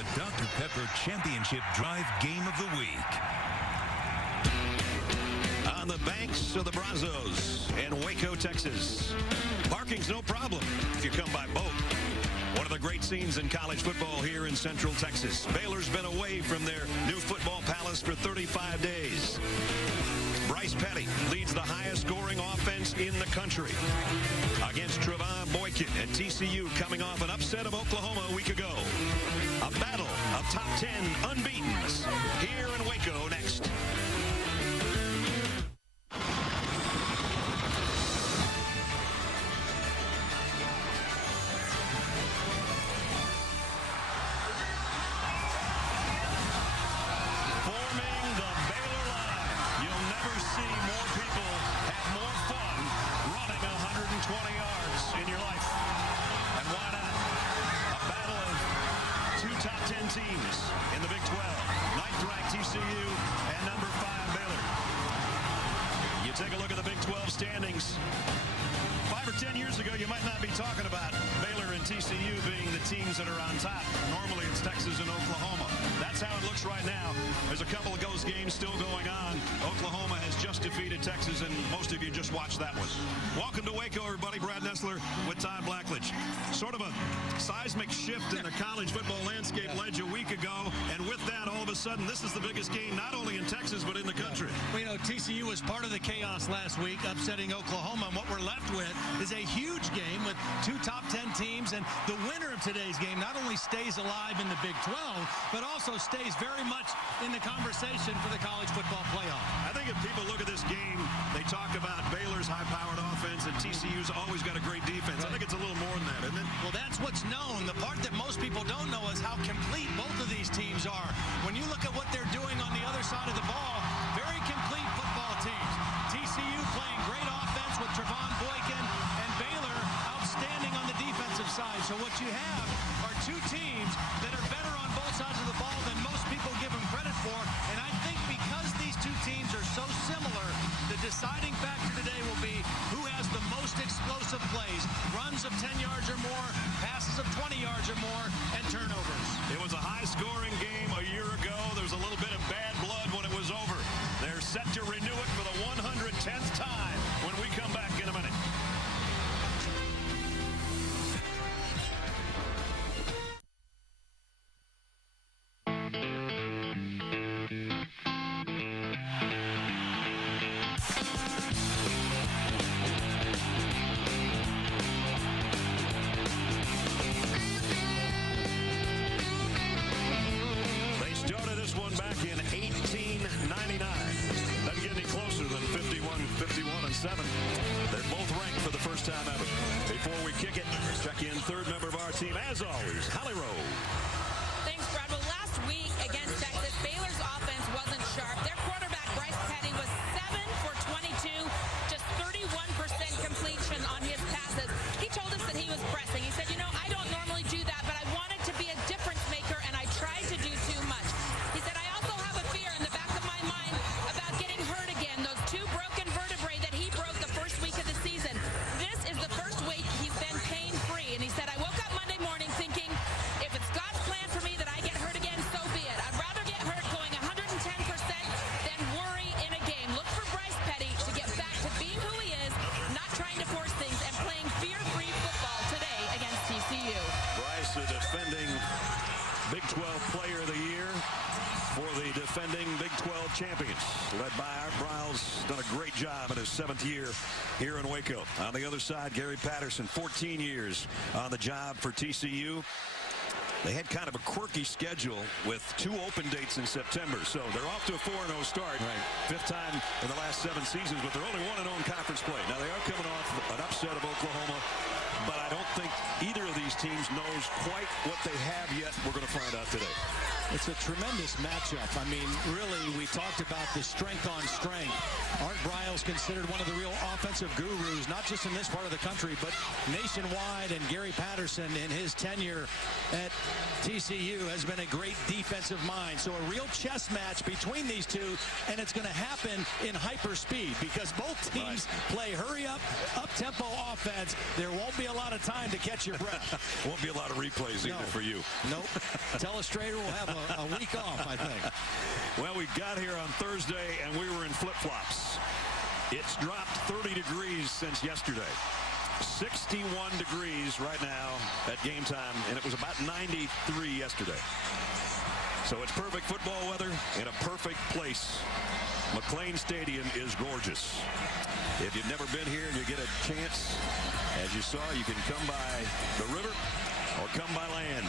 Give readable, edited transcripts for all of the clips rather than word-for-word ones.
the Dr. Pepper Championship Drive Game of the Week. On the banks of the Brazos in Waco, Texas. Parking's no problem if you come by boat. One of the great scenes in college football here in Central Texas. Baylor's been away from their new football palace for 35 days. Bryce Petty leads the highest scoring offense in the country against Trevon Boykin and TCU, coming off an upset of Oklahoma a week ago. A battle of top 10 unbeatens here in Waco next. Teams in the Big 12, 9th-ranked TCU and number 5 Baylor. You take a look at the Big 12 standings. 5 or 10 years ago, you might not be talking about Baylor and TCU being the teams that are on top. Normally, it's Texas and Oklahoma. That's how it looks right now. There's a couple of those games still going on. Oklahoma has just defeated Texas, and most of you just watched that one. Welcome to Waco, everybody. Brad Nessler with Todd Blackledge. Sort of a seismic shift in the college football landscape led you a week ago, and with that, all of a sudden, this is the biggest game not only in Texas but in the country. Well, you know, TCU was part of the chaos last week, upsetting Oklahoma, and what we're left with is a huge game with 2 top 10 teams, and the winner of today's game not only stays alive in the Big 12, but also stays very much in the conversation for the college football playoff. I think if people look at this game, they talk about Baylor's high-powered offense and TCU's always got a great defense. I think it's a little more than that, isn't it? Well, that's what's known. The part that most people don't know is how complete both of these teams are. When you look at what they're doing on the other side of the ball, very complete football teams. TCU playing great offense with Trevon Boykin, and Baylor outstanding on the defensive side. So what you have are 2 teams that are better on both sides of the ball than most people give them credit for. And I think because these 2 teams are so similar, the deciding factor today will be who has the most explosive plays, runs of 10 yards or more, passes of 20 yards or more, and turnovers. It was a high-scoring game a year ago. There was a little bit of bad blood when it was over. They're set to renew it for the 110th time when we come back in a minute. They're both ranked for the first time ever. Before we kick it, check in third member of our team, as always, Holly Rowe. Thanks, Brad. Well, last week against Texas, Baylor's offense wasn't sharp. Their quarterback, Bryce Petty, was 7 for 22, just 31% completion on his passes. He told us that he was pressing. He said, you know, I don't normally do that, but I wanted to be a difference maker, and I tried to do too much. He said, I also have a fear in the back of my mind about getting hurt again. Those 2 broken vertebrae that he broke the first week of the season. This is the first week he's been pain-free. And he said, I woke up Monday morning thinking, if it's God's plan for me that I get hurt again, so be it. I'd rather get hurt going 110% than worry in a game. Look for Bryce Petty to get back to being who he is, not trying to force things, and playing fear-free football today against TCU. Bryce, the defending Big 12 Player of the Year for the defending Big 12 champions, led by Art Briles. Done a great job in his 7th year here in Waco. On the other side, Gary Patterson, 14 years on the job for TCU. They had kind of a quirky schedule with 2 open dates in September, so they're off to a 4-0 start. Right. 5th time in the last 7 seasons, but they're only 1-0 in conference play. Now, they are coming off an upset of Oklahoma, but I don't think either of these teams knows quite what they have yet. We're going to find out today. It's a tremendous matchup. I mean, really, we talked about the strength on strength. Art Briles considered one of the real offensive gurus, not just in this part of the country, but nationwide. And Gary Patterson, in his tenure at TCU has been a great defensive mind. So a real chess match between these two, and it's going to happen in hyper speed because both teams play hurry-up, up-tempo offense. There won't be a lot of time to catch your breath. Won't be a lot of replays either for you. Nope. Telestrator will have a week off, I think. Well, we got here on Thursday, and we were in flip-flops. It's dropped 30 degrees since yesterday. 61 degrees right now at game time, and it was about 93 yesterday. So it's perfect football weather in a perfect place. McLean Stadium is gorgeous. If you've never been here and you get a chance, as you saw, you can come by the river or come by land.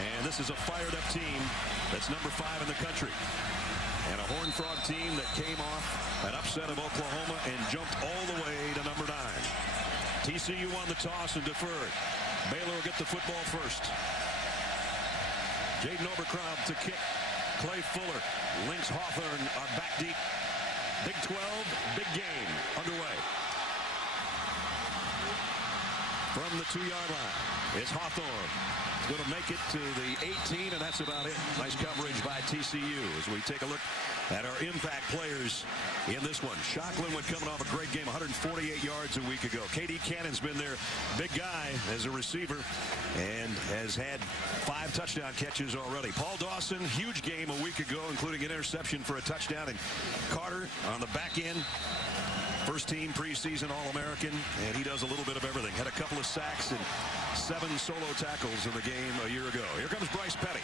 And this is a fired-up team that's number 5 in the country. And a Horned Frog team that came off an upset of Oklahoma and jumped all the way to number 9. TCU won the toss and deferred. Baylor will get the football first. Jaden Oberkraut to kick. Clay Fuller. Lynx Hawthorne are back deep. Big 12, big game underway. From the 2-yard line, it's Hawthorne. Going to make it to the 18, and that's about it. Nice coverage by TCU as we take a look at our impact players in this one. Shocklinwood coming off a great game, 148 yards a week ago. KD Cannon's been their big guy as a receiver and has had 5 touchdown catches already. Paul Dawson, huge game a week ago, including an interception for a touchdown. And Carter on the back end, first team preseason All-American, and he does a little bit of everything. Had a couple of sacks and 7 solo tackles in the game a year ago. Here comes Bryce Petty.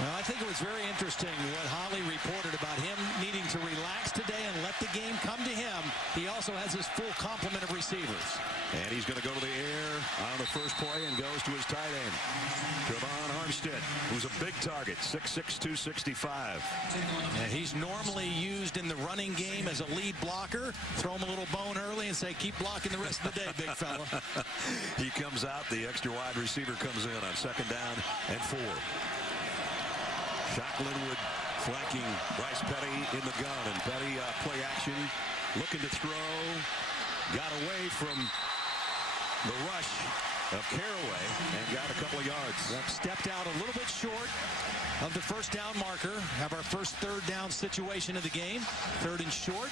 Well, I think it was very interesting what Holly reported about him needing to relax today and let the game come to him. He also has his full complement of receivers. And he's going to go to the air on the first play and goes to his tight end, Trevon Armstead, who's a big target, 6'6", 265. And he's normally used in the running game as a lead blocker. Throw him a little bone early and say, keep blocking the rest of the day, big fella. He comes out. The extra wide receiver comes in on 2nd down and 4. Shocklinwood flanking Bryce Petty in the gun, and Petty play action, looking to throw, got away from the rush of Caraway and got a couple of yards. Stepped out a little bit short of the first down marker. Have our first 3rd down situation of the game. 3rd and short.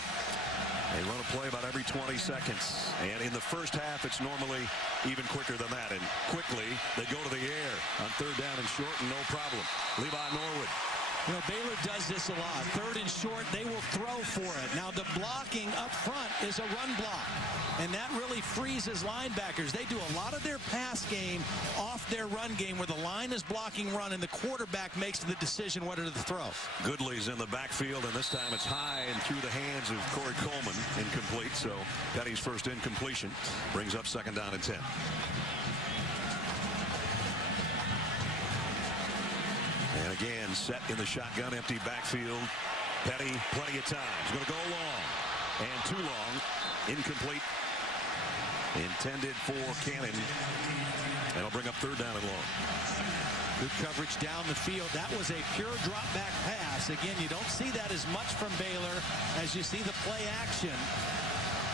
They run a play about every 20 seconds. And in the first half, it's normally even quicker than that. And quickly, they go to the air on 3rd down and short, and no problem. Levi Norwood. You know, Baylor does this a lot. 3rd and short, they will throw for it. Now, the blocking up front is a run block. And that really freezes linebackers. They do a lot of their pass game off their run game where the line is blocking run and the quarterback makes the decision whether to throw. Goodley's in the backfield, and this time it's high and through the hands of Corey Coleman. Incomplete, so Petty's first incompletion brings up 2nd down and 10. And again, set in the shotgun, empty backfield. Petty, plenty of time. He's going to go long. And too long. Incomplete. Intended for Cannon. And it'll bring up 3rd down and long. Good coverage down the field. That was a pure drop back pass. Again, you don't see that as much from Baylor as you see the play action.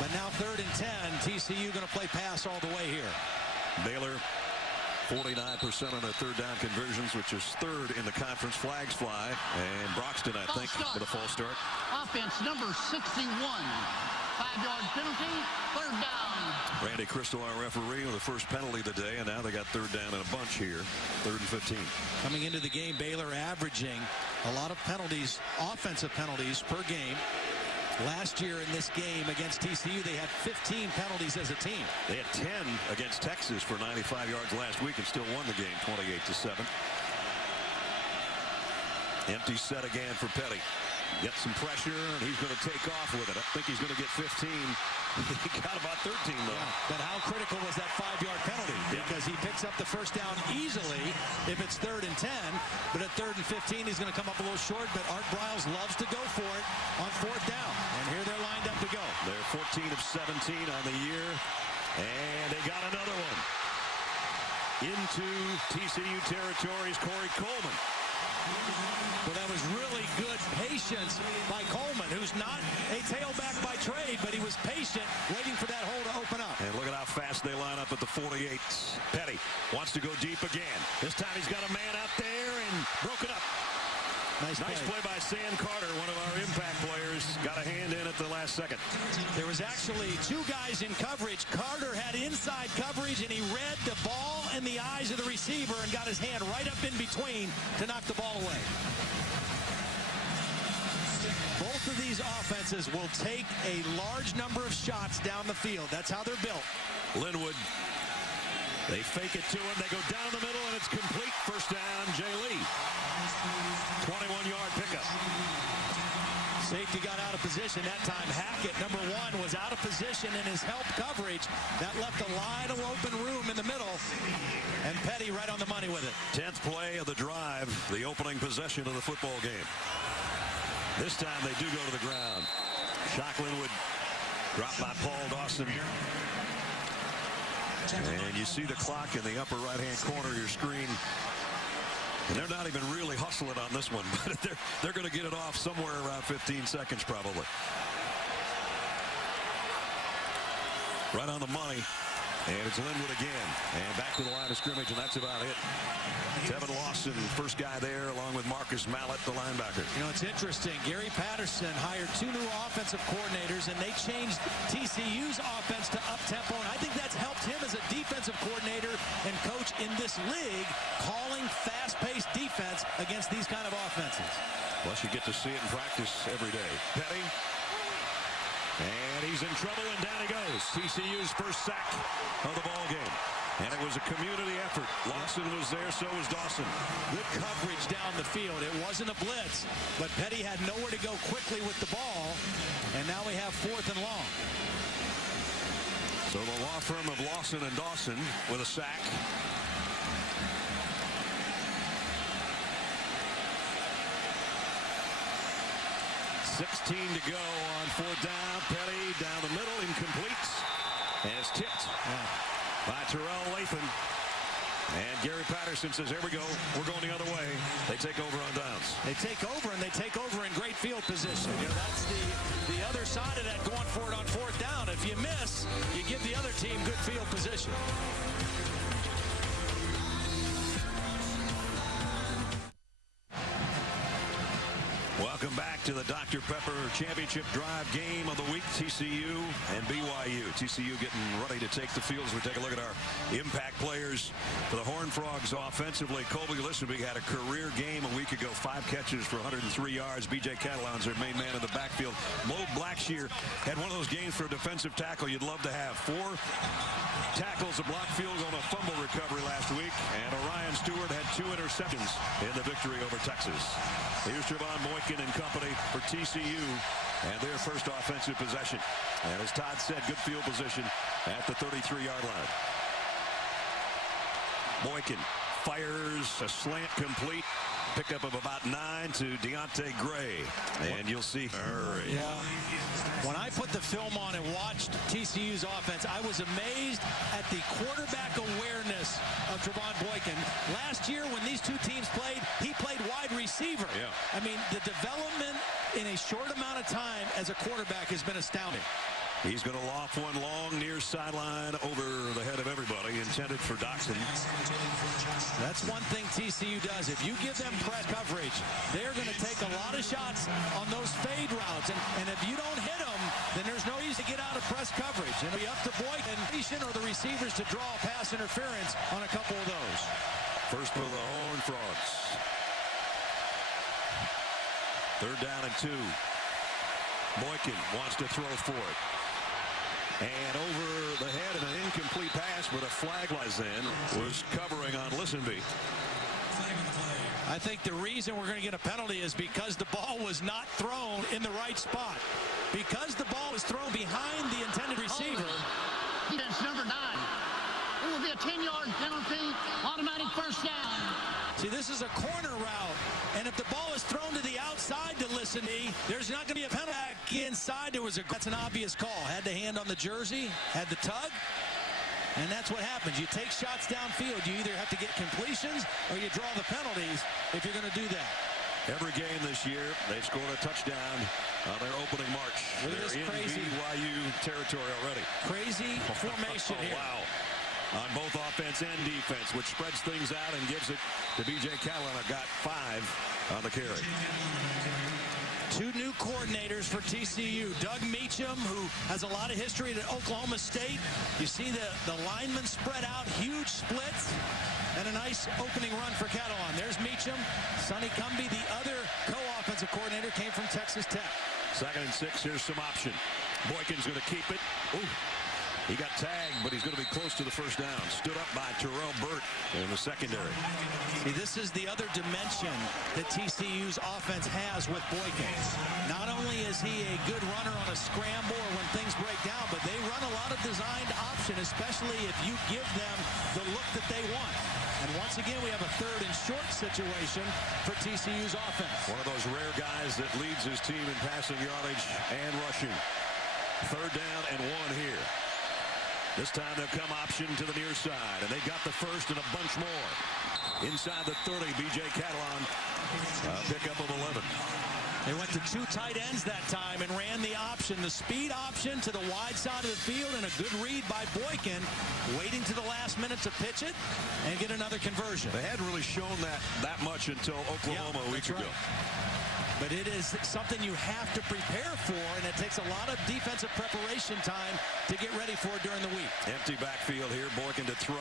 But now 3rd and 10. TCU going to play pass all the way here. Baylor 49% on their 3rd down conversions, which is 3rd in the conference. Flags fly, and Broxton, I think, with a false start. Offense number 61. 5-yard penalty, 3rd down. Randy Crystal, our referee, with the first penalty of the day, and now they got 3rd down in a bunch here. 3rd and 15. Coming into the game, Baylor averaging a lot of penalties, offensive penalties per game. Last year in this game against TCU, they had 15 penalties as a team. They had 10 against Texas for 95 yards last week and still won the game 28-7. Empty set again for Petty. Gets some pressure, and he's going to take off with it. I think he's going to get 15. He got about 13, though. Yeah, but how critical was that 5-yard penalty? Because he picks up the first down easily if it's 3rd and 10. But at 3rd and 15, he's going to come up a little short. But Art Briles loves to go for it on 4th down. And here they're lined up to go. They're 14 of 17 on the year. And they got another one. Into TCU territories, Corey Coleman. Well, that was really good patience by Coleman, who's not a tailback by trade, but he was patient, waiting for that hole to open up. And look at how fast they line up at the 48. Petty wants to go deep again. This time he's got a man out there and broken up. Nice play by Sam Carter, one of our impact players. Got a hand in at the last second. There was actually two guys in coverage. Carter had inside coverage, and he read the ball in the eyes of the receiver and got his hand right up in between to knock the ball away. Both of these offenses will take a large number of shots down the field. That's how they're built. Linwood. They fake it to him. They go down the middle, and it's complete. First down, Jay Lee. 21-yard pickup. Safety got out of position that time. Hackett, number 1, was out of position in his help coverage. That left a wide open room in the middle. And Petty right on the money with it. 10th play of the drive, the opening possession of the football game. This time they do go to the ground. Shock Linwood dropped by Paul Dawson. And you see the clock in the upper right-hand corner of your screen. And they're not even really hustling on this one, but they're going to get it off somewhere around 15 seconds probably. Right on the money. And it's Linwood again. And back to the line of scrimmage, and that's about it. Tevin Lawson, first guy there, along with Marcus Mallett, the linebacker. You know, it's interesting. Gary Patterson hired 2 new offensive coordinators, and they changed TCU's offense to up-tempo, and I think that's helped him as a defensive coordinator and coach in this league, calling fast-paced defense against these kind of offenses. Plus, you get to see it in practice every day. Petty. And he's in trouble, and down he goes. TCU's first sack of the ball game. And it was a community effort. Lawson was there, so was Dawson. Good coverage down the field. It wasn't a blitz, but Petty had nowhere to go quickly with the ball. And now we have 4th and long. So the law firm of Lawson and Dawson with a sack. .16 to go on 4th down. Petty down the middle, incomplete. And it's tipped by Terrell Lathan. And Gary Patterson says, here we go. We're going the other way. They take over on downs. They take over, and they take over in great field position. You know, that's the other side of that, going for it on 4th down. If you miss, you give the other team good field position. Welcome back to the Dr. Pepper Championship Drive game of the week. TCU and BYU. TCU getting ready to take the field as we take a look at our impact players for the Horned Frogs offensively. Colby Listenby had a career game a week ago. 5 catches for 103 yards. B.J. Catalon's their main man in the backfield. Mo Blackshear had one of those games for a defensive tackle you'd love to have. 4 tackles, a blocked field goal, and a fumble recovery last week. And Orion Stewart had 2 interceptions in the victory over Texas. Here's Trevon Boykin and company for TCU and their first offensive possession. And as Todd said, good field position at the 33-yard line. Boykin fires a slant complete. Pickup of about 9 to Deontay Gray. And you'll see. Yeah. When I put the film on and watched TCU's offense, I was amazed at the quarterback awareness of Trevon Boykin. Last year when these two teams played, he played wide receiver. Yeah. I mean, the development in a short amount of time as a quarterback has been astounding. He's going to loft one long near sideline over the head of everybody, intended for Doxson. That's one thing TCU does. If you give them press coverage, they're going to take a lot of shots on those fade routes. And if you don't hit them, then there's no reason to get out of press coverage. And it'll be up to Boykin or the receivers to draw pass interference on a couple of those. First for the Horned Frogs. 3rd down and 2. Boykin wants to throw for it. And over the head of an incomplete pass, but a flag lies in, was covering on Listenby. I think the reason we're going to get a penalty is because the ball was not thrown in the right spot. Because the ball was thrown behind the intended receiver. Defense number 9. It will be a 10-yard penalty, automatic first down. See, this is a corner route, and if the ball is thrown to the outside to Listenby, there's not going to be a penalty. Back inside, that's an obvious call. Had the hand on the jersey, had the tug, and that's what happens. You take shots downfield. You either have to get completions or you draw the penalties if you're going to do that. Every game this year, they've scored a touchdown on their opening march. Look at this crazy BYU territory already. Crazy formation here. Wow. on both offense and defense, which spreads things out and gives it to B.J. Catalan. Got 5 on the carry. 2 new coordinators for TCU. Doug Meacham, who has a lot of history at Oklahoma State. You see the linemen spread out, huge splits, and a nice opening run for Catalan. There's Meacham. Sonny Cumbie, the other co-offensive coordinator, came from Texas Tech. 2nd and 6. Here's some option. Boykin's going to keep it. Ooh. He got tagged, but he's going to be close to the first down. Stood up by Terrell Burt in the secondary. See, this is the other dimension that TCU's offense has with Boykin. Not only is he a good runner on a scramble or when things break down, but they run a lot of designed option, especially if you give them the look that they want. And once again, we have a 3rd and short situation for TCU's offense. One of those rare guys that leads his team in passing yardage and rushing. 3rd down and 1 here. This time they'll come option to the near side, and they got the first and a bunch more. Inside the 30, B.J. Catalan, pickup of 11. They went to 2 tight ends that time and ran the option, the speed option to the wide side of the field, and a good read by Boykin, waiting to the last minute to pitch it and get another conversion. They hadn't really shown that much until Oklahoma a week ago. But it is something you have to prepare for, and it takes a lot of defensive preparation time to get ready for during the week. Empty backfield here. Boykin to throw.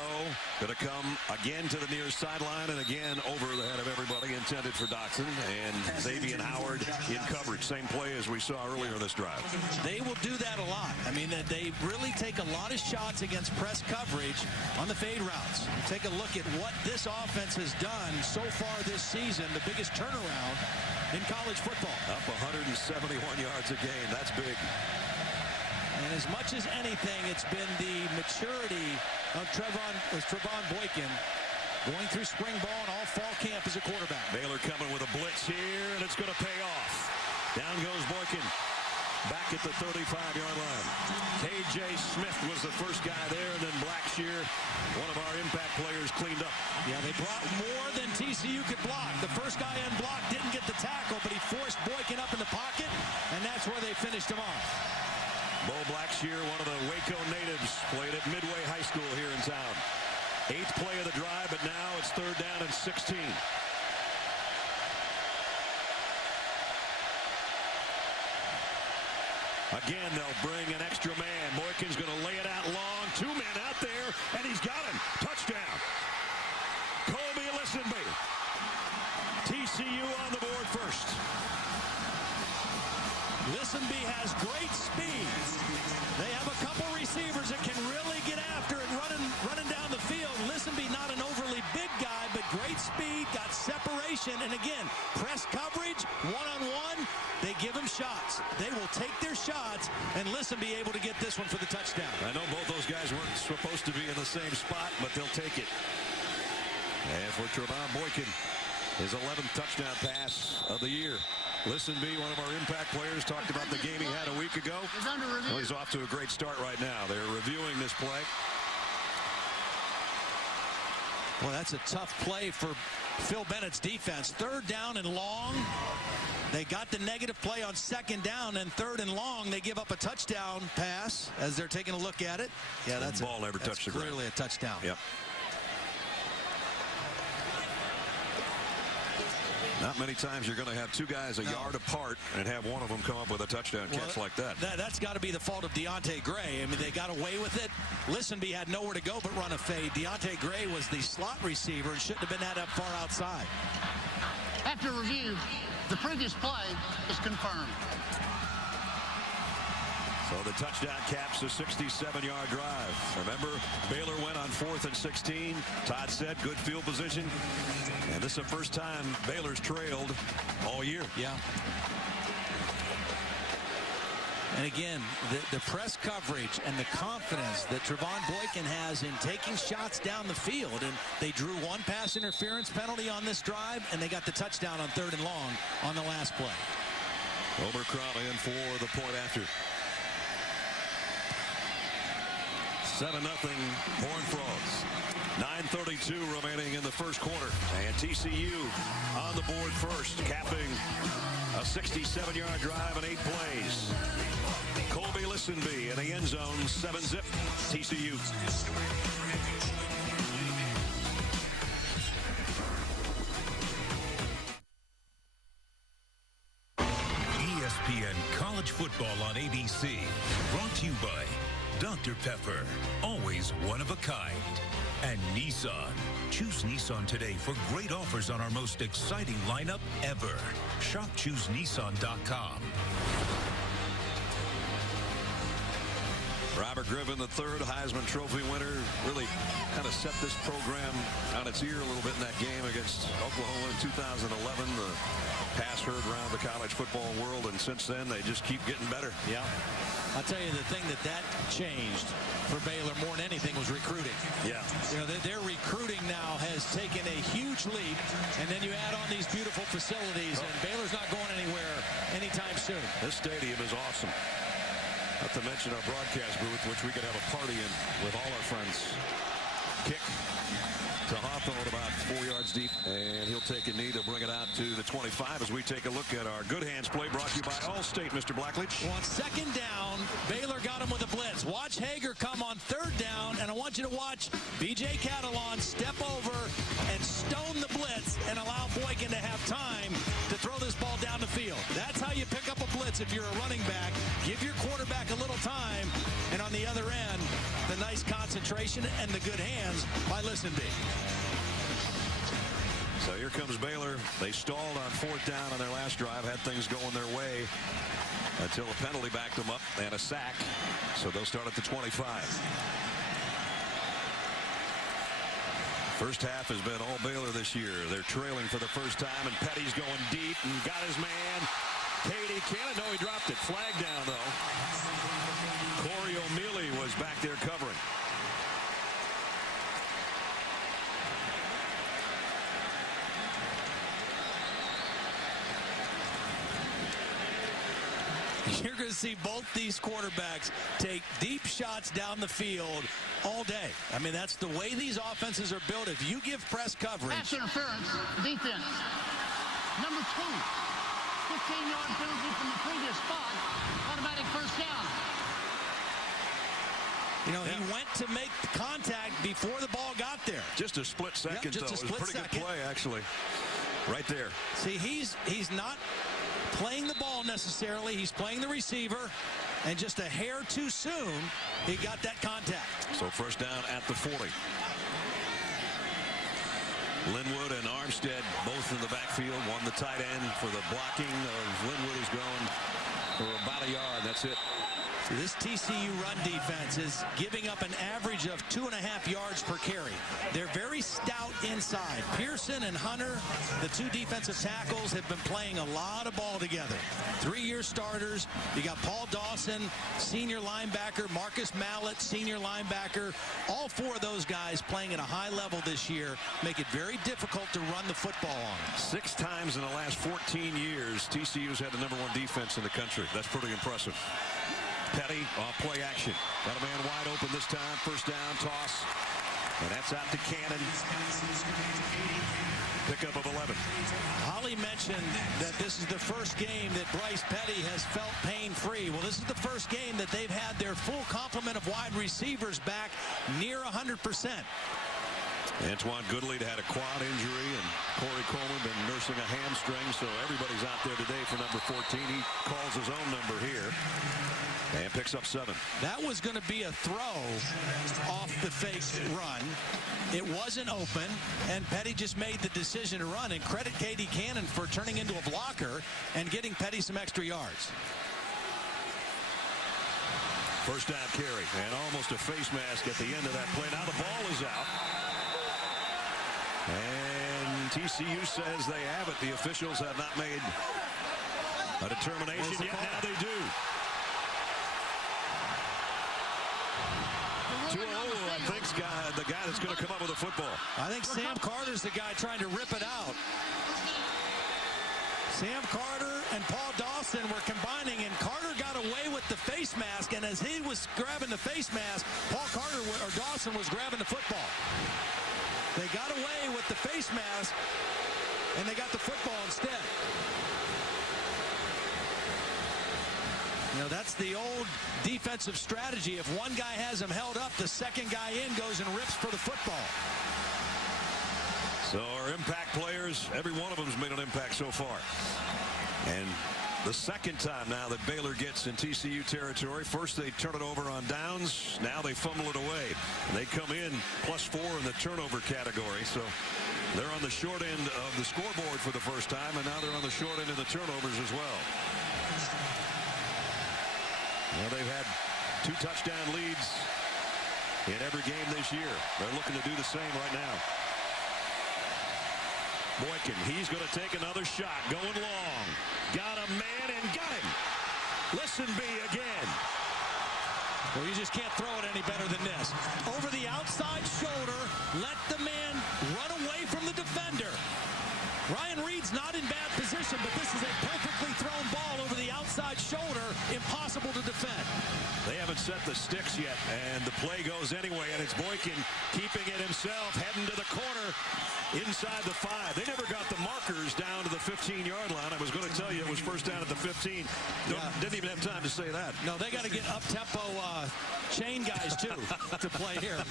Going to come again to the near sideline and again over the head of everybody, intended for Dotson. And Xavier Howard in coverage. Same play as we saw earlier in this drive. They will do that a lot. I mean, they really take a lot of shots against press coverage on the fade routes. Take a look at what this offense has done so far this season, the biggest turnaround in college football. Up 171 yards a game. That's big. And as much as anything, it's been the maturity of Trevon Boykin going through spring ball and all fall camp as a quarterback. Baylor coming with a blitz here, and it's going to pay off. Down goes Boykin. Back at the 35-yard line. K.J. Smith was the first guy there, and then Blackshear, one of our impact players, cleaned up. Yeah, they brought more than TCU could block. The first guy unblocked didn't get the tackle, but he forced Boykin up in the pocket, and that's where they finished him off. Bo Blackshear, one of the Waco natives, played at Midway High School here in town. 8th play of the drive, but now it's 3rd down and 16. Again, they'll bring an extra man. Boykin's going to lay it out long. 2 men out there, and he's got him. Touchdown. Colby Listenby. TCU on the board first. Listenby has great speed. They have a couple receivers that can really get after it running down the field. Listenby, not an overly big guy, but great speed, got separation, and again, press coverage, one-on-one, they give him shots. They will take their shots, and Listenby able to get this one for the touchdown. I know both those guys weren't supposed to be in the same spot, but they'll take it. And for Trevon Boykin, his 11th touchdown pass of the year. Listenby, one of our impact players, talked about the game he had a week ago. Well, he's off to a great start right now. They're reviewing this play. Well, that's a tough play for Phil Bennett's defense. 3rd down and long. They got the negative play on 2nd down, and 3rd and long, they give up a touchdown pass as they're taking a look at it. Yeah, that's the ball never touched the ground. Clearly a touchdown. Yep. Not many times you're going to have 2 guys a yard apart and have one of them come up with a touchdown catch like that. That's got to be the fault of Deontay Gray. I mean, they got away with it. Listenby had nowhere to go but run a fade. Deontay Gray was the slot receiver and shouldn't have been that far outside. After review, the previous play is confirmed. So the touchdown caps a 67-yard drive. Remember, Baylor went on 4th and 16. Todd said good field position. And this is the first time Baylor's trailed all year. Yeah. And again, the press coverage and the confidence that Trevon Boykin has in taking shots down the field. And they drew 1 pass interference penalty on this drive, and they got the touchdown on 3rd and long on the last play. Homer Crowley in for the point after. 7-0 Horned Frogs. 9:32 remaining in the first quarter. And TCU on the board first, capping a 67-yard drive in 8 plays. Colby Listenby in the end zone, 7-zip TCU. college football on ABC. Brought to you by Dr. Pepper, always one of a kind. And Nissan. Choose Nissan today for great offers on our most exciting lineup ever. Shop ChooseNissan.com. Robert Griffin, the third Heisman Trophy winner, really kind of set this program on its ear a little bit in that game against Oklahoma in 2011. The pass heard around the college football world, and since then they just keep getting better. Yeah. I'll tell you, the thing that changed for Baylor more than anything was recruiting. Yeah. You know, their recruiting now has taken a huge leap, and then you add on these beautiful facilities, and Baylor's not going anywhere anytime soon. This stadium is awesome. Not to mention our broadcast booth, which we could have a party in with all our friends. Kick to Hawthorne about 4 yards deep, and he'll take a knee to bring it out to the 25 as we take a look at our good hands play brought to you by Allstate, Mr. Blackledge. On second down, Baylor got him with a blitz. Watch Hager come on third down, and I want you to watch B.J. Catalon step over and stone the blitz and allow Boykin to have time to throw this ball down the field. That's how you pick up a blitz if you're a running back. Give your quarterback a little time, and on the other end, the nice concentration and the good hands by Listenby. So here comes Baylor. They stalled on fourth down on their last drive, had things going their way until a penalty backed them up and a sack. So they'll start at the 25. First half has been all Baylor this year. They're trailing for the first time, and Petty's going deep and got his man. Katie Cannon, no, he dropped it. Flag down, though. Corey O'Mealy was back there covering. You're going to see both these quarterbacks take deep shots down the field all day. I mean, that's the way these offenses are built. If you give press coverage. Pass interference, defense. Number 2. 15-yard penalty from the previous spot. Automatic first down. You know, he went to make contact before the ball got there. Just a split second, just though. a split It was a pretty good play, actually. Right there. See, he's not playing the ball necessarily. He's playing the receiver, and just a hair too soon, he got that contact. So first down at the 40. Linwood and Armstead both in the backfield. One the tight end for the blocking of Linwood is going for about a yard. That's it. So this TCU run defense is giving up an average of 2.5 yards per carry. They're very stout inside. Pearson and Hunter, the two defensive tackles, have been playing a lot of ball together. 3-year starters. You got Paul Dawson, senior linebacker, Marcus Mallett, senior linebacker. All 4 of those guys playing at a high level this year make it very difficult to run the football on them. 6 times in the last 14 years, TCU's had the #1 defense in the country. That's pretty impressive. Petty off play action. Got a man wide open this time. First down, toss. And that's out to Cannon. Pickup of 11. Holly mentioned that this is the first game that Bryce Petty has felt pain-free. Well, this is the first game that they've had their full complement of wide receivers back near 100%. Antoine Goodley had a quad injury, and Corey Coleman been nursing a hamstring, so everybody's out there today for number 14. He calls his own number here and picks up 7. That was going to be a throw off the fake run. It wasn't open, and Petty just made the decision to run. And credit Katie Cannon for turning into a blocker and getting Petty some extra yards. First down carry, and almost a face mask at the end of that play. Now the ball is out. And TCU says they have it. The officials have not made a determination yet. Now they do. 2-0, I think, the guy that's going to come up with a football. I think Sam Carter's the guy trying to rip it out. Sam Carter and Paul Dawson were combining, and Carter got away with the face mask, and as he was grabbing the face mask, Dawson was grabbing the football. They got away with the face mask, and they got the football instead. You know, that's the old defensive strategy. If one guy has him held up, the second guy in goes and rips for the football. So our impact players, every one of them has made an impact so far. And The second time now that Baylor gets in TCU territory. First they turn it over on downs. Now they fumble it away. And they come in +4 in the turnover category. So they're on the short end of the scoreboard for the first time, and now they're on the short end of the turnovers as well. Well, they've had 2 touchdown leads in every game this year. They're looking to do the same right now. Boykin, he's going to take another shot, going long. Got a man and got him. Listen, B again. Well, you just can't throw it any better than this. Over the outside shoulder, let the man run away from the defender. Ryan Reed's not in bad position, but this is a perfectly thrown ball over the outside shoulder. Impossible to defend. They haven't set the sticks yet, and the play goes anyway, and it's Boykin keeping it himself, heading to the corner inside the 5. They never got the markers down to the 15-yard line. I was going to tell you it was first down at the 15. Didn't even have time to say that. No, they got to get up-tempo chain guys, too, to play here.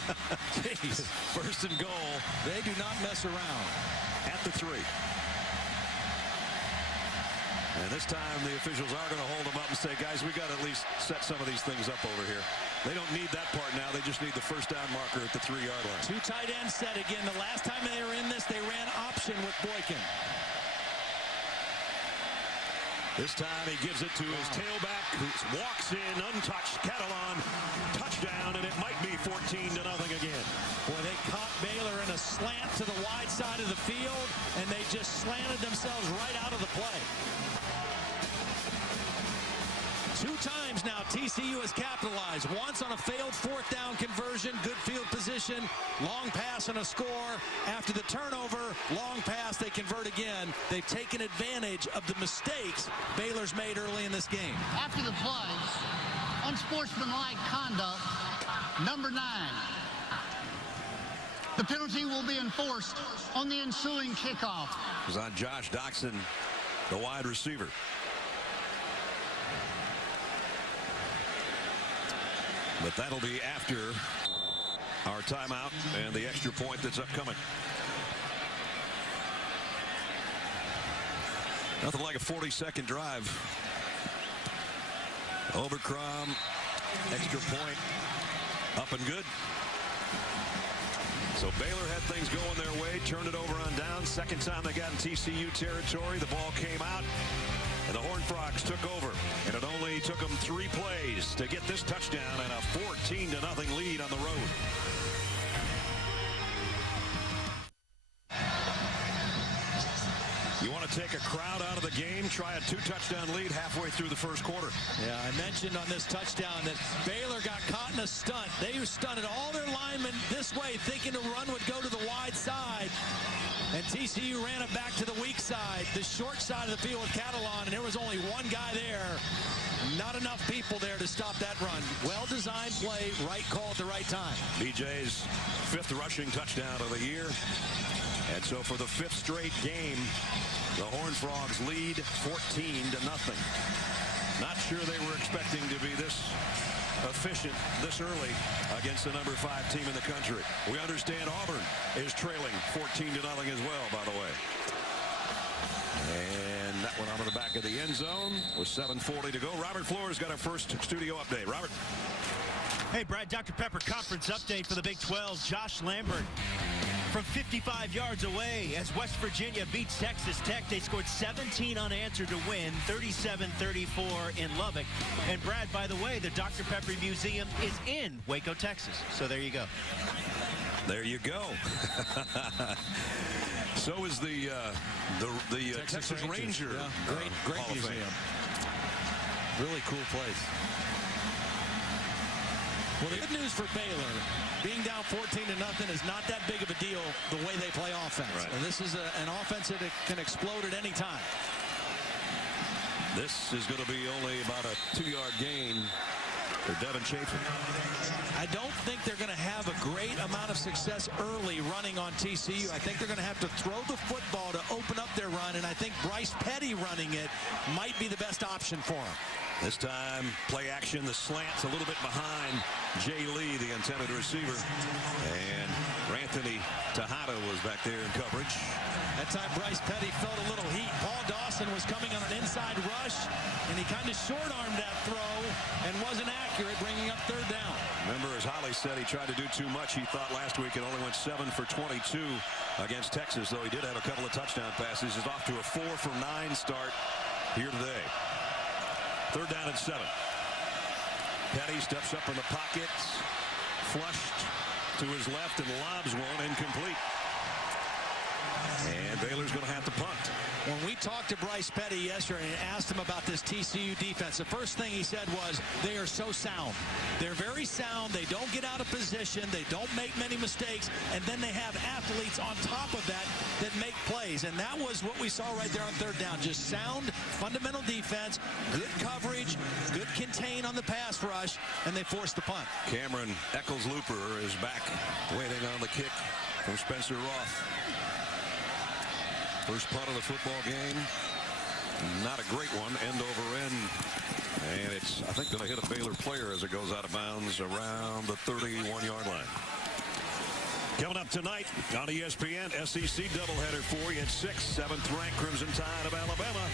Jeez. First and goal. They do not mess around. At the 3. And this time the officials are going to hold them up and say, guys, we got to at least set some of these things up over here. They don't need that part now. They just need the first down marker at the 3-yard line. 2 tight ends set again. The last time they were in this, they ran option with Boykin. This time he gives it to his tailback, who walks in untouched. Catalan, touchdown, and it might be 14-0 again. Boy, they caught Baylor in a slant to the wide side of the field, and they just slanted themselves right out of the play. 2 times now TCU has capitalized. Once on a failed 4th down conversion, good field position, long pass and a score. After the turnover, long pass, they convert again. They've taken advantage of the mistakes Baylor's made early in this game. After the play, unsportsmanlike conduct, number 9. The penalty will be enforced on the ensuing kickoff. It was on Josh Doxson, the wide receiver. But that'll be after our timeout and the extra point that's upcoming. Nothing like a 40-second drive. Overcrom, extra point, up and good. So Baylor had things going their way, turned it over on down. Second time they got in TCU territory, the ball came out, and the Horned Frogs took over. And it only took them 3 plays to get this touchdown and a 14-0 lead on the road. You want to take a crowd out of the game, try a 2-touchdown lead halfway through the first quarter. Yeah, I mentioned on this touchdown that Baylor got caught in a stunt. They stunted all their linemen this way, thinking the run would go to the wide side. And TCU ran it back to the weak side, the short side of the field with Catalan, and there was only one guy there. Not enough people there to stop that run. Well-designed play, right call at the right time. BJ's 5th rushing touchdown of the year. And so for the 5th straight game, the Horned Frogs lead 14-0. Not sure they were expecting to be this efficient this early against the number 5 team in the country. We understand Auburn is trailing 14-0 as well, by the way. And that went onto the back of the end zone with 7:40 to go. Robert Flores got our first studio update. Robert. Hey, Brad, Dr. Pepper conference update for the Big 12. Josh Lambert from 55 yards away as West Virginia beats Texas Tech. They scored 17 unanswered to win, 37-34 in Lubbock. And Brad, by the way, the Dr. Pepper Museum is in Waco, Texas. So there you go. There you go. So is the Texas Ranger. Yeah, great museum. Really cool place. Well, the good news for Baylor, being down 14-0 is not that big of a deal the way they play offense. Right. And this is an offense that can explode at any time. This is going to be only about a 2-yard gain for Devin Chaffin. I don't think they're going to have a great amount of success early running on TCU. I think they're going to have to throw the football to open up their run, and I think Bryce Petty Petty running it might be the best option for him. This time, play action, the slant's a little bit behind Jay Lee, the intended receiver. And Anthony Tejada was back there in coverage. That time, Bryce Petty felt a little heat. Paul Dawson was coming on an inside rush, and he kind of short-armed that throw and wasn't accurate, bringing up third down. Remember, as Holly said, he tried to do too much. He thought last week it only went 7 for 22 against Texas, though he did have a couple of touchdown passes. He's off to a 4 for 9 start here today. Third down and 7. Petty steps up in the pocket, flushed to his left and lobs one incomplete. And Baylor's going to have to punt. When we talked to Bryce Petty yesterday and asked him about this TCU defense, the first thing he said was they are so sound. They're very sound. They don't get out of position. They don't make many mistakes. And then they have athletes on top of that that make plays. And that was what we saw right there on third down. Just sound, fundamental defense, good coverage, good contain on the pass rush, and they forced the punt. Cameron Eccles-Looper is back waiting on the kick from Spencer Roth. First punt of the football game. Not a great one, end over end. And it's, I think, going to hit a Baylor player as it goes out of bounds around the 31-yard line. Coming up tonight on ESPN, SEC doubleheader for you at 6. 7th-ranked Crimson Tide of Alabama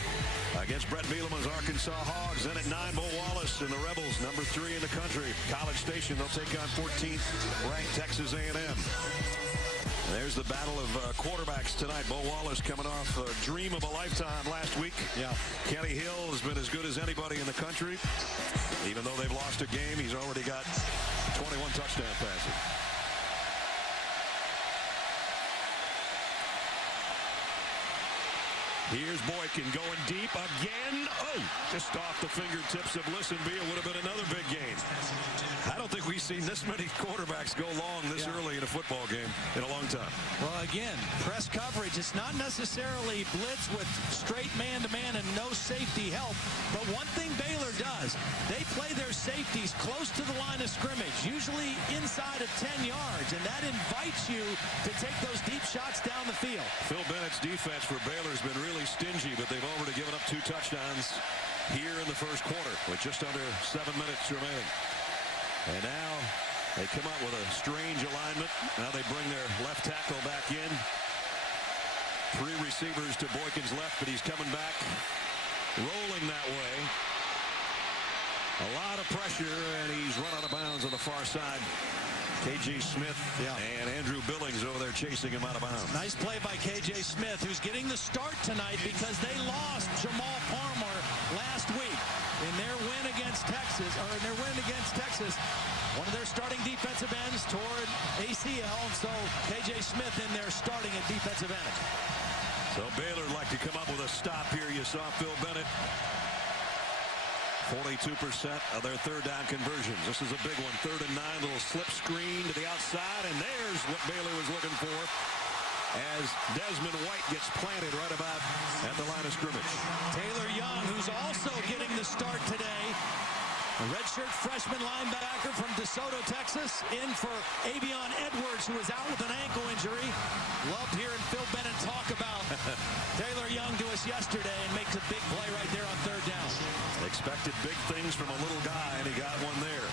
against Brett Bielema's Arkansas Hogs. Then at 9, Bo Wallace and the Rebels, number 3 in the country. College Station, they'll take on 14th-ranked Texas A&M. There's the battle of quarterbacks tonight. Bo Wallace coming off a dream of a lifetime last week. Yeah. Kenny Hill has been as good as anybody in the country. Even though they've lost a game, he's already got 21 touchdown passes. Here's Boykin going deep again. Oh, just off the fingertips of Listenbee. It would have been another big game. I don't think we've seen this many quarterbacks go long this early in a football game in a long time. Well, again, press coverage. It's not necessarily blitz with straight man-to-man and no safety help. But one thing Baylor does, they play their safeties close to the line of scrimmage, usually inside of 10 yards. And that invites you to take those deep shots down the field. Phil Bennett's defense for Baylor has been really stingy, but they've already given up 2 touchdowns here in the first quarter with just under 7 minutes remaining. And now they come out with a strange alignment. Now they bring their left tackle back in. 3 receivers to Boykin's left, but he's coming back, rolling that way. A lot of pressure, and he's run out of bounds on the far side. K.J. Smith and Andrew Billings over there chasing him out of bounds. Nice play by K.J. Smith, who's getting the start tonight because they lost Jamal Palmer last week in their win against Texas, one of their starting defensive ends toward ACL, and so K.J. Smith in there starting at defensive end. So Baylor would like to come up with a stop here. You saw Phil Bennett. 42% of their third down conversions. This is a big one. 3rd and 9, little slip screen to the outside, and there's what Baylor was looking for as Desmond White gets planted right about at the line of scrimmage. Taylor Young, who's also getting the start today. A redshirt freshman linebacker from DeSoto, Texas, in for Avion Edwards, who is out with an ankle injury. Loved hearing Phil Bennett talk about Taylor Young to us yesterday, and makes a big play right there on 3rd down. Expected big things from a little guy, and he got one there.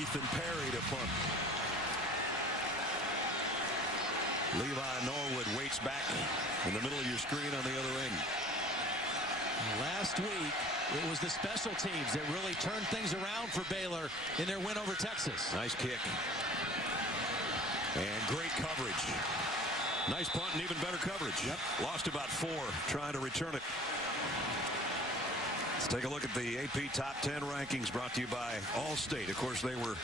Ethan Perry to punt. Levi Norwood waits back in the middle of your screen on the other end. Last week, it was the special teams that really turned things around for Baylor in their win over Texas. Nice kick. And great coverage. Nice punt and even better coverage. Lost about 4 trying to return it. Let's take a look at the AP Top 10 rankings brought to you by Allstate. Of course, they were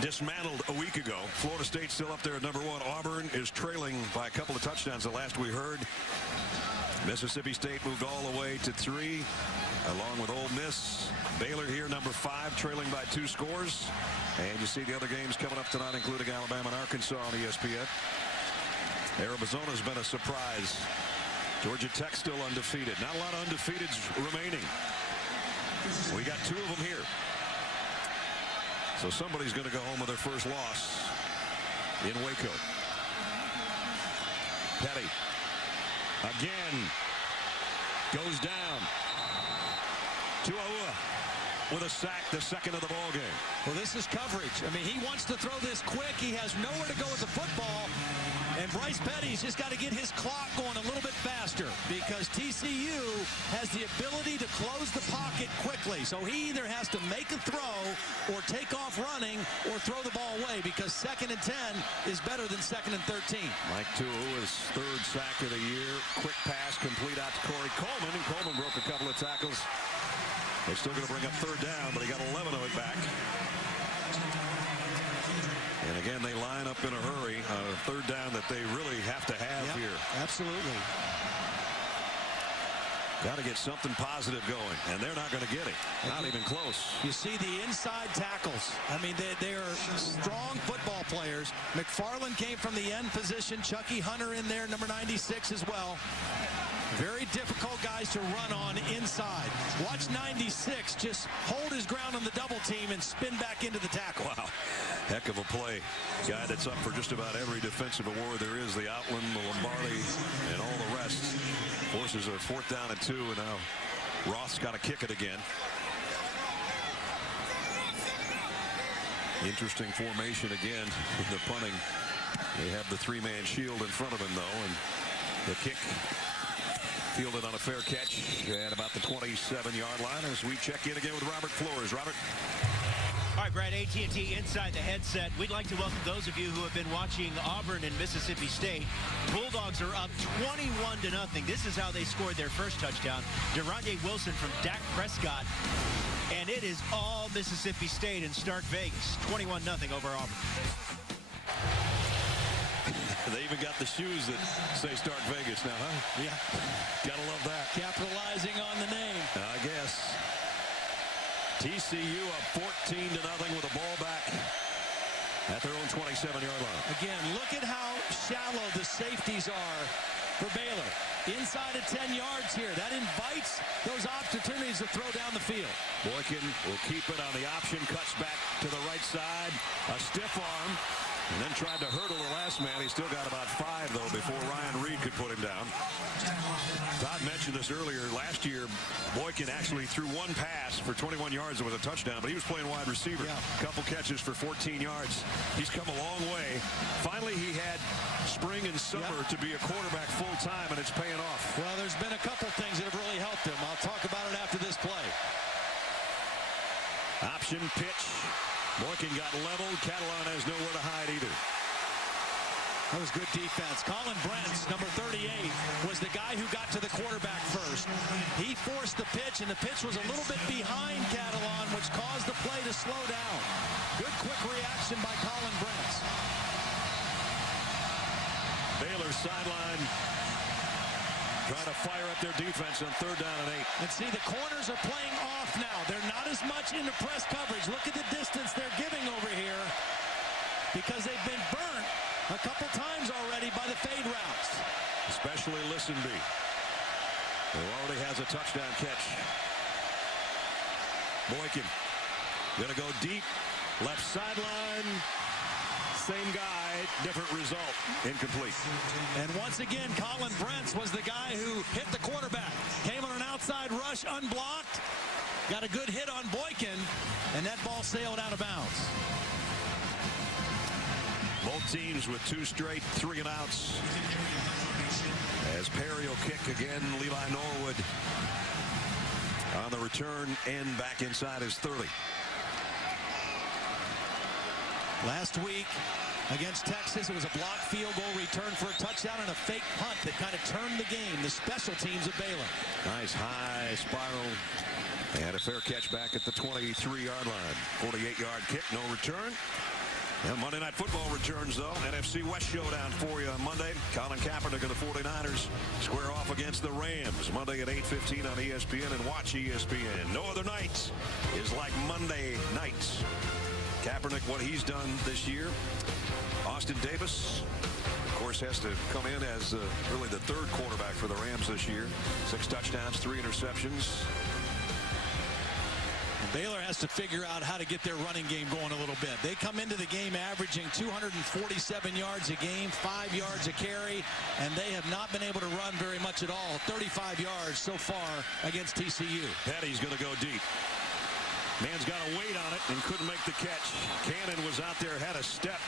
dismantled a week ago. Florida State still up there at number 1. Auburn is trailing by a couple of touchdowns the last we heard. Mississippi State moved all the way to 3, along with Ole Miss. Baylor here, number 5, trailing by 2 scores. And you see the other games coming up tonight, including Alabama and Arkansas on ESPN. Arizona's been a surprise. Georgia Tech still undefeated. Not a lot of undefeateds remaining. We got 2 of them here. So somebody's going to go home with their first loss in Waco. Petty. Again. goes down. Tuaua with a sack, the second of the ball game. Well, this is coverage. I mean, he wants to throw this quick. He has nowhere to go with the football. And Bryce Petty's just got to get his clock going a little bit faster because TCU has the ability to close the pocket quickly. So he either has to make a throw or take off running or throw the ball away because 2nd and 10 is better than 2nd and 13. Mike Tua's third sack of the year. Quick pass complete out to Corey Coleman, and Coleman broke a couple of tackles. They're still going to bring up 3rd down, but he got 11 of it back. And again, they line up in a hurry on a 3rd down that they really have to have here. Absolutely. Got to get something positive going, and they're not going to get it. Not even close. You see the inside tackles. I mean, they are strong football players. McFarland came from the end position. Chucky Hunter in there, number 96 as well. Very difficult guys to run on inside. Watch 96 just hold his ground on the double team and spin back into the tackle. Wow. Heck of a play. Guy that's up for just about every defensive award there is. The Outland, the Lombardi, and all the rest. Forces a 4th down and 2, and now Roth's got to kick it again. Interesting formation again with the punting. They have the 3-man shield in front of him, though, and the kick fielded on a fair catch at about the 27-yard line as we check in again with Robert Flores. Robert. All right, Brad, AT&T Inside the Headset. We'd like to welcome those of you who have been watching Auburn and Mississippi State. Bulldogs are up 21-0. This is how they scored their first touchdown. De'Rondre Wilson from Dak Prescott. And it is all Mississippi State in Stark Vegas. 21-0 over Auburn. They even got the shoes that say Stark Vegas now, huh? Yeah. Gotta love that. Capitalizing on the name. I guess. TCU up 14-0 with a ball back at their own 27-yard line. Again, look at how shallow the safeties are for Baylor. Inside of 10 yards here. That invites those opportunities to throw down the field. Boykin will keep it on the option. Cuts back to the right side. A stiff arm. And then tried to hurdle the last man. He still got about 5, though, before Ryan Reed could put him down. Todd mentioned this earlier. Last year, Boykin actually threw 1 pass for 21 yards. It was a touchdown, but he was playing wide receiver. Yeah. Couple catches for 14 yards. He's come a long way. Finally, he had spring and summer to be a quarterback full-time, and it's paying off. Well, there's been a couple things that have really helped him. I'll talk about it after this play. Option pitch. Boykin got leveled. Catalan has nowhere to hide either. That was good defense. Colin Brents, number 38, was the guy who got to the quarterback first. He forced the pitch, and the pitch was a little bit behind Catalan, which caused the play to slow down. Good quick reaction by Colin Brents. Baylor sideline trying to fire up their defense on 3rd down and 8. And see, the corners are playing off now. They're not as much into press coverage. Look at the distance they're giving over here because they've been burnt a couple times already by the fade routes. Especially Listenby, who already has a touchdown catch. Boykin going to go deep, left sideline. Same guy, different result, incomplete. And once again, Colin Brents was the guy who hit the quarterback. Came on an outside rush, unblocked, got a good hit on Boykin, and that ball sailed out of bounds. Both teams with 2 straight 3-and-outs. As Perry will kick again, Levi Norwood on the return and back inside his 30. Last week against Texas, it was a blocked field goal return for a touchdown and a fake punt that kind of turned the game. The special teams of Baylor. Nice high spiral and a fair catch back at the 23-yard line. 48-yard kick, no return. And Monday Night Football returns, though. NFC West showdown for you on Monday. Colin Kaepernick and the 49ers square off against the Rams. Monday at 8:15 on ESPN, and watch ESPN. No other night is like Monday nights. Kaepernick, what he's done this year. Austin Davis, of course, has to come in as really the 3rd quarterback for the Rams this year. 6 touchdowns, 3 interceptions. Baylor has to figure out how to get their running game going a little bit. They come into the game averaging 247 yards a game, 5 yards a carry, and they have not been able to run very much at all. 35 yards so far against TCU. Petty's going to go deep. Man's got a weight on it and couldn't make the catch. Cannon was out there, had a step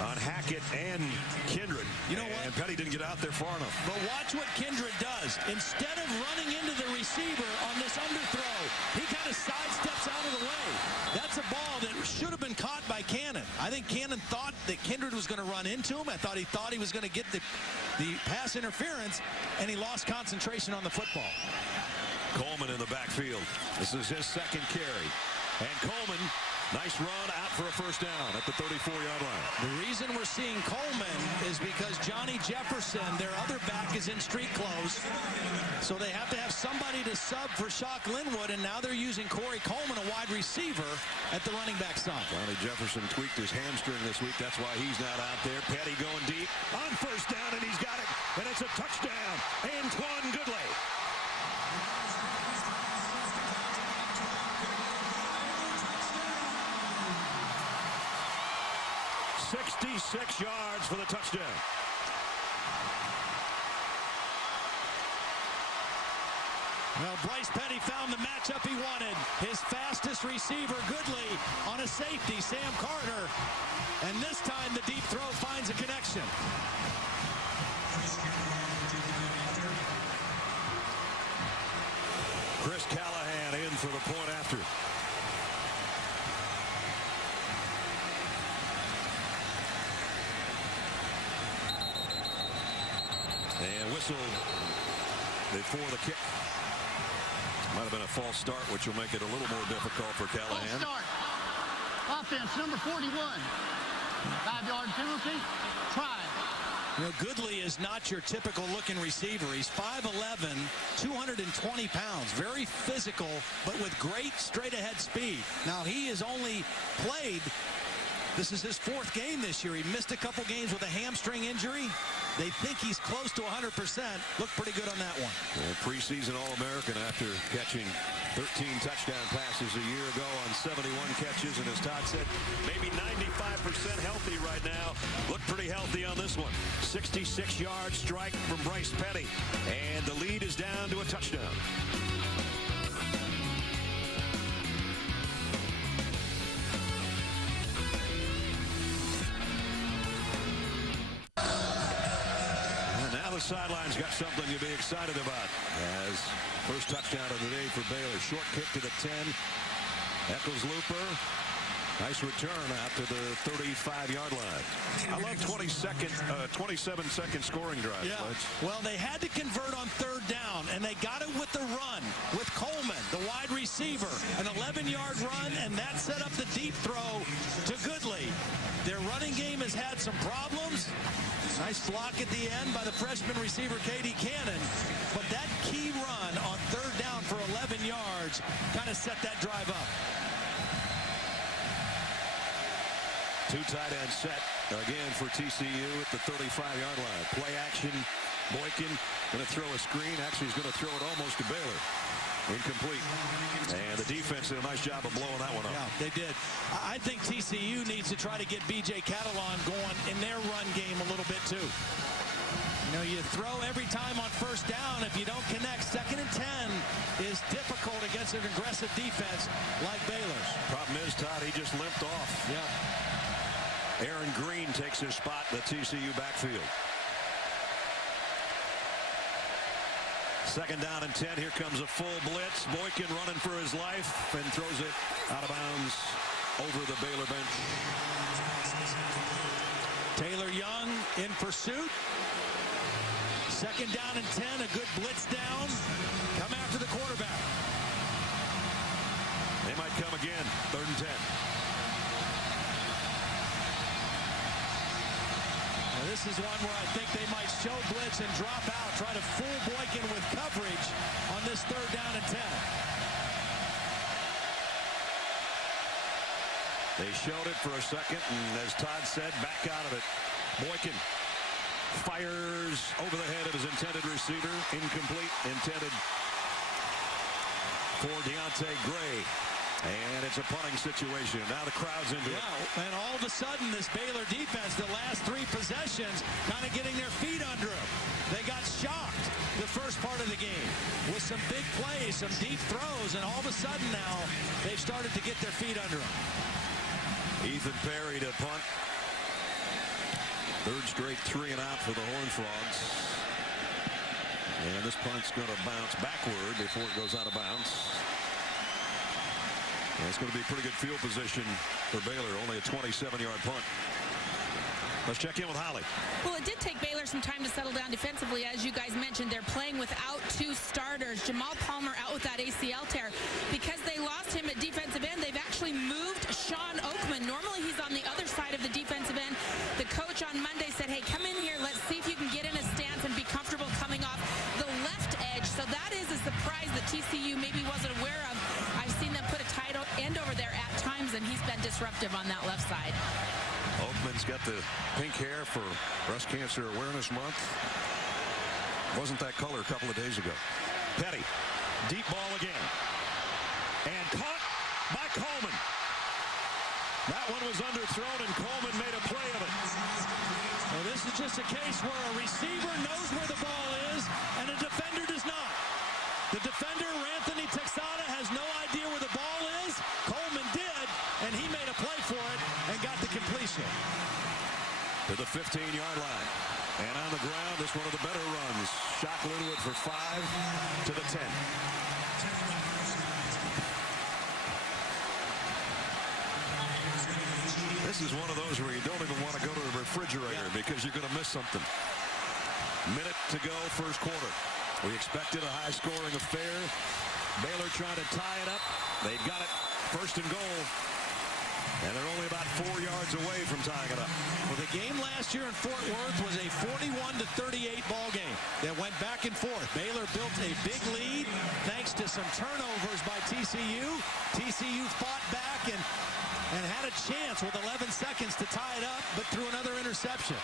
on Hackett and Kindred. You know what? And Petty didn't get out there far enough. But watch what Kindred does. Instead of running into the receiver on this underthrow, he kind of sidesteps out of the way. That's a ball that should have been caught by Cannon. I think Cannon thought that Kindred was going to run into him. I thought he was going to get the pass interference, and he lost concentration on the football. Coleman in the backfield. This is his second carry. And Coleman, nice run out for a first down at the 34-yard line. The reason we're seeing Coleman is because Johnny Jefferson, their other back, is in street clothes. So they have to have somebody to sub for Shock Linwood, and now they're using Corey Coleman, a wide receiver, at the running back side. Johnny Jefferson tweaked his hamstring this week. That's why he's not out there. Petty going deep on first down, and he's got it. And it's a touchdown. Antoine Goodley. 66 yards for the touchdown. Well, Bryce Petty found the matchup he wanted. His fastest receiver, Goodley, on a safety, Sam Carter. And this time the deep throw finds a connection. Chris Callahan in for the point after. And whistle before the kick. Might have been a false start, which will make it a little more difficult for Callahan. False start. Offense, number 41. 5-yard penalty. Try. You know, Goodley is not your typical looking receiver. He's 5'11", 220 pounds. Very physical, but with great straight ahead speed. Now, he has only played, this is his 4th game this year. He missed a couple games with a hamstring injury. They think he's close to 100%. Looked pretty good on that one. Well, preseason All-American after catching 13 touchdown passes a year ago on 71 catches. And as Todd said, maybe 95% healthy right now. Looked pretty healthy on this one. 66-yard strike from Bryce Petty. And the lead is down to a touchdown. Sidelines got something to be excited about as first touchdown of the day for Baylor. Short kick to the 10. Eccles Looper. Nice return out to the 35-yard line. I love 27-second scoring drives. Yeah. Well, they had to convert on 3rd down, and they got it with the run with Coleman, the wide receiver. An 11-yard run, and that set up the deep throw to Goodley. Their running game has had some problems. Nice block at the end by the freshman receiver, Katie Cannon. But that key run on 3rd down for 11 yards kind of set that drive up. 2 tight end set again for TCU at the 35-yard line. Play action. Boykin going to throw a screen. Actually, he's going to throw it almost to Baylor. Incomplete. And the defense did a nice job of blowing that one up. Yeah, they did. I think TCU needs to try to get B.J. Catalon going in their run game a little bit, too. You know, you throw every time on 1st down. If you don't connect, 2nd and 10 is difficult against an aggressive defense like Baylor's. Problem is, Todd, he just limped off. Yeah. Aaron Green takes his spot in the TCU backfield. 2nd down and 10. Here comes a full blitz. Boykin running for his life and throws it out of bounds over the Baylor bench. Taylor Young in pursuit. 2nd down and 10. A good blitz down. Come after the quarterback. They might come again. 3rd and 10. Now, this is one where I think they might show blitz and drop out. Try to fool Boykin with coverage on this 3rd down and 10. They showed it for a second, and as Todd said, back out of it. Boykin fires over the head of his intended receiver. Incomplete. Intended for Deontay Gray. And it's a punting situation. Now the crowd's into it. And all of a sudden, this Baylor defense, the last 3 possessions, kind of getting their feet under them. They got shocked the first part of the game with some big plays, some deep throws, and all of a sudden now they've started to get their feet under them. Ethan Perry to punt. Third straight 3 and out for the Horned Frogs. And this punt's going to bounce backward before it goes out of bounds. And it's going to be a pretty good field position for Baylor. Only a 27-yard punt. Let's check in with Holly. Well, it did take Baylor some time to settle down defensively. As you guys mentioned, they're playing without 2 starters. Jamal Palmer out with that ACL tear. Because they lost him at defensive end, they've actually moved Sean Oakman. Normally, he's on the other side of the defensive end. The coach on Monday said, hey, come in here. Let's see if you can get in a stance and be comfortable coming off the left edge. So that is a surprise that TCU maybe wasn't aware of. I've seen them put a tight end over there at times, and he's been disruptive on that left side. Oakman's got the pink hair for Breast Cancer Awareness Month. Wasn't that color a couple of days ago. Petty, deep ball again. And caught by Coleman. That one was underthrown, and Coleman made a play of it. Well, this is just a case where a receiver knows where the ball is, and a defender does not. The defender, Anthony Texada, has no idea where the ball is. Coleman did, and he made a play for it and got the completion. To the 15-yard line. And on the ground, it's one of the better runs. Shock Linwood for 5 to the 10. This is one of those where you don't even want to go to the refrigerator because you're going to miss something. Minute to go, first quarter. We expected a high-scoring affair. Baylor trying to tie it up. They've got it. First and goal. And they're only about 4 yards away from tying it up. Well, the game last year in Fort Worth was a 41-38 ball game that went back and forth. Baylor built a big lead thanks to some turnovers by TCU. TCU fought back and had a chance with 11 seconds to tie it up, but threw another interception.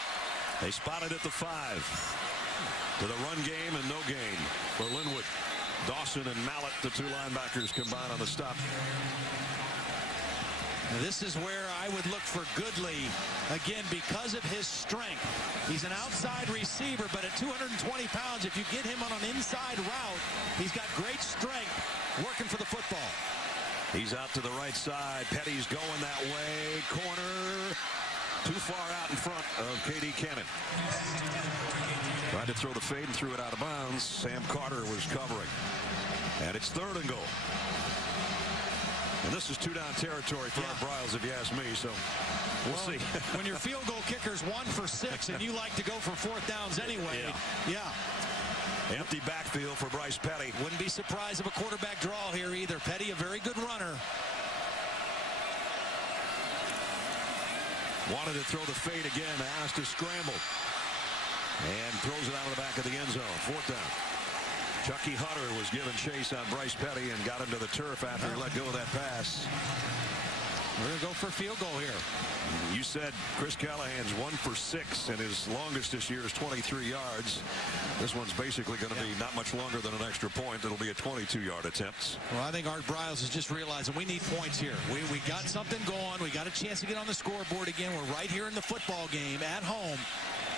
They spotted at the 5. To the run game and no gain for Linwood. Dawson and Mallett, the 2 linebackers, combine on the stop. Now, this is where I would look for Goodley, again, because of his strength. He's an outside receiver, but at 220 pounds, if you get him on an inside route, he's got great strength working for the football. He's out to the right side. Petty's going that way. Corner. Too far out in front of K.D. Cannon. Tried to throw the fade and threw it out of bounds. Sam Carter was covering. And it's 3rd and goal. And this is 2-down territory for our Bryles, if you ask me, so we'll see. When your field goal kicker's 1 for 6 and you like to go for 4th downs anyway, yeah. Empty backfield for Bryce Petty. Wouldn't be surprised of a quarterback draw here either. Petty, a very good runner. Wanted to throw the fade again, asked to scramble. And throws it out of the back of the end zone. 4th down. Chucky Hutter was given chase on Bryce Petty and got him to the turf after he let go of that pass. We're going to go for a field goal here. You said Chris Callahan's 1 for 6, and his longest this year is 23 yards. This one's basically going to be not much longer than an extra point. It'll be a 22-yard attempt. Well, I think Art Bryles is just realizing we need points here. We got something going. We got a chance to get on the scoreboard again. We're right here in the football game at home.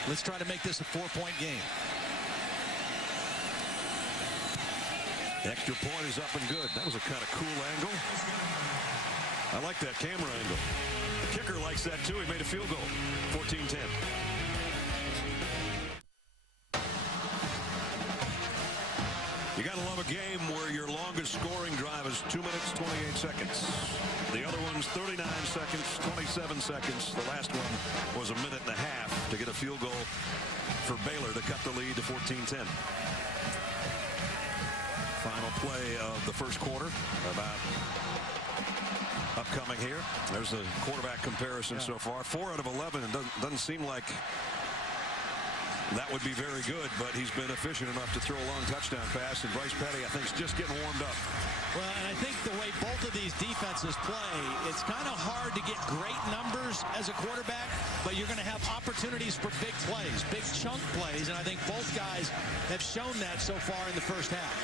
Let's try to make this a 4-point game. Extra point is up and good. That was a kind of cool angle. I like that camera angle. The kicker likes that too. He made a field goal. 14-10. You got to love a game where your longest scoring drive is 2 minutes, 28 seconds. The other one's 39 seconds, 27 seconds. The last one was a minute and a half to get a field goal for Baylor to cut the lead to 14-10. Final play of the first quarter. About upcoming here. There's the quarterback comparison so far. 4 out of 11. It doesn't seem like that would be very good, but he's been efficient enough to throw a long touchdown pass, and Bryce Petty, I think, is just getting warmed up. Well, and I think the way both of these defenses play, it's kind of hard to get great numbers as a quarterback, but you're going to have opportunities for big plays, big chunk plays, and I think both guys have shown that so far in the first half.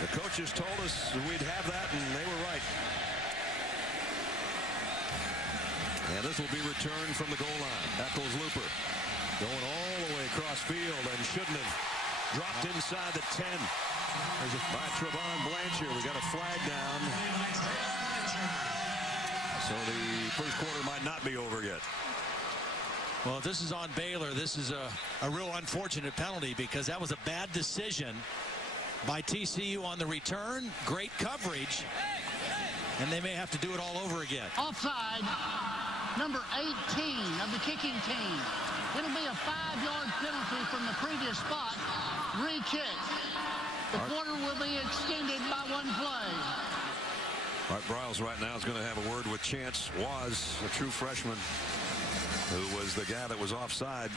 The coaches told us we'd have that, and they were right. And this will be returned from the goal line. Eccles Looper going all the way across field and shouldn't have dropped inside the 10. There's a by Trevon Blanchard. We got a flag down. So the first quarter might not be over yet. Well, if this is on Baylor, this is a real unfortunate penalty because that was a bad decision by TCU on the return. Great coverage. And they may have to do it all over again. Offside, number 18 of the kicking team. It'll be a 5-yard penalty from the previous spot. Re-kick. The quarter will be extended by 1 play. Art Briles right now is going to have a word with Chance Was, a true freshman, who was the guy that was offside.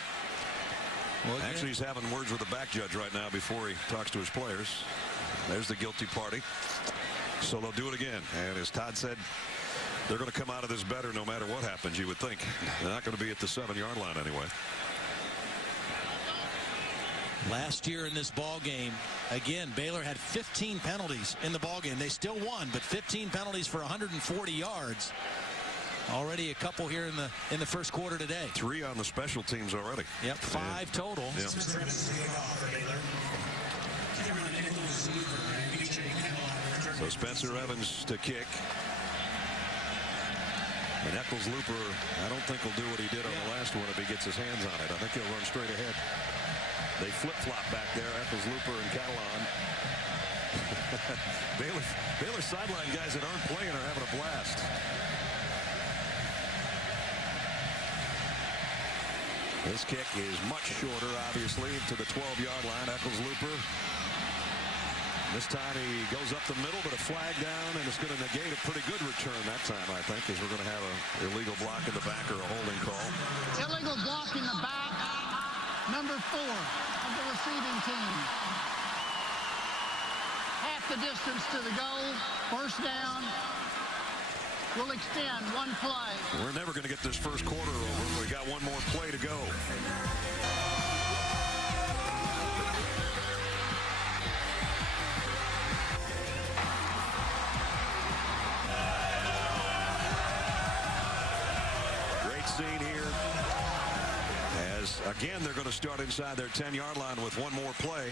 Well, actually, he's having words with the back judge right now before he talks to his players. There's the guilty party. So they'll do it again. And as Todd said, they're going to come out of this better no matter what happens, you would think. They're not going to be at the 7-yard line anyway. Last year in this ball game, again, Baylor had 15 penalties in the ball game. They still won, but 15 penalties for 140 yards. Already a couple here in the first quarter today. 3 on the special teams already. Yep, 5 total. Yep. So Spencer Evans to kick. And Eccles Looper, I don't think he'll do what he did on the last one if he gets his hands on it. I think he'll run straight ahead. They flip-flop back there, Eccles Looper and Catalan. Baylor sideline guys that aren't playing are having a blast. This kick is much shorter, obviously, to the 12-yard line. Eccles Looper. This time he goes up the middle, but a flag down, and it's going to negate a pretty good return that time, I think, because we're going to have an illegal block in the back or a holding call. Illegal block in the back. Number 4 of the receiving team. Half the distance to the goal. First down. Will extend 1 play. We're never going to get this first quarter over. We got 1 more play to go. Great scene here. As again, they're going to start inside their 10-yard line with 1 more play.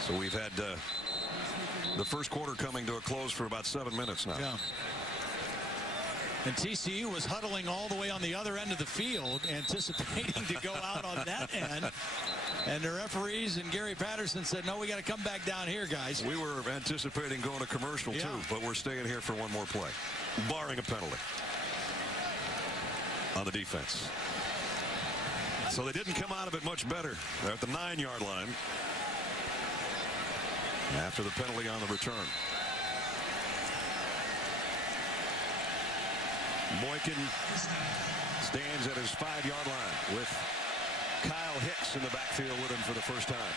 So we've had the first quarter coming to a close for about 7 minutes now. Yeah. And TCU was huddling all the way on the other end of the field, anticipating to go out on that end. And the referees and Gary Patterson said, no, we got to come back down here, guys. We were anticipating going to commercial, too, but we're staying here for 1 more play, barring a penalty on the defense. So they didn't come out of it much better. They're at the 9-yard line after the penalty on the return. Boykin stands at his 5-yard line with Kyle Hicks in the backfield with him for the first time.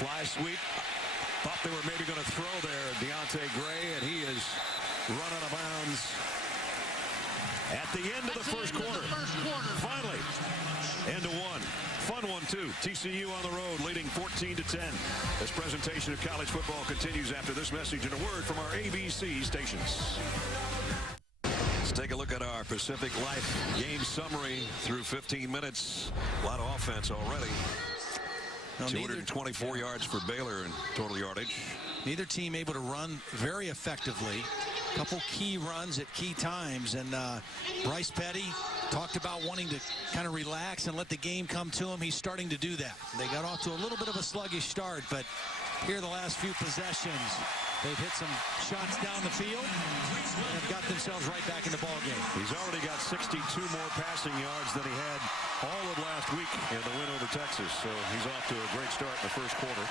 Fly sweep. Thought they were maybe going to throw there, Deontay Gray, and he is run out of bounds at the end of the first quarter. Finally, end of 1. Fun one, too. TCU on the road, leading 14-10. This presentation of college football continues after this message and a word from our ABC stations. Let's take a look at our Pacific Life game summary through 15 minutes. A lot of offense already. 224 yards for Baylor in total yardage. Neither team able to run very effectively. A couple key runs at key times, and Bryce Petty talked about wanting to kind of relax and let the game come to him. He's starting to do that. They got off to a little bit of a sluggish start, but here the last few possessions, they've hit some shots down the field and have got themselves right back in the ball game. He's already got 62 more passing yards than he had all of last week in the win over Texas, so he's off to a great start in the first quarter.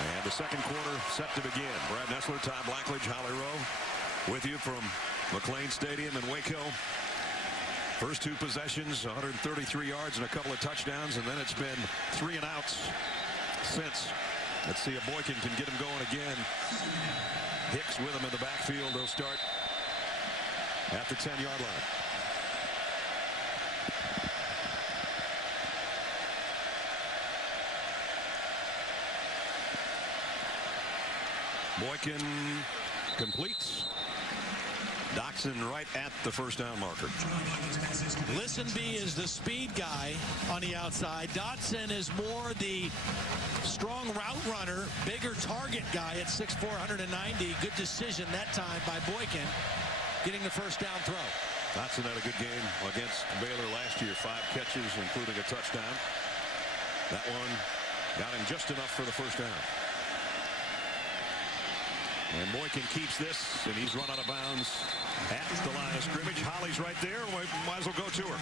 And the second quarter set to begin. Brad Nessler, Todd Blackledge, Holly Rowe with you from McLean Stadium in Waco. First 2 possessions, 133 yards and a couple of touchdowns, and then it's been 3 and outs since. Let's see if Boykin can get him going again. Hicks with him in the backfield. They'll start at the 10-yard line. Boykin completes. Doxson right at the first down marker. Listenby is the speed guy on the outside. Dotson is more the strong route runner, bigger target guy at 6'4", 190. Good decision that time by Boykin, getting the first down throw. Dotson had a good game against Baylor last year. 5 catches, including a touchdown. That one got him just enough for the first down. And Boykin keeps this, and he's run out of bounds at the line of scrimmage. Holly's right there. We might as well go to her.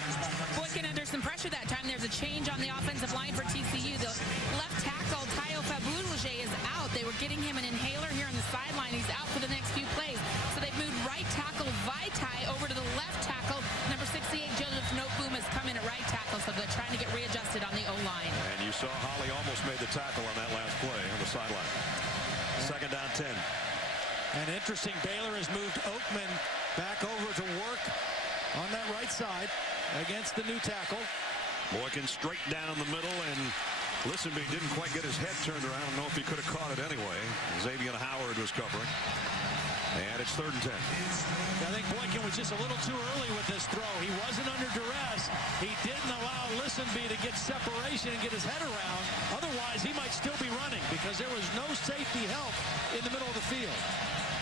Boykin under some pressure that time. There's a change on the offensive line for TCU. The left tackle, Tayo Fabulege, is out. They were getting him an inhaler here on the sideline. He's out for the next few plays. So they've moved right tackle Vaitai over to the left tackle. Number 68, Joseph Noteboom, has come in at right tackle, so they're trying to get readjusted on the O-line. And you saw Holly almost made the tackle on that last play on the sideline. Second down 10. And interesting, Baylor has moved Oakman back over to work on that right side against the new tackle. Boykin straight down the middle, and Listenby didn't quite get his head turned around. I don't know if he could have caught it anyway. Xavier Howard was covering. And it's 3rd and 10. I think Boykin was just a little too early with this throw. He wasn't under duress. He didn't allow Listenby to get separation and get his head around. Otherwise, he might still be running because there was no safety help in the middle of the field.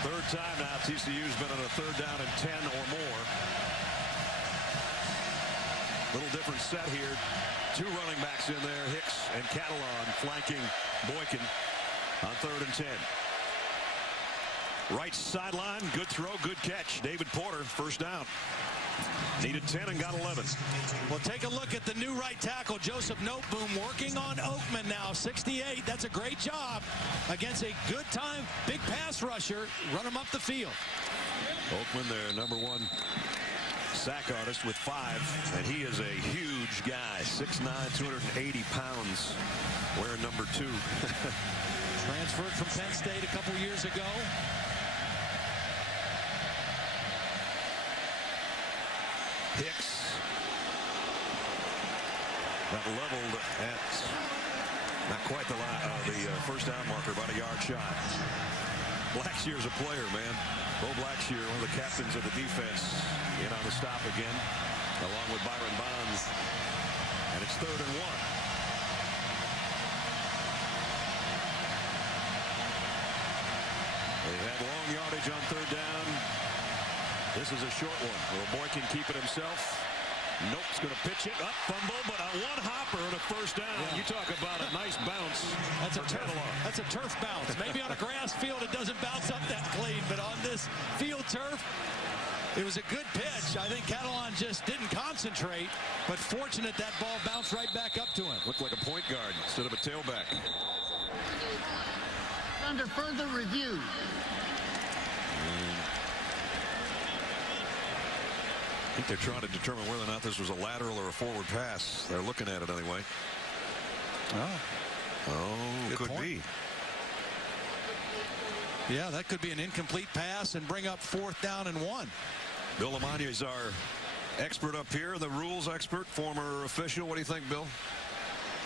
3rd time now TCU's been on a 3rd down and 10 or more. Little different set here. 2 running backs in there, Hicks and Catalan flanking Boykin on 3rd and 10. Right sideline, good throw, good catch. David Porter, first down. Needed 10 and got 11. Well, take a look at the new right tackle, Joseph Noteboom, working on Oakman now. 68, that's a great job against a good time, big pass rusher. Run him up the field. Oakman, their #1 sack artist with 5, and he is a huge guy, 6'9", 280 pounds, wearing number 2. Transferred from Penn State a couple years ago. Hicks got leveled at not quite the first down marker, about a yard shy. Blackshear's a player, man. Bo Blackshear, one of the captains of the defense, in on the stop again, along with Byron Bonds. And it's 3rd and 1. They had long yardage on 3rd down. This is a short one. Will Boykin keep it himself? Nope's going to pitch it up, fumble, but a one-hopper and a first down. Yeah. You talk about a nice bounce. That's a turf bounce. Maybe on a grass field it doesn't bounce up that clean, but on this field turf, it was a good pitch. I think Catalan just didn't concentrate, but fortunate that ball bounced right back up to him. Looked like a point guard instead of a tailback. Under further review. I think they're trying to determine whether or not this was a lateral or a forward pass. They're looking at it anyway. Oh, could be. Yeah, that could be an incomplete pass and bring up 4th down and 1. Bill Lamagna is our expert up here, the rules expert, former official. What do you think, Bill?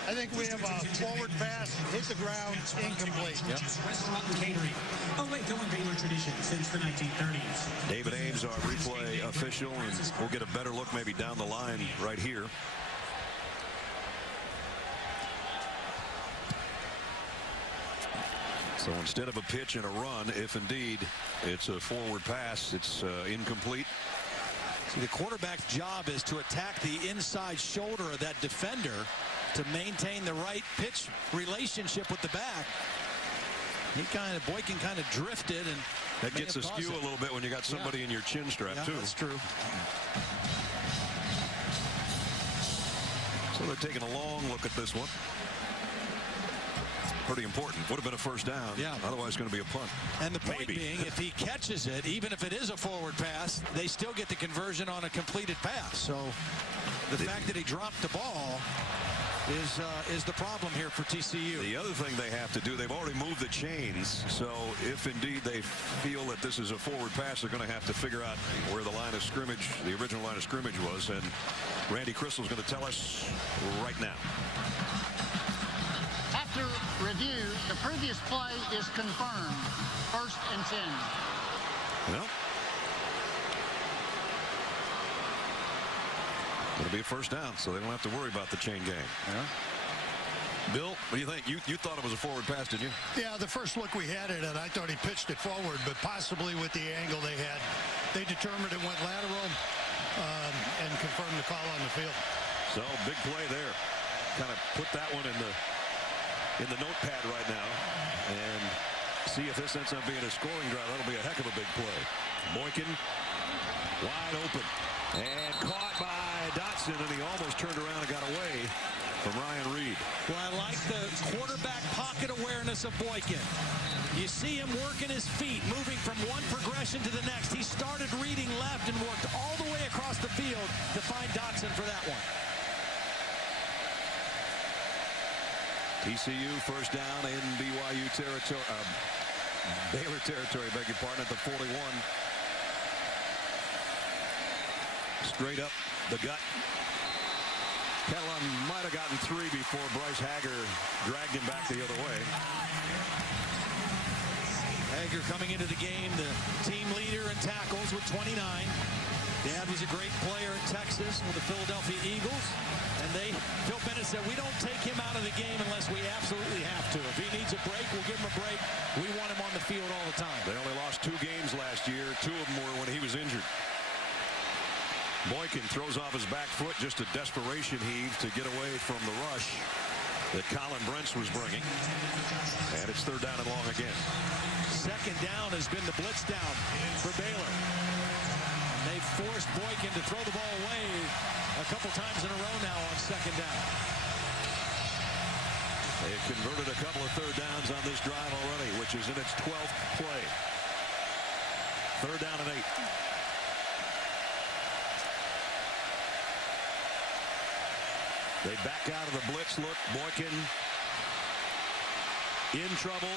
I think we have a forward pass, hit the ground, incomplete. Yep. Oh, wait, going Baylor tradition since the 1930s. David Ames, our replay official, and we'll get a better look maybe down the line right here. So instead of a pitch and a run, if indeed it's a forward pass, it's incomplete. See, the quarterback's job is to attack the inside shoulder of that defender to maintain the right pitch relationship with the back. Boykin kind of drifted, and that gets askew a little bit when you got somebody in your chin strap too. That's true. So they're taking a long look at this one. Pretty important. Would have been a first down. Yeah. Otherwise, it's going to be a punt. And the point being, if he catches it, even if it is a forward pass, they still get the conversion on a completed pass. So the fact that he dropped the ball is the problem here for TCU. The other thing they have to do, they've already moved the chains. So if indeed they feel that this is a forward pass, they're going to have to figure out where the line of scrimmage, the original line of scrimmage was. And Randy Crystal is going to tell us right now. After Review. The previous play is confirmed. 1st and 10. Well, it'll be a first down, so they don't have to worry about the chain gang. Yeah. Bill, what do you think? You thought it was a forward pass, did you? Yeah, the first look we had at it, I thought he pitched it forward, but possibly with the angle they had, they determined it went lateral and confirmed the call on the field. So big play there. Kind of put that one in the notepad right now and see if this ends up being a scoring drive. That'll be a heck of a big play. Boykin wide open and caught by Dotson, and he almost turned around and got away from Ryan Reed. Well, I like the quarterback pocket awareness of Boykin. You see him working his feet, moving from one progression to the next. He started reading left and worked all the way across the field to find Dotson for that one. TCU first down in BYU territory, Baylor territory, beg your pardon, at the 41. Straight up the gut. Catalan might have gotten 3 before Bryce Hager dragged him back the other way. Hager coming into the game, the team leader in tackles with 29. Dad was a great player in Texas with the Philadelphia Eagles. And Phil Bennett said, we don't take him out of the game unless we absolutely have to. If he needs a break, we'll give him a break. We want him on the field all the time. They only lost 2 games last year. 2 of them were when he was injured. Boykin throws off his back foot, just a desperation heave to get away from the rush that Colin Brentz was bringing. And it's 3rd down and long again. 2nd down has been the blitz down for Baylor. They've forced Boykin to throw the ball away a couple times in a row now on 2nd down. They've converted a couple of 3rd downs on this drive already, which is in its 12th play. 3rd down and 8. They back out of the blitz look. Boykin in trouble,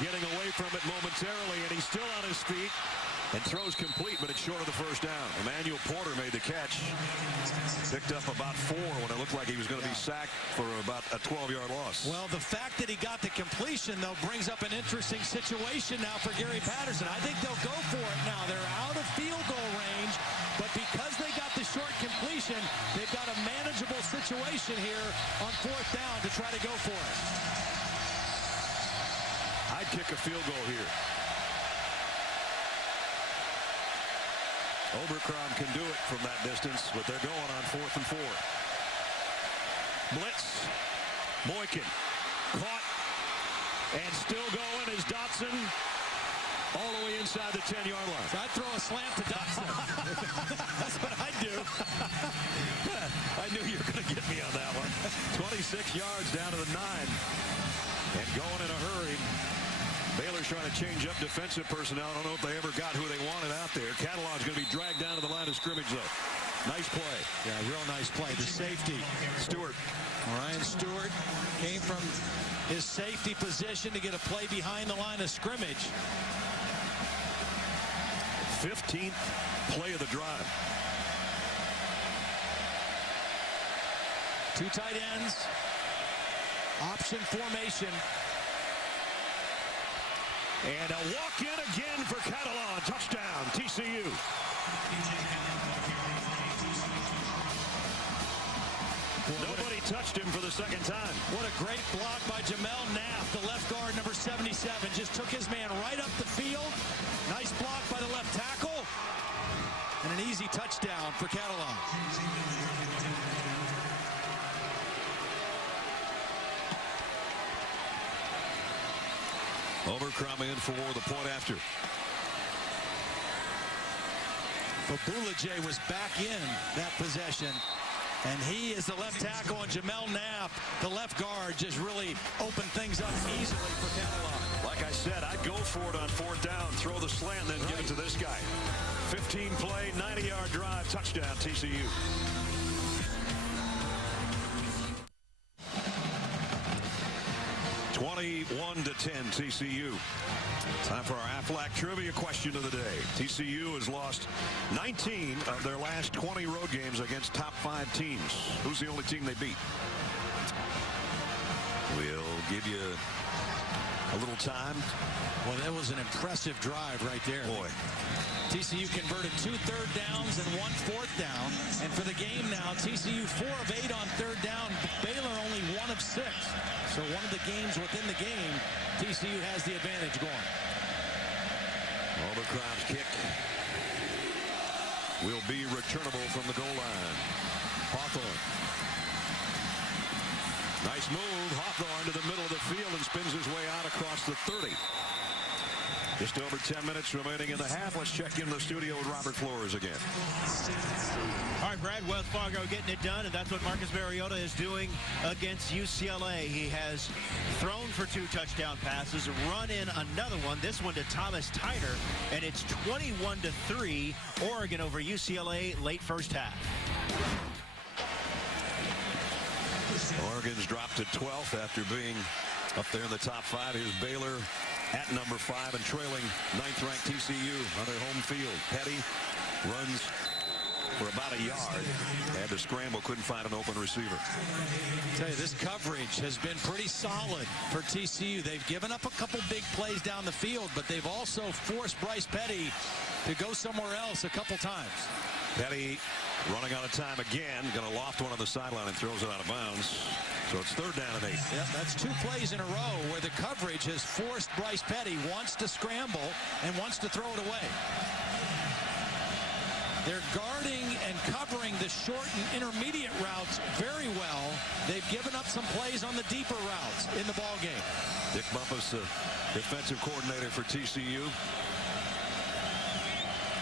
getting away from it momentarily, and he's still on his feet and throws complete, but it's short of the first down. Emmanuel Porter made the catch. Picked up about 4 when it looked like he was going to be sacked for about a 12-yard loss. Well, the fact that he got the completion, though, brings up an interesting situation now for Gary Patterson. I think they'll go for it now. They're out of field goal range, but because they got the short completion, they've got a manageable situation here on 4th down to try to go for it. I'd kick a field goal here. Oberkron can do it from that distance, but they're going on 4th and 4. Blitz. Boykin caught and still going is Dotson all the way inside the 10-yard line. So I'd throw a slant to Dotson. That's what I'd do. I knew you were going to get me on that one. 26 yards down to the 9 and going in a hurry. Baylor's trying to change up defensive personnel. I don't know if they ever got who they wanted out there. Catalan's going to be dragged down to the line of scrimmage, though. Nice play. Yeah, real nice play. The safety. Stewart. Ryan Stewart came from his safety position to get a play behind the line of scrimmage. 15th play of the drive. 2 tight ends. Option formation. And a walk-in again for Catalan. Touchdown, TCU. Nobody touched him for the 2nd time. What a great block by Jamel Knapp, the left guard, number 77. Just took his man right up the field. Nice block by the left tackle. And an easy touchdown for Catalan. Overcrom in for the point after. Babulajay was back in that possession. And he is the left tackle, and Jamel Knapp, the left guard, just really opened things up easily for Catalan. Like I said, I'd go for it on 4th down, throw the slant, then give it to this guy. 15-play, 90-yard drive, touchdown, TCU. (21-10) TCU. Time for our Aflac trivia question of the day. TCU has lost 19 of their last 20 road games against top 5 teams. Who's the only team they beat? We'll give you a little time. Well, that was an impressive drive right there. Boy. TCU converted 2 third downs and 1 fourth down. And for the game now, TCU 4 of 8 on third down. Baylor only 1 of 6. So one of the games within the game, TCU has the advantage going. Overcrown's kick will be returnable from the goal line. Hawthorne. Nice move. Hawthorne to the middle of the field and spins his way out across the 30. Just over 10 minutes remaining in the half. Let's check in the studio with Robert Flores again. All right, Brad, Wells Fargo getting it done, and that's what Marcus Mariota is doing against UCLA. He has thrown for 2 touchdown passes, run in another one, this one to Thomas Tyner, and it's 21-3, Oregon over UCLA late first half. Oregon's dropped to 12th after being up there in the top 5. Here's Baylor at number 5 and trailing 9th-ranked TCU on their home field. Petty runs for about a yard. Had to scramble, couldn't find an open receiver. I tell you, this coverage has been pretty solid for TCU. They've given up a couple big plays down the field, but they've also forced Bryce Petty to go somewhere else a couple times. Petty running out of time again. Going to loft one on the sideline and throws it out of bounds. So it's 3rd down and 8. Yep, that's 2 plays in a row where the coverage has forced Bryce Petty, wants to scramble and wants to throw it away. They're guarding and covering the short and intermediate routes very well. They've given up some plays on the deeper routes in the ball game. Dick Bumpus, the defensive coordinator for TCU.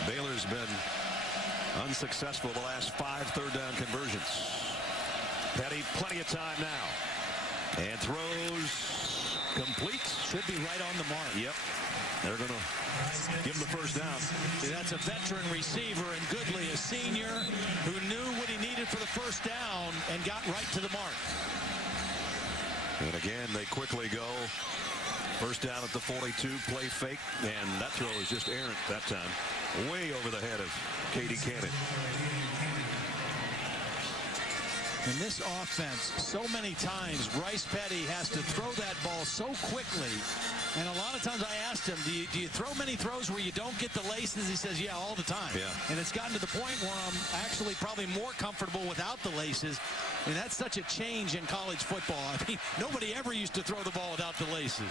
Baylor's been unsuccessful the last 5 third down conversions. Petty, plenty of time now. And throws complete. Should be right on the mark. Yep. They're going to give him the first down. See, that's a veteran receiver, and Goodley, a senior, who knew what he needed for the first down and got right to the mark. And again, they quickly go. First down at the 42, play fake, and that throw is just errant that time. Way over the head of Katie Cannon. In this offense, so many times, Bryce Petty has to throw that ball so quickly. And a lot of times I asked him, do you throw many throws where you don't get the laces? He says, yeah, all the time. Yeah. And it's gotten to the point where I'm actually probably more comfortable without the laces. And that's such a change in college football. I mean, nobody ever used to throw the ball without the laces.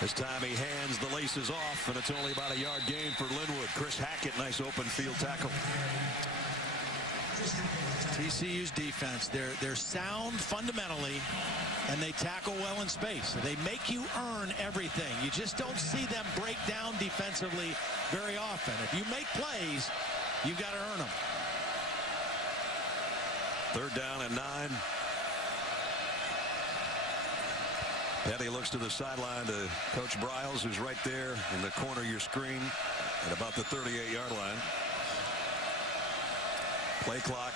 This time he hands the laces off, and it's only about a yard gain for Linwood. Chris Hackett, nice open field tackle. TCU's defense, they're sound fundamentally, and they tackle well in space. They make you earn everything. You just don't see them break down defensively very often. If you make plays, you've got to earn them. 3rd down and 9. Petty looks to the sideline to Coach Briles, who's right there in the corner of your screen at about the 38-yard line. Play clock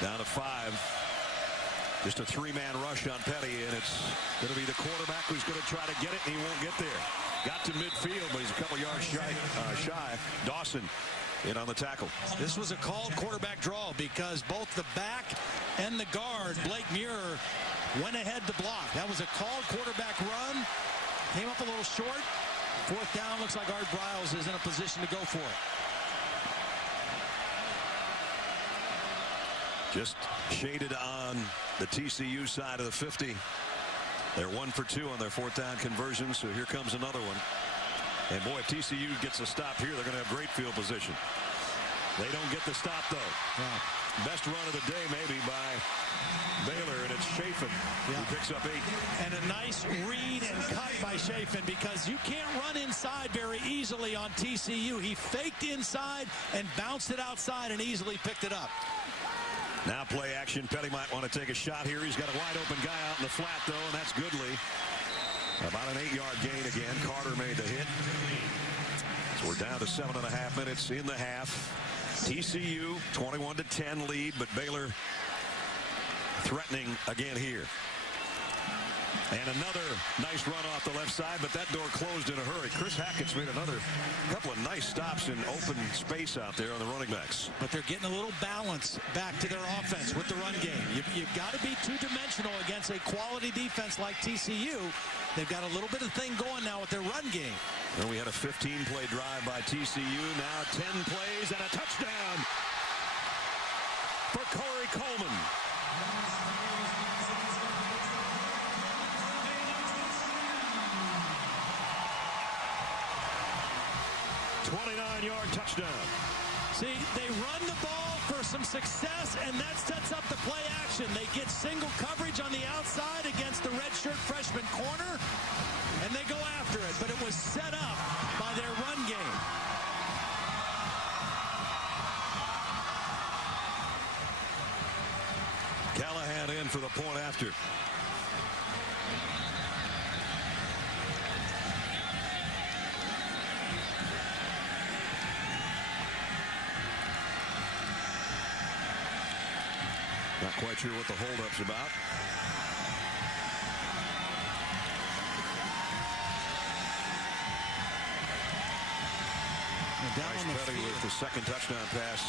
down to 5. Just a 3-man rush on Petty, and it's going to be the quarterback who's going to try to get it, and he won't get there. Got to midfield, but he's a couple yards shy. Dawson in on the tackle. This was a called quarterback draw because both the back and the guard, Blake Muir, went ahead to block. That was a called quarterback run. Came up a little short. 4th down. Looks like Art Briles is in a position to go for it. Just shaded on the TCU side of the 50. They're 1 for 2 on their 4th down conversion, so here comes another one. And boy, if TCU gets a stop here, they're going to have great field position. They don't get the stop, though. Yeah. Best run of the day, maybe, by Baylor, and it's Chafin who picks up 8. And a nice read and cut by Chafin, because you can't run inside very easily on TCU. He faked inside and bounced it outside and easily picked it up. Now play action. Petty might want to take a shot here. He's got a wide open guy out in the flat, though, and that's Goodley. About an 8-yard gain again. Carter made the hit. So we're down to 7.5 minutes in the half. TCU 21-10 lead, but Baylor threatening again here. And another nice run off the left side, but that door closed in a hurry. Chris Hackett's made another couple of nice stops in open space out there on the running backs. But they're getting a little balance back to their offense with the run game. You've got to be two-dimensional against a quality defense like TCU. They've got a little bit of thing going now with their run game. And we had a 15-play drive by TCU. Now 10 plays and a touchdown for Corey Coleman. 29-yard touchdown. See, they run the ball for some success, and that sets up the play action. They get single coverage on the outside against the redshirt freshman corner, and they go after it. But it was set up by their run game. Callahan in for the point after. Not quite sure what the holdup's about. Bryce Petty with the second touchdown pass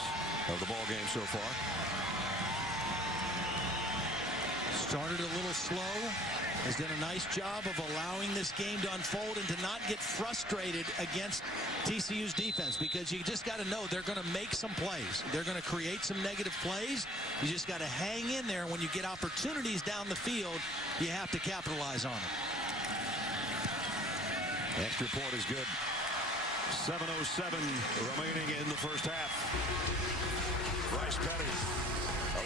of the ball game so far. Started a little slow. Has done a nice job of allowing this game to unfold and to not get frustrated against TCU's defense, because you just got to know they're going to make some plays. They're going to create some negative plays. You just got to hang in there. When you get opportunities down the field, you have to capitalize on it. Extra point is good. 7:07 remaining in the first half. Bryce Petty,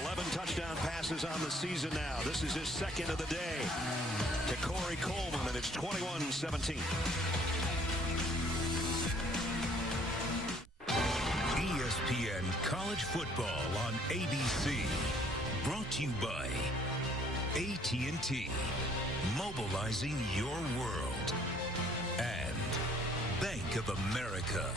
11 touchdown passes on the season now. This is his second of the day to Corey Coleman, and it's 21-17. ESPN College Football on ABC. Brought to you by AT&T. Mobilizing your world. And Bank of America.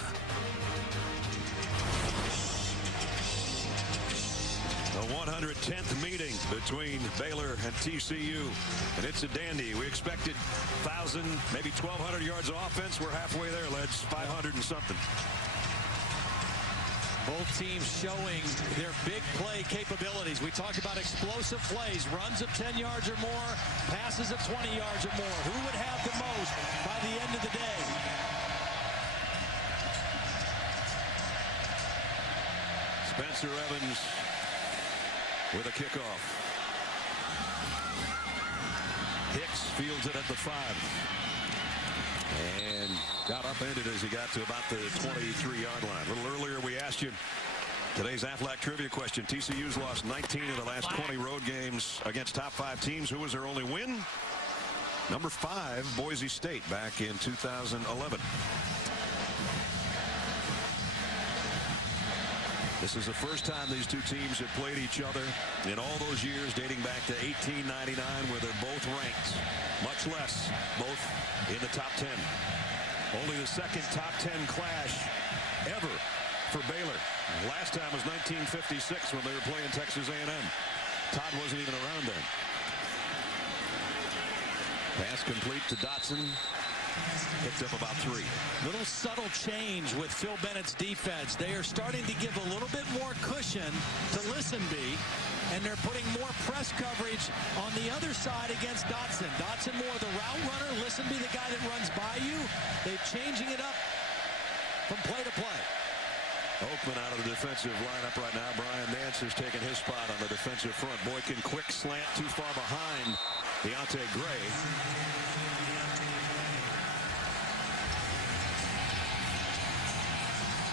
The 110th meeting between Baylor and TCU, and it's a dandy. We expected 1,000, maybe 1,200 yards of offense. We're halfway there, Ledge, 500 and something. Both teams showing their big play capabilities. We talked about explosive plays, runs of 10 yards or more, passes of 20 yards or more. Who would have the most by the end of the day? Spencer Evans with a kickoff. Hicks fields it at the 5. And got upended as he got to about the 23-yard line. A little earlier we asked you today's Aflac trivia question. TCU's lost 19 of the last 20 road games against top 5 teams. Who was their only win? Number 5, Boise State, back in 2011. This is the first time these two teams have played each other in all those years, dating back to 1899, where they're both ranked, much less both in the top 10. Only the second top 10 clash ever for Baylor. Last time was 1956 when they were playing Texas A&M. Todd wasn't even around then. Pass complete to Dotson. Picked up about 3. Little subtle change with Phil Bennett's defense. They are starting to give a little bit more cushion to Listenby, and they're putting more press coverage on the other side against Dotson. Dotson more the route runner, Listenby the guy that runs by you. They're changing it up from play to play. Oakman out of the defensive lineup right now. Brian Nance has taken his spot on the defensive front. Boykin quick slant too far behind Deontay Gray.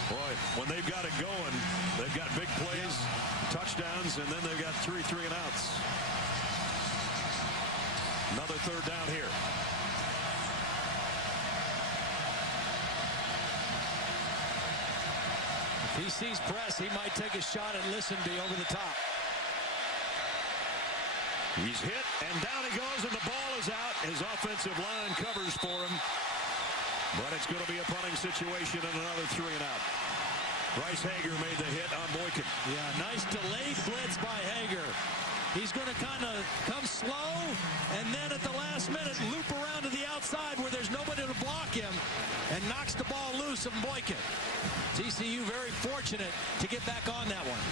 Boy, when they've got it going, they've got big plays, touchdowns, and then they've got 3 and outs. Another third down here. If he sees press, he might take a shot at Listenby over the top. He's hit, and down he goes, and the ball is out. His offensive line covers for him. But it's going to be a punting situation and another 3 and out. Bryce Hager made the hit on Boykin. Yeah, nice delayed blitz by Hager. He's going to kind of come slow and then at the last minute loop around to the outside where there's nobody to block him and knocks the ball loose of Boykin. TCU very fortunate to get back on that one.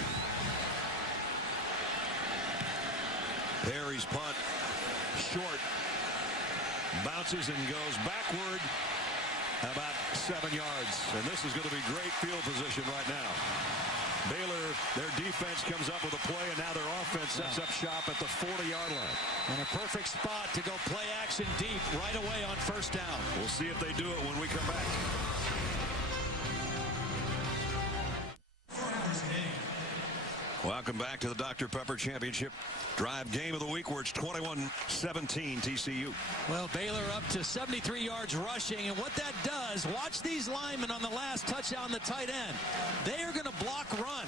Harry's punt short, bounces and goes backward about 7 yards, and this is going to be great field position right now. Baylor, their defense comes up with a play, and now their offense sets up shop at the 40-yard line. And a perfect spot to go play action deep right away on first down. We'll see if they do it when we come back. Welcome back to the Dr. Pepper Championship Drive game of the week, where it's 21-17 TCU. Well, Baylor up to 73 yards rushing, and what that does, watch these linemen on the last touchdown, the tight end. They are going to block run,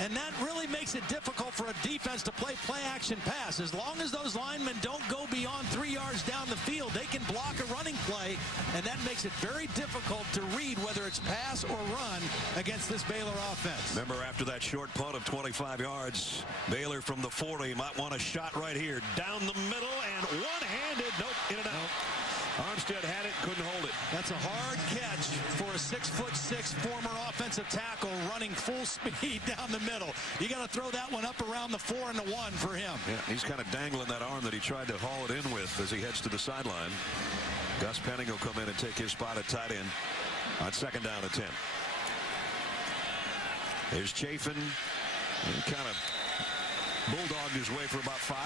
and that really makes it difficult for a defense to play play-action pass. As long as those linemen don't go beyond 3 yards down the field, they can block a running play, and that makes it very difficult to read whether it's pass or run against this Baylor offense. Remember, after that short punt of 25 yards, Baylor from the 40 might want a shot right here. Down the middle and one-handed. Nope, in and out. Armstead had it, couldn't hold it. That's a hard catch for a 6'6" former offensive tackle running full speed down the middle. You got to throw that one up around the 4 and the 1 for him. Yeah, he's kind of dangling that arm that he tried to haul it in with as he heads to the sideline. Gus Penning will come in and take his spot at tight end on 2nd down and 10. Here's Chafin. He kind of bulldogged his way for about 5.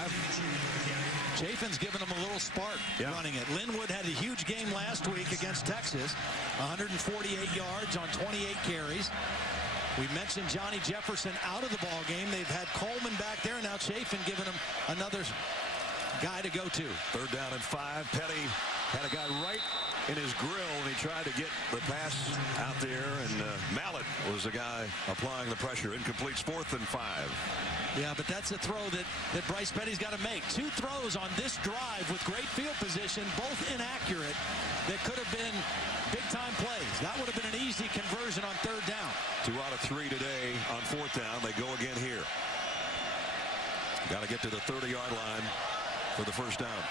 Chafin's given him a little spark running it. Linwood had a huge game last week against Texas. 148 yards on 28 carries. We mentioned Johnny Jefferson out of the ball game. They've had Coleman back there. Now Chafin giving him another guy to go to. 3rd down and 5. Petty had a guy right in his grill, and he tried to get the pass out there, and Mallett was the guy applying the pressure. Incomplete's 4th and 5. Yeah, but that's a throw that Bryce Petty's got to make. 2 throws on this drive with great field position, both inaccurate, that could have been big-time plays. That would have been an easy conversion on 3rd down. 2 out of 3 today on 4th down. They go again here. Got to get to the 30-yard line for the 1st down.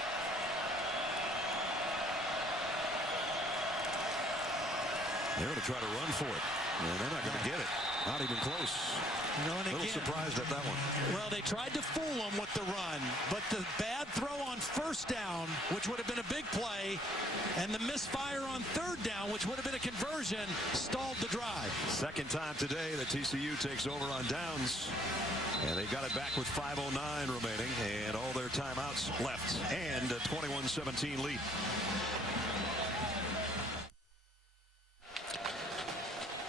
They're going to try to run for it, and they're not going to get it. Not even close. You know, and a little surprised at that one. Well, they tried to fool him with the run, but the bad throw on 1st down, which would have been a big play, and the misfire on 3rd down, which would have been a conversion, stalled the drive. 2nd time today that TCU takes over on downs, and they got it back with 5:09 remaining, and all their timeouts left, and a 21-17 lead.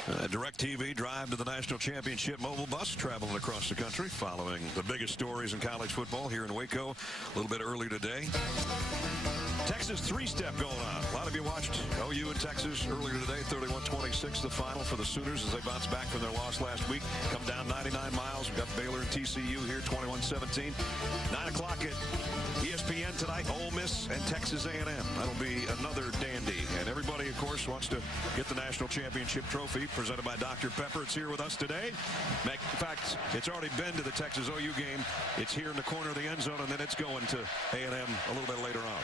DirecTV Drive to the National Championship mobile bus traveling across the country, following the biggest stories in college football here in Waco a little bit earlier today. Texas 3-step going on. A lot of you watched OU and Texas earlier today. 31-26 the final for the Sooners as they bounce back from their loss last week. Come down 99 miles. We've got Baylor and TCU here, 21-17. 9 o'clock at ESPN tonight, Ole Miss and Texas A&M. That'll be another dandy. And everybody, of course, wants to get the national championship trophy presented by Dr. Pepper. It's here with us today. In fact, it's already been to the Texas OU game. It's here in the corner of the end zone, and then it's going to A&M a little bit later on.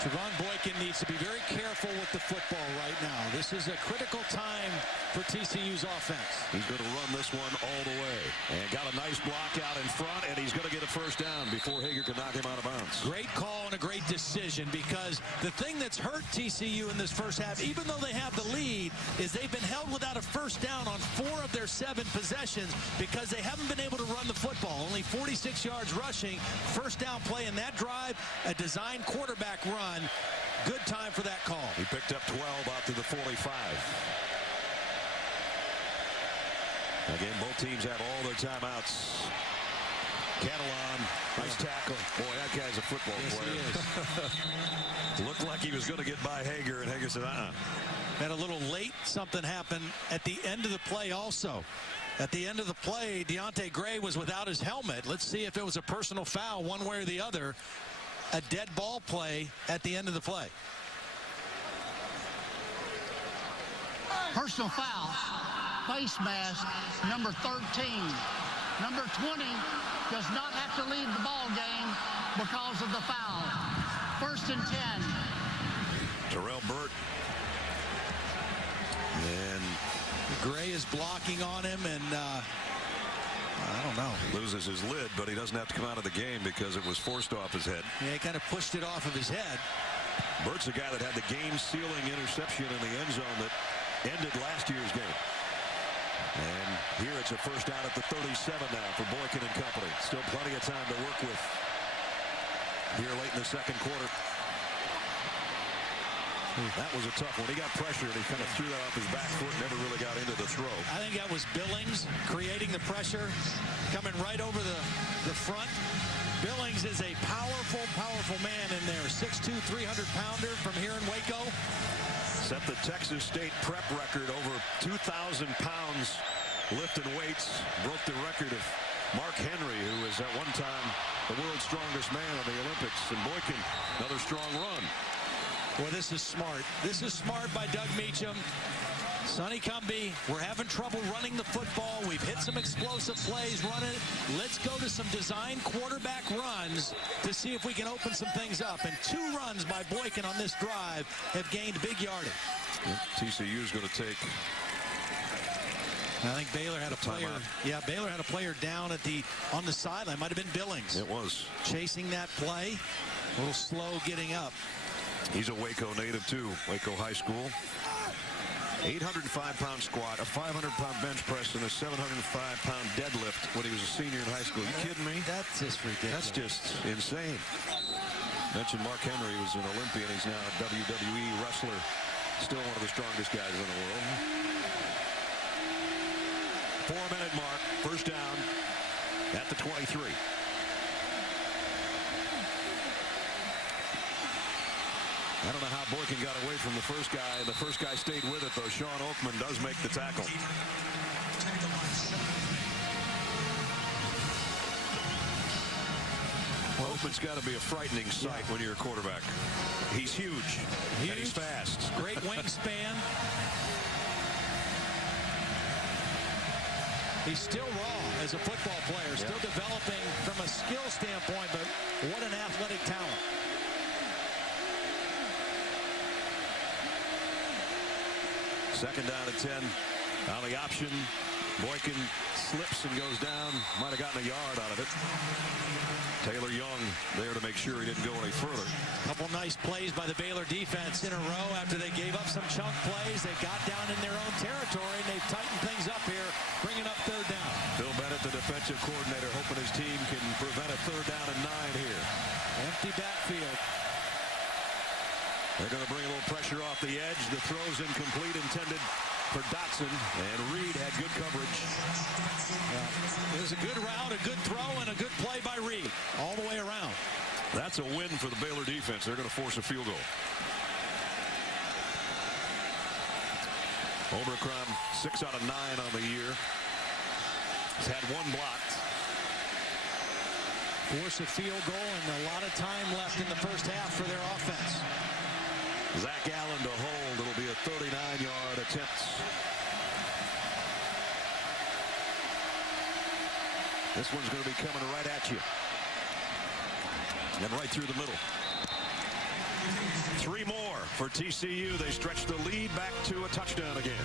Javon Boykin needs to be very careful with the football right now. This is a critical time for TCU's offense. He's going to run this one all the way. And got a nice block out in front, and he's going to get a 1st down before Hager can knock him out of bounds. Great call and a great decision, because the thing that's hurt TCU in this first half, even though they have the lead, is they've been held without a 1st down on 4 of their 7 possessions because they haven't been able to run the football. Only 46 yards rushing. 1st down play in that drive, a designed quarterback run. Good time for that call. He picked up 12 out to the 45. Again, both teams have all their timeouts. Catalan, nice tackle. Boy, that guy's a football player. He is. Looked like he was going to get by Hager, and Hager said, And a little late something happened at the end of the play also. At the end of the play, Deontay Gray was without his helmet. Let's see if it was a personal foul one way or the other. A dead ball play at the end of the play. Personal foul, face mask, number 13. Number 20, does not have to leave the ball game because of the foul. 1st and 10. Terrell Burt. And Gray is blocking on him, and I don't know. Loses his lid, but he doesn't have to come out of the game because it was forced off his head. Yeah, he kind of pushed it off of his head. Burt's the guy that had the game-sealing interception in the end zone that ended last year's game. And here it's a first down at the 37 now for Boykin and company. Still plenty of time to work with here late in the second quarter. That was a tough one. He got pressure and he kind of threw that off his back foot, never really got into the throw. I think that was Billings creating the pressure, coming right over the front. Billings is a powerful, powerful man in there. 6'2", 300-pounder from here in Waco. Set the Texas State prep record, over 2,000 pounds lifting weights. Broke the record of Mark Henry, who was at one time the world's strongest man in the Olympics. And Boykin, another strong run. Well, this is smart. This is smart by Doug Meacham. Sonny Cumbie, we're having trouble running the football. We've hit some explosive plays running. Let's go to some design quarterback runs to see if we can open some things up. And 2 runs by Boykin on this drive have gained big yardage. Yep, TCU is going to take. I think Baylor had a player. Yeah, Baylor had a player down on the sideline. Might have been Billings. It was. Chasing that play. A little slow getting up. He's a Waco native too. Waco High School. 805-pound squat, a 500-pound bench press, and a 705-pound deadlift when he was a senior in high school. You kidding me? That's just ridiculous. That's just insane. Mentioned Mark Henry was an Olympian. He's now a WWE wrestler. Still one of the strongest guys in the world. 4-minute mark. First down at the 23. I don't know how Boykin got away from the first guy. The first guy stayed with it, though. Sean Oakman does make the tackle. Well, Oakman's got to be a frightening sight when you're a quarterback. He's huge. And he's fast. Great wingspan. He's still raw as a football player. Still developing from a skill standpoint, but what an athletic talent. Second down at 10 on the option. Boykin slips and goes down. Might have gotten a yard out of it. Taylor Young there to make sure he didn't go any further. Couple nice plays by the Baylor defense in a row after they gave up some chunk plays. They got down in their own territory, and they've tightened things up here, bringing up 3rd down. Bill Bennett, the defensive coordinator, hoping his team can prevent a 3rd down and 9 here. Empty backfield. They're going to bring a little pressure off the edge. The throw's incomplete, intended for Dotson, and Reed had good coverage. It was a good route, a good throw, and a good play by Reed all the way around. That's a win for the Baylor defense. They're going to force a field goal. Oberkrom 6 out of 9 on the year. He's had 1 blocked. Force a field goal, and a lot of time left in the first half for their offense. Zach Allen to hold. It'll be a 39-yard attempt. This one's going to be coming right at you. And right through the middle. 3 more for TCU. They stretch the lead back to a touchdown again.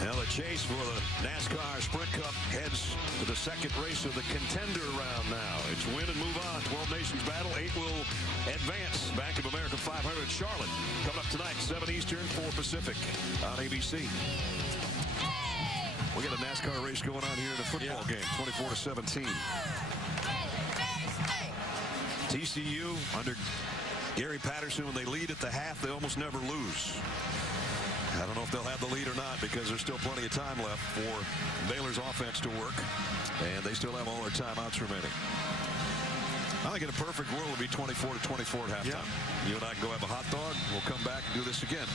Now the chase for the NASCAR Sprint Cup heads to the second race of the contender round now. It's win and move on. 12 nations battle. 8 will advance. Bank of America 500 Charlotte. Coming up tonight, 7 Eastern, 4 Pacific on ABC. We got a NASCAR race going on here in the football game. 24-17. TCU under Gary Patterson, when they lead at the half, they almost never lose. I don't know if they'll have the lead or not because there's still plenty of time left for Baylor's offense to work, and they still have all their timeouts remaining. I think in a perfect world it would be 24-24 at halftime. You and I can go have a hot dog. We'll come back and do this again.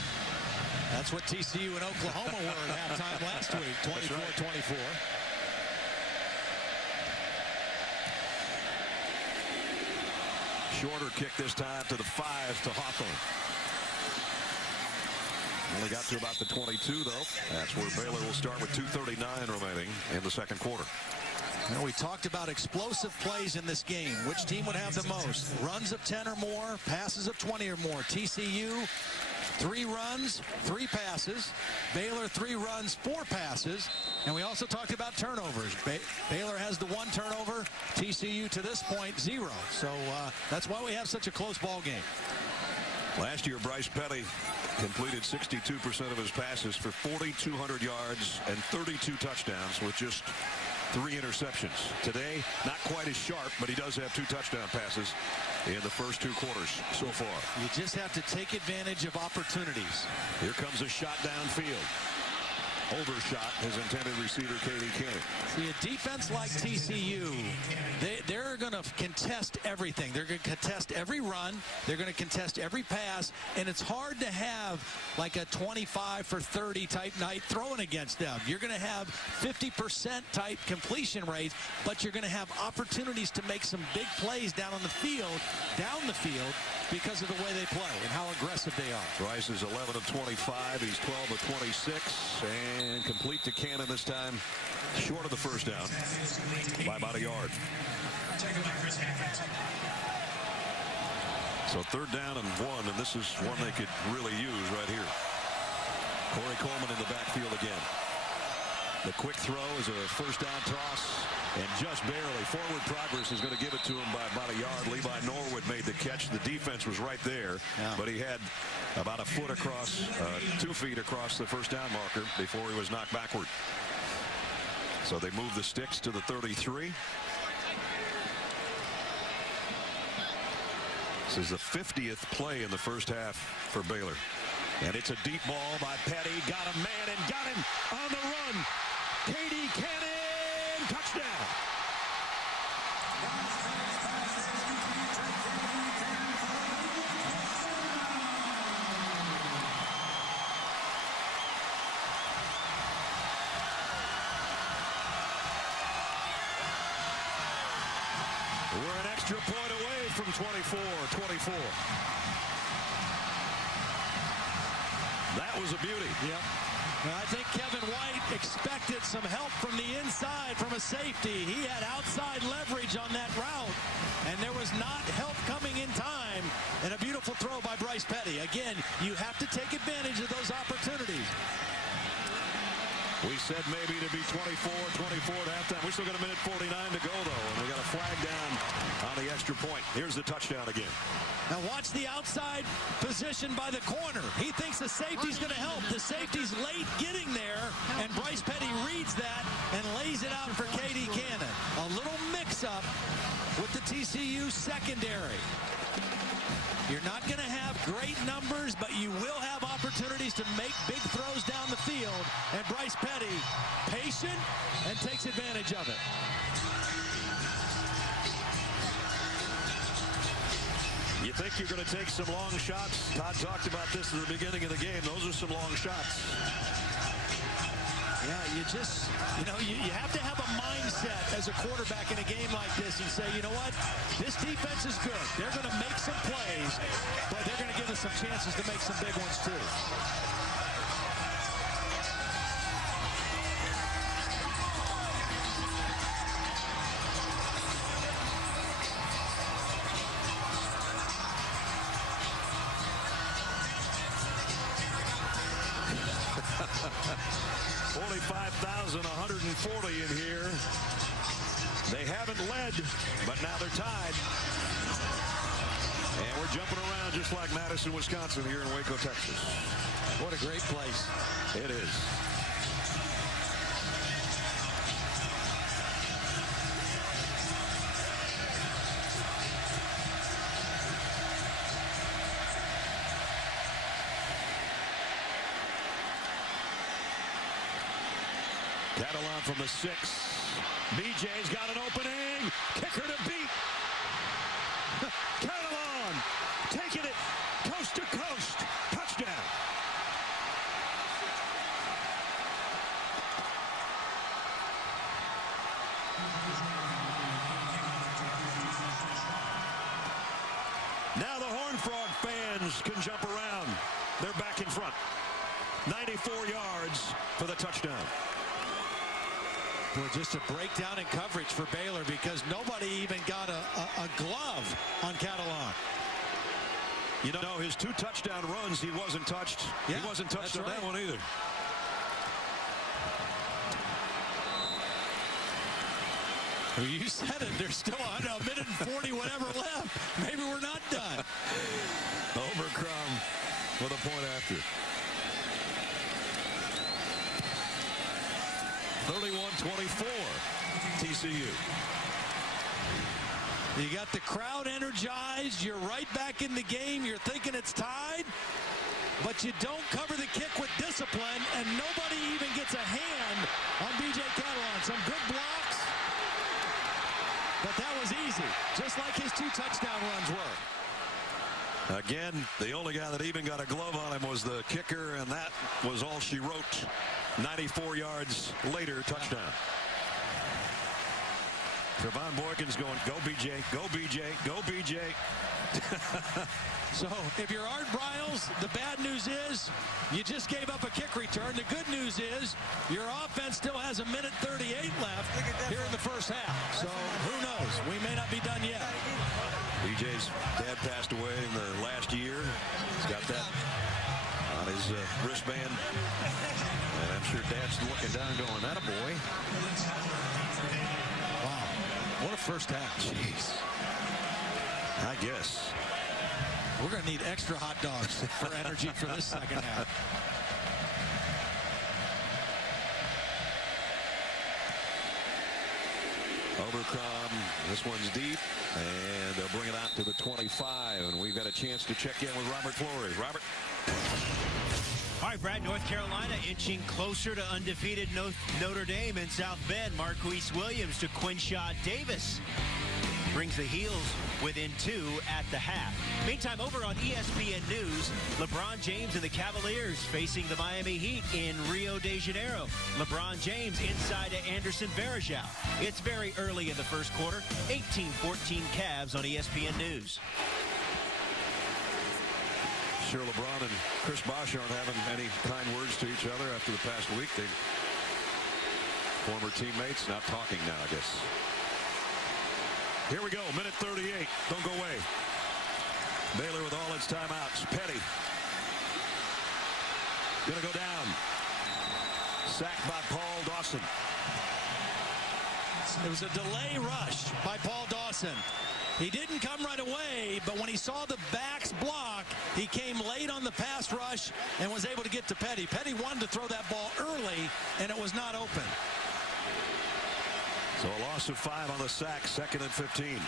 That's what TCU and Oklahoma were at halftime last week, 24-24. Shorter kick this time to the 5 to Hawthorne. Only got to about the 22, though. That's where Baylor will start with 2:39 remaining in the second quarter. And we talked about explosive plays in this game. Which team would have the most? Runs of 10 or more, passes of 20 or more. TCU, 3 runs, 3 passes. Baylor, 3 runs, 4 passes. And we also talked about turnovers. Baylor has the 1 turnover. TCU to this point 0. So that's why we have such a close ball game. Last year, Bryce Petty completed 62% of his passes for 4,200 yards and 32 touchdowns with just 3 interceptions. Today, not quite as sharp, but he does have 2 touchdown passes in the first 2 quarters so far. You just have to take advantage of opportunities. Here comes a shot downfield. Overshot his intended receiver, Katie Cannon. See, a defense like TCU, they're going to contest everything. They're going to contest every run. They're going to contest every pass. And it's hard to have like a 25 for 30 type night thrown against them. You're going to have 50% type completion rates, but you're going to have opportunities to make some big plays down the field, because of the way they play and how aggressive they are. Bryce is 11 of 25. He's 12 of 26. And complete to Cannon this time, short of the first down by about a yard. So 3rd down and 1, and this is one they could really use right here. Corey Coleman in the backfield again. The quick throw is a first down toss, and just barely. Forward progress is going to give it to him by about a yard. Levi Norwood made the catch. The defense was right there, but he had about a foot across, 2 feet across the first down marker before he was knocked backward. So they move the sticks to the 33. This is the 50th play in the first half for Baylor. And it's a deep ball by Petty. Got a man and got him on the run. Katie Cannon, touchdown. We're an extra point away from 24-24. That was a beauty. Yep. I think Kevin White expected some help from the inside from a safety. He had outside leverage on that route, and there was not help coming in time. And a beautiful throw by Bryce Petty. Again, you have to take advantage of those opportunities. We said maybe to be 24-24 at halftime. We still got a minute 49 to go, though, and we got a flag down on the extra point. Here's the touchdown again. Now watch the outside position by the corner. He thinks the safety's going to help. The safety's late getting there, and Bryce Petty reads that and lays it out for Katie Cannon. A little mix-up with the TCU secondary. You're not going to have great numbers, but you will have opportunities to make big throws down the field. And Bryce Petty, patient and takes advantage of it. You think you're going to take some long shots? Todd talked about this at the beginning of the game. Those are some long shots. Yeah, you have to have a mindset as a quarterback in a game like this and say, you know what, this defense is good. They're going to make some plays, but they're going to give us some chances to make some big ones too. Only 5,140 in here. They haven't led, but now they're tied. And we're jumping around just like Madison, Wisconsin here in Waco, Texas. What a great place. It is. Catalan from the 6. BJ's got an opening. Kicker to beat. Catalan taking it coast to coast. Touchdown. Now the Horned Frog fans can jump around. They're back in front. 94 yards for the touchdown. Boy, just a breakdown in coverage for Baylor because nobody even got a glove on Catalan. You know, his 2 touchdown runs, he wasn't touched. Yeah, he wasn't touched on that one either. Well, you said it. There's still a minute and 40 whatever left. Maybe we're not done. Overcrum for the point after. 31-24 TCU. You got the crowd energized. You're right back in the game. You're thinking it's tied, but you don't cover the kick with discipline, and nobody even gets a hand on B.J. Catalan. Some good blocks, but that was easy, just like his 2 touchdown runs were. Again, the only guy that even got a glove on him was the kicker, and that was all she wrote. 94 yards later, touchdown. Trevon Boykins going, go BJ, go BJ, go BJ. So if you're Art Briles, the bad news is you just gave up a kick return. The good news is your offense still has a minute 38 left here in the first half. So who knows? We may not be done yet. BJ's dad passed away in the last year. He's got that on his wristband. And I'm sure Dad's looking down going, that a boy. Wow. What a first half. Jeez. I guess. We're going to need extra hot dogs for energy for this second half. Overcome. This one's deep. And they'll bring it out to the 25. And we've got a chance to check in with Robert Flores. Robert. All right, Brad, North Carolina inching closer to undefeated Notre Dame in South Bend. Marquise Williams to Quinshad Davis. Brings the Heels within 2 at the half. Meantime, over on ESPN News, LeBron James and the Cavaliers facing the Miami Heat in Rio de Janeiro. LeBron James inside to Anderson Varejao. It's very early in the first quarter. 18-14 Cavs on ESPN News. Sure, LeBron and Chris Bosh aren't having any kind words to each other after the past week. They former teammates not talking now, I guess. Here we go, minute 38. Don't go away. Baylor with all its timeouts. Petty. Gonna go down. Sacked by Paul Dawson. It was a delay rush by Paul Dawson. He didn't come right away, but when he saw the backs block, he came late on the pass rush and was able to get to Petty. Petty wanted to throw that ball early, and it was not open. So a loss of 5 on the sack, 2nd and 15.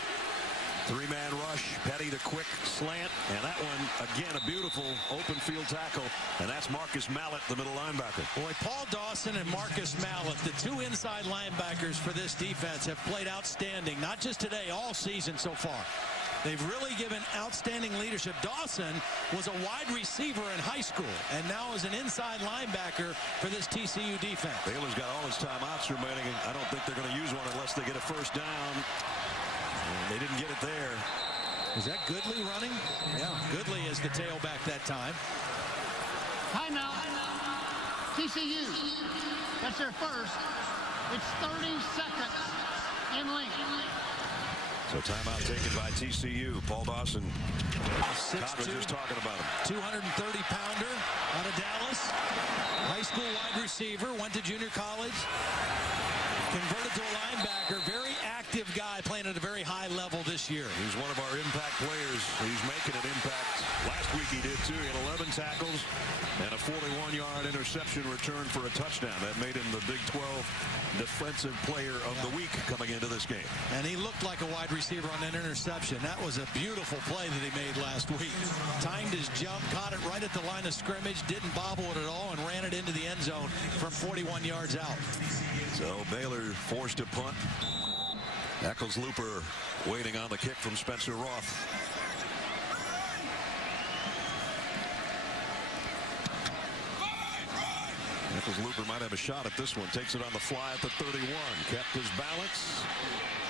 3-man rush, Petty the quick slant, and that one, again, a beautiful open field tackle, and that's Marcus Mallett, the middle linebacker. Boy, Paul Dawson and Marcus Mallett, the 2 inside linebackers for this defense, have played outstanding, not just today, all season so far. They've really given outstanding leadership. Dawson was a wide receiver in high school and now is an inside linebacker for this TCU defense. Baylor's got all his timeouts remaining, and I don't think they're going to use one unless they get a first down. And they didn't get it there. Is that Goodley running? Yeah, Goodley is the tailback that time. Timeout. TCU. That's their first. It's 30 seconds in length. So timeout taken by TCU. Paul Dawson. 6'2", just talking about him. 230-pounder out of Dallas. High school wide receiver. Went to junior college. Converted to a linebacker. Very active guy playing at a very high level this year. He's one of our impact players. He's making an impact. Last week he did too. He had 11 tackles and a 41-yard interception return for a touchdown. That made him the Big 12 defensive player of the week coming into this game. And he looked like a wide receiver on that interception. That was a beautiful play that he made last week. Timed his jump, caught it right at the line of scrimmage, didn't bobble it at all, and ran it into the end zone from 41 yards out. So Baylor forced to punt. Eccles Looper waiting on the kick from Spencer Roth. Eccles Looper might have a shot at this one. Takes it on the fly at the 31. Kept his balance.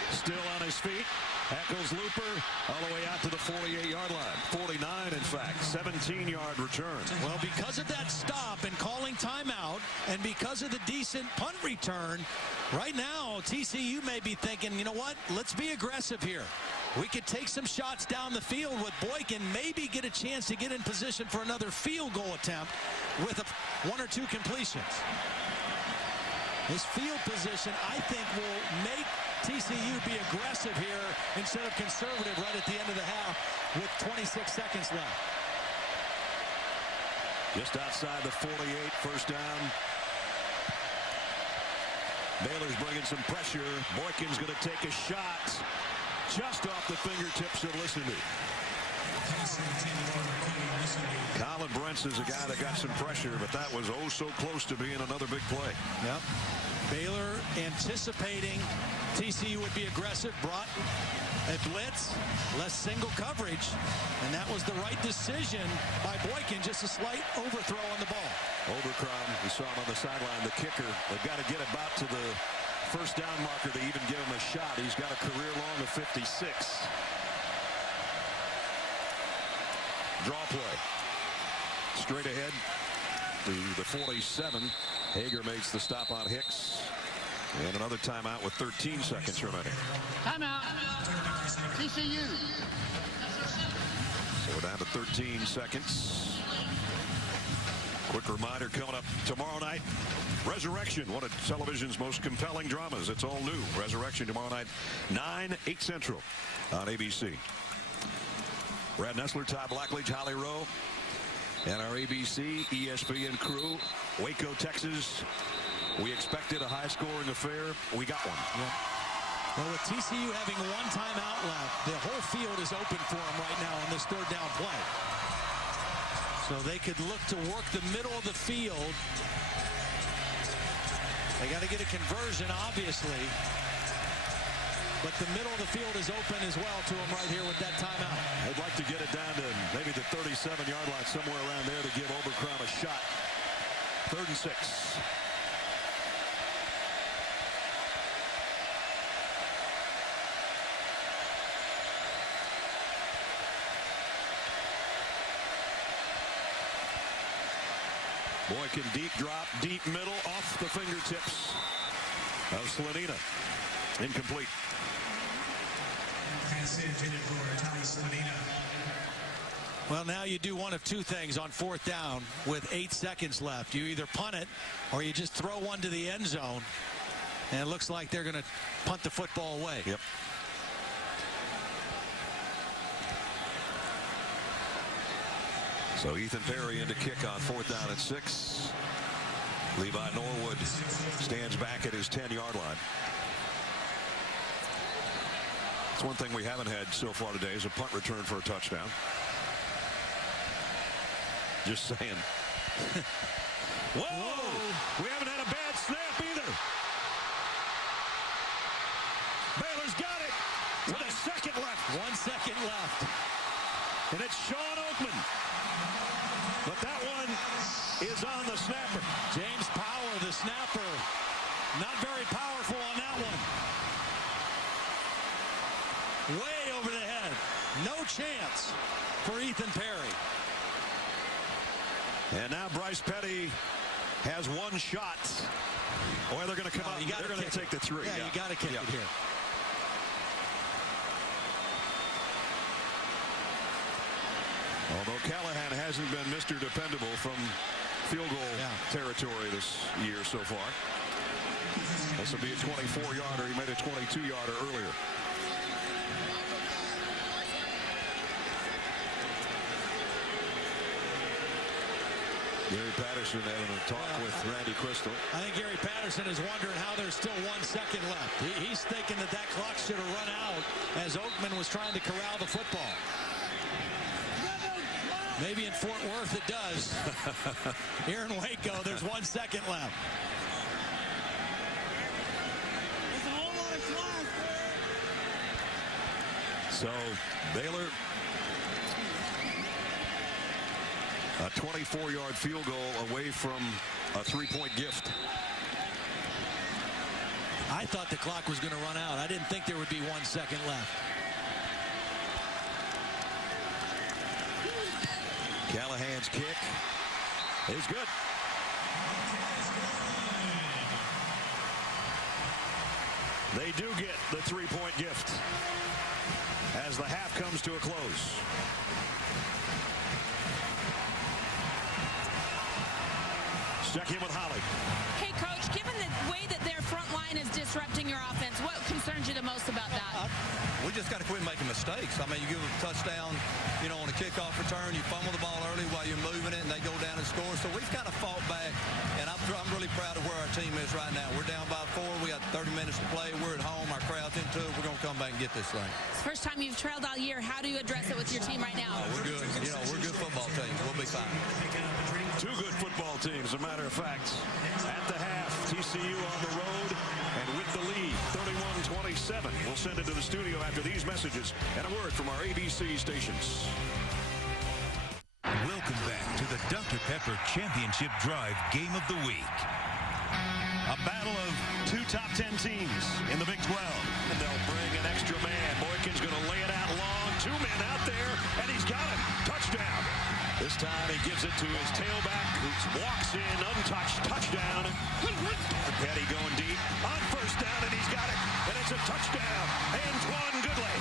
Still on his feet. Eccles Looper all the way out to the 48-yard line. 49, in fact. 17-yard return. Well, because of that stop and calling timeout, and because of the decent punt return, right now TCU may be thinking, you know what, let's be aggressive here. We could take some shots down the field with Boykin, maybe get a chance to get in position for another field goal attempt with one or two completions. His field position, I think, will make TCU be aggressive here instead of conservative right at the end of the half with 26 seconds left. Just outside the 48, first down. Baylor's bringing some pressure. Boykin's going to take a shot just off the fingertips of Listenby. Colin Brent's is a guy that got some pressure, but that was oh so close to being another big play. Yep. Baylor anticipating TCU would be aggressive, brought a blitz, less single coverage, and that was the right decision by Boykin, just a slight overthrow on the ball. Overcrom, we saw him on the sideline, the kicker. They've got to get about to the first down marker to even give him a shot. He's got a career long of 56. Draw play. Straight ahead to the 47. Hager makes the stop on Hicks. And another timeout with 13 seconds remaining. Timeout. TCU. So we're down to 13 seconds. Quick reminder coming up tomorrow night. Resurrection, one of television's most compelling dramas. It's all new. Resurrection tomorrow night, 9/8 Central on ABC. Brad Nessler, Todd Blackledge, Holly Rowe, and our ABC, ESPN crew. Waco, Texas. We expected a high-scoring affair. We got one. Yep. Well, with TCU having one timeout left, the whole field is open for them right now on this third down play. So they could look to work the middle of the field. They got to get a conversion, obviously. But the middle of the field is open as well to them right here with that timeout. I'd like to get it down to maybe the 37-yard line, somewhere around there, to give Overcrom a shot. 3rd and 6. Boykin deep drop, deep middle, off the fingertips of Slanina. Incomplete. Pass intended for Tommy Slanina. Well, now you do one of two things on 4th down with 8 seconds left. You either punt it or you just throw one to the end zone. And it looks like they're going to punt the football away. Yep. So Ethan Perry into kick on 4th down and 6. Levi Norwood stands back at his 10-yard line. It's one thing we haven't had so far today is a punt return for a touchdown. Just saying. Whoa! We haven't had a bad snap either. Baylor's got it with a second left. 1 second left. And it's Sean Oakman. But that one is on the snapper. James Power, the snapper, not very powerful on that one. Way over the head. No chance for Ethan Perry. And now Bryce Petty has one shot. Boy, they're going to come out. They're going to take the 3. Yeah, you got to kick it here. Although Callahan hasn't been Mr. Dependable from field goal territory this year so far. This will be a 24-yarder. He made a 22-yarder earlier. Gary Patterson having a talk with Randy Crystal. I think Gary Patterson is wondering how there's still 1 second left. He's thinking that clock should have run out as Oakman was trying to corral the football. Maybe in Fort Worth it does. Here in Waco, there's 1 second left. There's a whole lot of clock. So Baylor A 24-yard field goal away from a 3-point gift. I thought the clock was going to run out. I didn't think there would be 1 second left. Callahan's kick is good. They do get the 3-point gift as the half comes to a close. Check in with Holly. Hey, Coach, given the way that their front line is disrupting your offense, what concerns you the most about that? We just got to quit making mistakes. I mean, you give a touchdown, you know, on a kickoff return, you fumble the ball early while you're moving it, and they go down and score. So we've kind of fought back, and I'm really proud of where our team is right now. We're down by 4. We got 30 minutes to play. We're at home. Our crowd's into it. We're going to come back and get this thing. It's the first time you've trailed all year. How do you address it with your team right now? We're good. You know, we're a good football team. We'll be fine. 2 good football teams, as a matter of fact. At the half, TCU on the road and with the lead, 31-27. We'll send it to the studio after these messages and a word from our ABC stations. Welcome back to the Dr. Pepper Championship Drive Game of the Week. A battle of 2 top 10 teams in the Big 12. And they'll bring an extra man. Boykin's going to lay it out long. 2 men out there, and he's got it. Touchdown. This time he gives it to his tailback, who walks in untouched. Touchdown. Petty going deep on first down, and he's got it. And it's a touchdown. Antoine Goodley.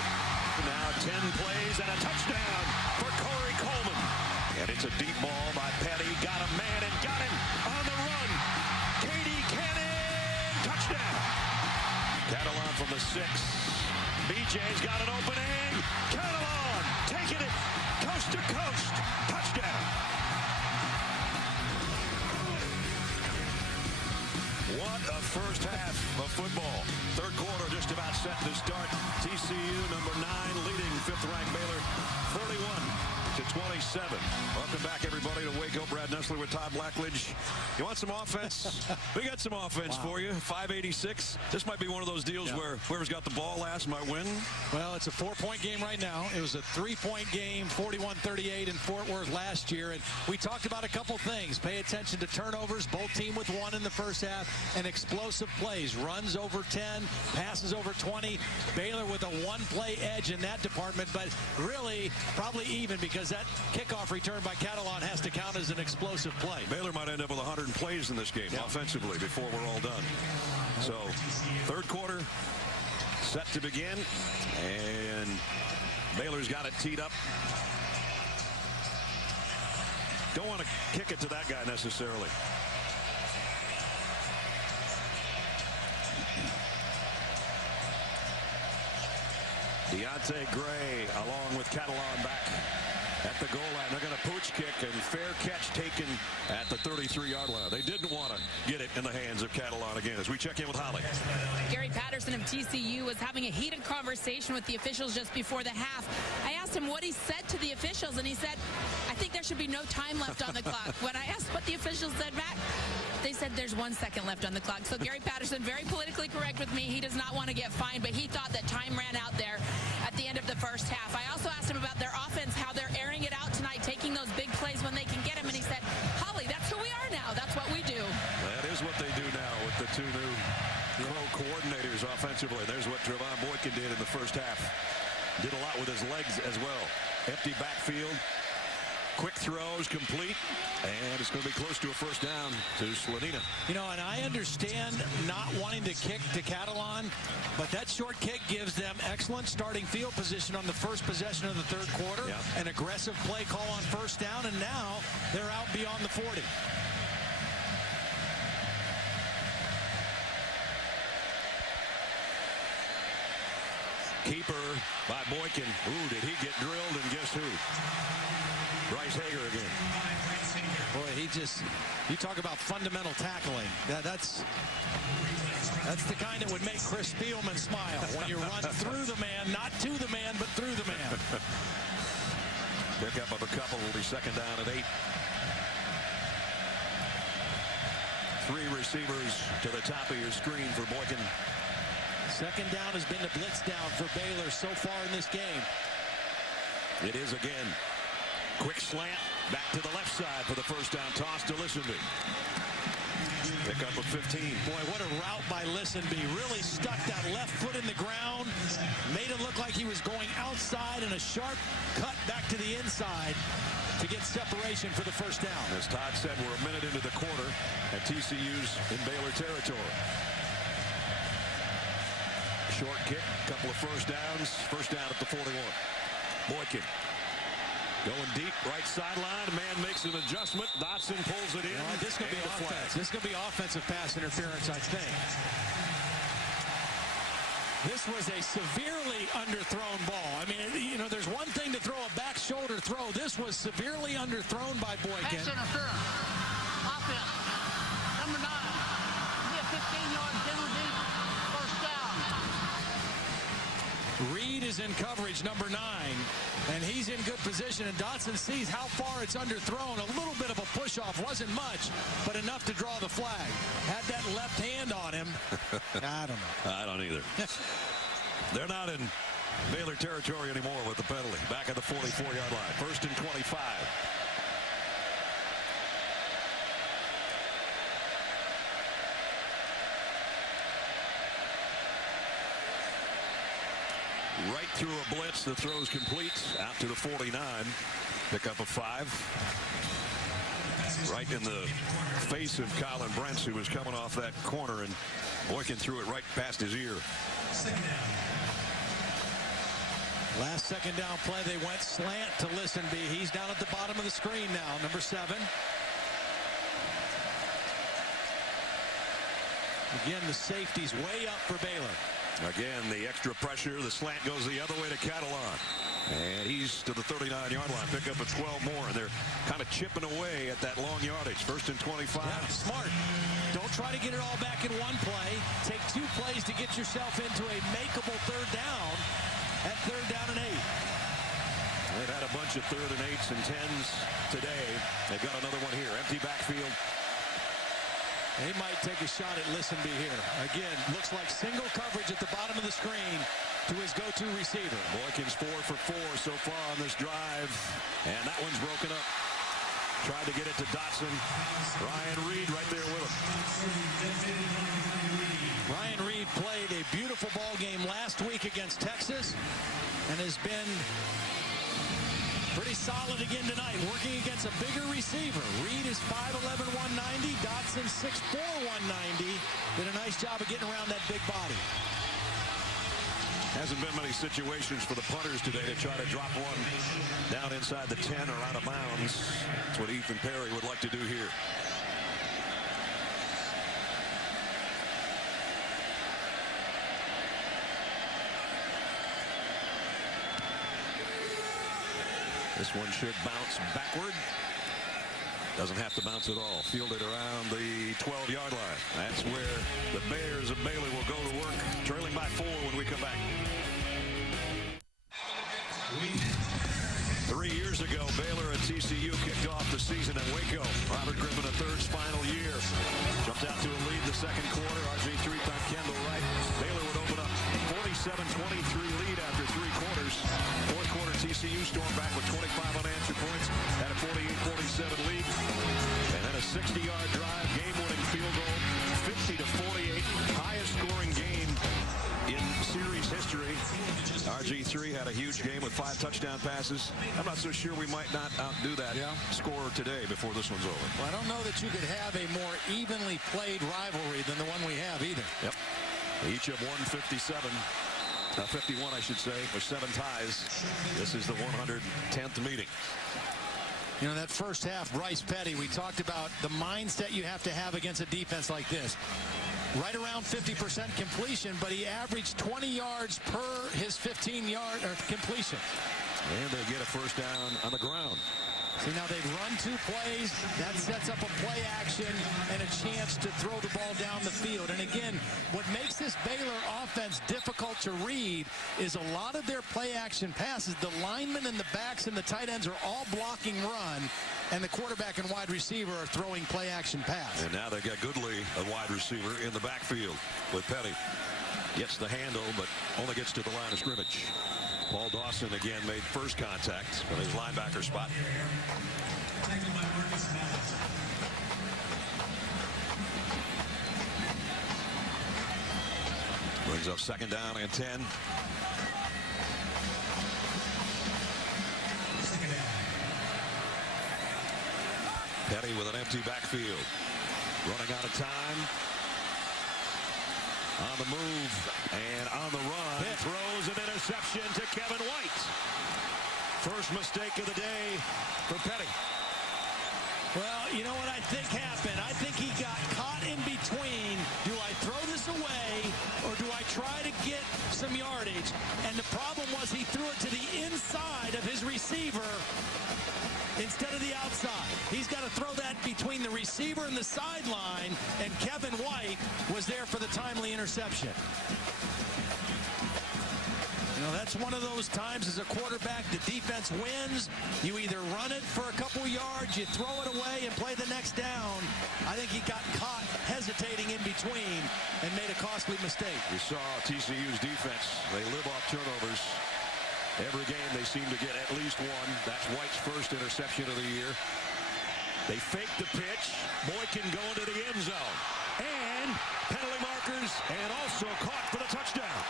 Now 10 plays and a touchdown for Corey Coleman. And it's a deep ball by Petty. Got a man and got him on the run. Katie Cannon. Touchdown. Catalan from the 6. BJ's got an opening. Catalan taking it coast to coast. Touchdown. What a first half of football. Third quarter just about set to start. TCU number 9 leading 5th-ranked Baylor 41-27. Welcome back, everybody, to Waco. Brad Nessler with Todd Blackledge. You want some offense? We got some offense for you. 586. This might be one of those deals where whoever's got the ball last might win. Well, it's a 4-point game right now. It was a 3-point game, 41-38 in Fort Worth last year. And we talked about a couple things. Pay attention to turnovers. Both team with 1 in the first half. And explosive plays. Runs over 10. Passes over 20. Baylor with a 1-play edge in that department. But really, probably even because that kickoff return by Catalan has to count as an explosive play. Baylor might end up with 100 plays in this game offensively before we're all done. So, third quarter set to begin, and Baylor's got it teed up. Don't want to kick it to that guy necessarily. Deontay Gray along with Catalan back at the goal line. They're going to pooch kick, and fair catch taken at the 33-yard line. They didn't want to get it in the hands of Catalan again as we check in with Holly. Gary Patterson of TCU was having a heated conversation with the officials just before the half. I asked him what he said to the officials, and he said, I think there should be no time left on the clock. When I asked what the officials said back, they said there's 1 second left on the clock. So Gary Patterson, very politically correct with me. He does not want to get fined, but he thought that time ran out there at the end of the first half. I also asked him about their offense, how they're airing it out tonight, taking those big plays when they can get them, and he said, Holly, that's who we are now. That's what we do. That is what they do now with the 2 new coordinators offensively. There's what Trevon Boykin did in the first half. Did a lot with his legs as well. Empty backfield. Quick throws, complete, and it's going to be close to a first down to Slanina. You know, and I understand not wanting to kick to Catalan, but that short kick gives them excellent starting field position on the first possession of the third quarter. An aggressive play call on first down, and now they're out beyond the 40. Keeper by Boykin. Ooh, did he get drilled, and guess who? Bryce Hager again. Boy, you talk about fundamental tackling. That's the kind that would make Chris Spielman smile when you run through the man, not to the man, but through the man. Pick up of a couple will be second down at 8. 3 receivers to the top of your screen for Boykin. Second down has been the blitz down for Baylor so far in this game. It is again. Quick slant. Back to the left side for the first down toss to Listenby. Pick up of 15. Boy, what a route by Listenby. Really stuck that left foot in the ground. Made it look like he was going outside, and a sharp cut back to the inside to get separation for the first down. As Todd said, we're a minute into the quarter, and TCU's in Baylor territory. Short kick, couple of first downs. First down at the 41. Boykin going deep, right sideline. Man makes an adjustment. Dotson pulls it in. This is going to be offense. This is going to be offensive pass interference, I think. This was a severely underthrown ball. I mean, you know, there's one thing to throw a back shoulder throw. This was severely underthrown by Boykin. Pass interference. Offense. Number 9. Be a 15-yard penalty. First down. Reed is in coverage, number 9, and he's in good position, and Dotson sees how far it's underthrown. A little bit of a push-off, wasn't much, but enough to draw the flag. Had that left hand on him. I don't know. I don't either. They're not in Baylor territory anymore with the penalty. Back at the 44-yard line. First and 25. Right through a blitz. The throw's complete. Out to the 49. Pick up a 5. Right in the face of Colin Brents, who was coming off that corner, and Boykin threw it right past his ear. Last second down play, they went slant to Listenby. He's down at the bottom of the screen now, number 7. Again, the safety's way up for Baylor. Again, the extra pressure. The slant goes the other way to Catalan. And he's to the 39-yard line. Pick up at 12 more. And they're kind of chipping away at that long yardage. First and 25. Yeah, smart. Don't try to get it all back in one play. Take 2 plays to get yourself into a makeable third down at third down and 8. They've had a bunch of 3rd and 8s and 10s today. They've got another one here. Empty backfield. They might take a shot at Listenby here. Again, looks like single coverage at the bottom of the screen to his go-to receiver. Boykin's 4 for 4 so far on this drive. And that one's broken up. Tried to get it to Dotson. Ryan Reed right there with him. Ryan Reed played a beautiful ball game last week against Texas and has been pretty solid again tonight, working against a bigger receiver. Reed is 5'11", 190. Dotson 6'4", 190. Did a nice job of getting around that big body. Hasn't been many situations for the punters today to try to drop one down inside the 10 or out of bounds. That's what Ethan Perry would like to do here. This one should bounce backward. Doesn't have to bounce at all. Fielded around the 12-yard line. That's where the Bears of Baylor will go to work, trailing by 4 when we come back. 3 years ago, Baylor and TCU kicked off the season at Waco. Robert Griffin III's final year. Jumped out to a lead the second quarter. RG3 found Kendall Wright. Baylor would open up 47-23 lead after 3 quarters. Fourth quarter, TCU stormed back with 25 unanswered points. Had a 48-47 lead. And then a 60-yard drive, game-winning field goal. 50-48, highest scoring game in series history. RG3 had a huge game with 5 touchdown passes. I'm not so sure we might not outdo that score today before this one's over. Well, I don't know that you could have a more evenly played rivalry than the one we have either. Yep. Each of 157. 51, I should say, with 7 ties. This is the 110th meeting. You know, that first half, Bryce Petty, we talked about the mindset you have to have against a defense like this. Right around 50% completion, but he averaged 20 yards per his 15-yard completion. And they get a first down on the ground. See, now they've run 2 plays. That sets up a play action and a chance to throw the ball down the field. And again, what makes this Baylor offense difficult to read is a lot of their play action passes. The linemen and the backs and the tight ends are all blocking run, and the quarterback and wide receiver are throwing play action pass. And now they've got Goodley, a wide receiver, in the backfield with Petty. Gets the handle, but only gets to the line of scrimmage. Paul Dawson again made first contact from his linebacker spot. brings up 2nd down and 10. Petty with an empty backfield. Running out of time. On the move and on the run. Throws an interception to Kevin White. First mistake of the day for Petty. Well, you know what I think happened? I think he got caught in between. Do I throw this away or do I try to get some yardage? And the problem was he threw it to the inside of his receiver instead of the outside. He's got to throw that between the receiver and the sideline, and Kevin White was there for the timely interception. You know, that's one of those times as a quarterback, the defense wins. You either run it for a couple yards, you throw it away and play the next down. I think he got caught hesitating in between and made a costly mistake. You saw TCU's defense. They live off turnovers. Every game they seem to get at least one. That's White's first interception of the year. They fake the pitch. Boykin going to the end zone. And penalty markers, and also caught for the touchdown.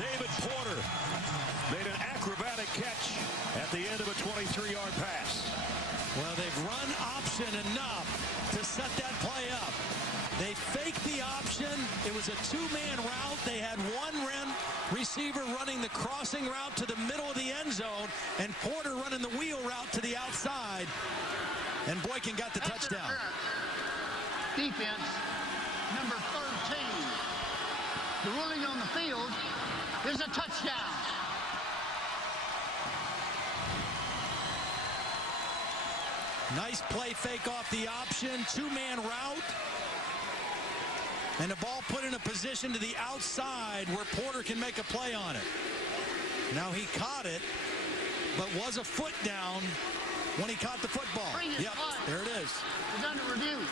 David Porter made an acrobatic catch at the end of a 23-yard pass. Well, they've run option enough to set that play up. They faked the option. It was a two-man route. They had one receiver running the crossing route to the middle of the end zone, and Porter running the wheel route to the outside. And Boykin got the touchdown. Defense, number 13. The ruling on the field is a touchdown. Nice play fake off the option. Two-man route. And the ball put in a position to the outside where Porter can make a play on it. Now he caught it, but was a foot down when he caught the football. Yep, there it is. It's under review.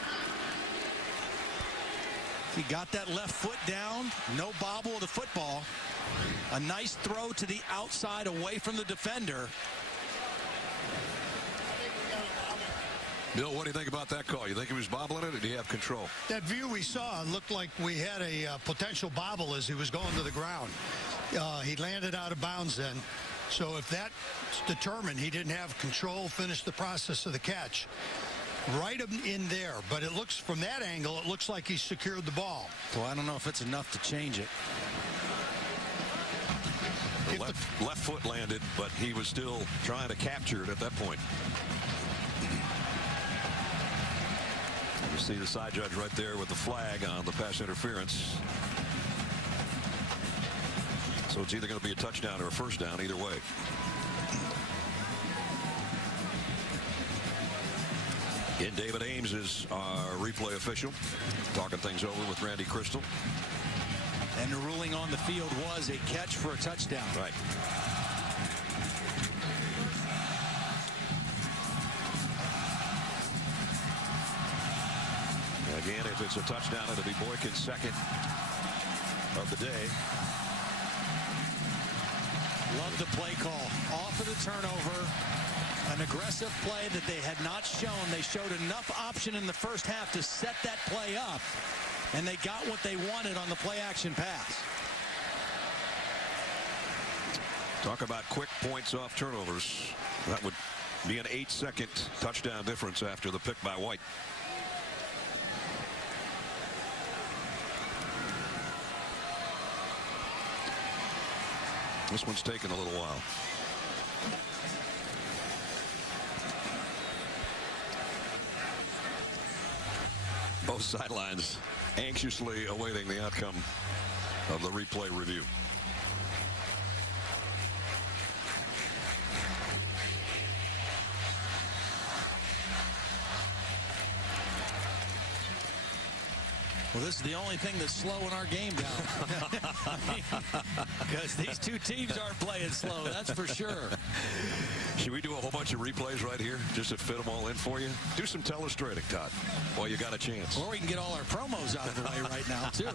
He got that left foot down. No bobble of the football. A nice throw to the outside away from the defender. Bill, what do you think about that call? You think he was bobbling it, or do you have control? That view we saw looked like we had a potential bobble as he was going to the ground. He landed out of bounds then. So if that's determined, he didn't have control, finished the process of the catch. Right in there, but it looks, from that angle, it looks like he secured the ball. Well, I don't know if it's enough to change it. The left foot landed, but he was still trying to capture it at that point. You see the side judge right there with the flag on the pass interference. So it's either going to be a touchdown or a first down, either way. And David Ames is our replay official, talking things over with Randy Crystal. And the ruling on the field was a catch for a touchdown. Right. Again, if it's a touchdown, it'll be Boykin's second of the day. Love the play call. Off of the turnover. An aggressive play that they had not shown. They showed enough option in the first half to set that play up. And they got what they wanted on the play action pass. Talk about quick points off turnovers. That would be an 8-second touchdown difference after the pick by White. This one's taken a little while. Both sidelines anxiously awaiting the outcome of the replay review. Well, this is the only thing that's slowing our game down. Because these two teams aren't playing slow, that's for sure. Should we do a whole bunch of replays right here just to fit them all in for you? Do some telestrating, Todd, while you got a chance. Or we can get all our promos out of the way right now, too.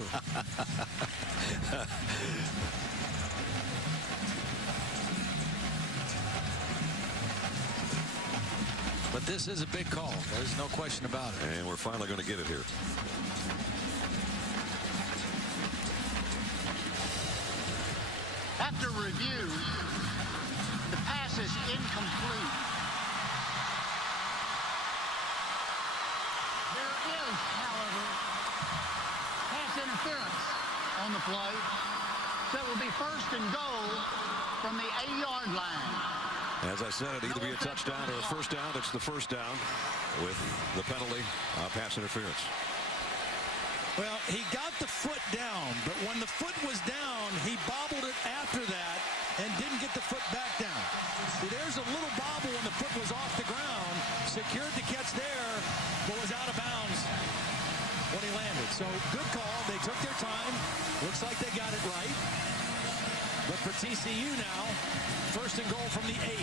But this is a big call. There's no question about it. And we're finally going to get it here. After review, the pass is incomplete. There is, however, pass interference on the play. So it will be first and goal from the 8-yard line. As I said, it'd either be a touchdown or a first down. It's the first down with the penalty, pass interference. Well, he got the foot down, but when the foot was down, he bobbled it after that and didn't get the foot back down. See, there's a little bobble when the foot was off the ground, secured the catch there, but was out of bounds when he landed. So good call. They took their time. Looks like they got it right. But for TCU now, first and goal from the 8.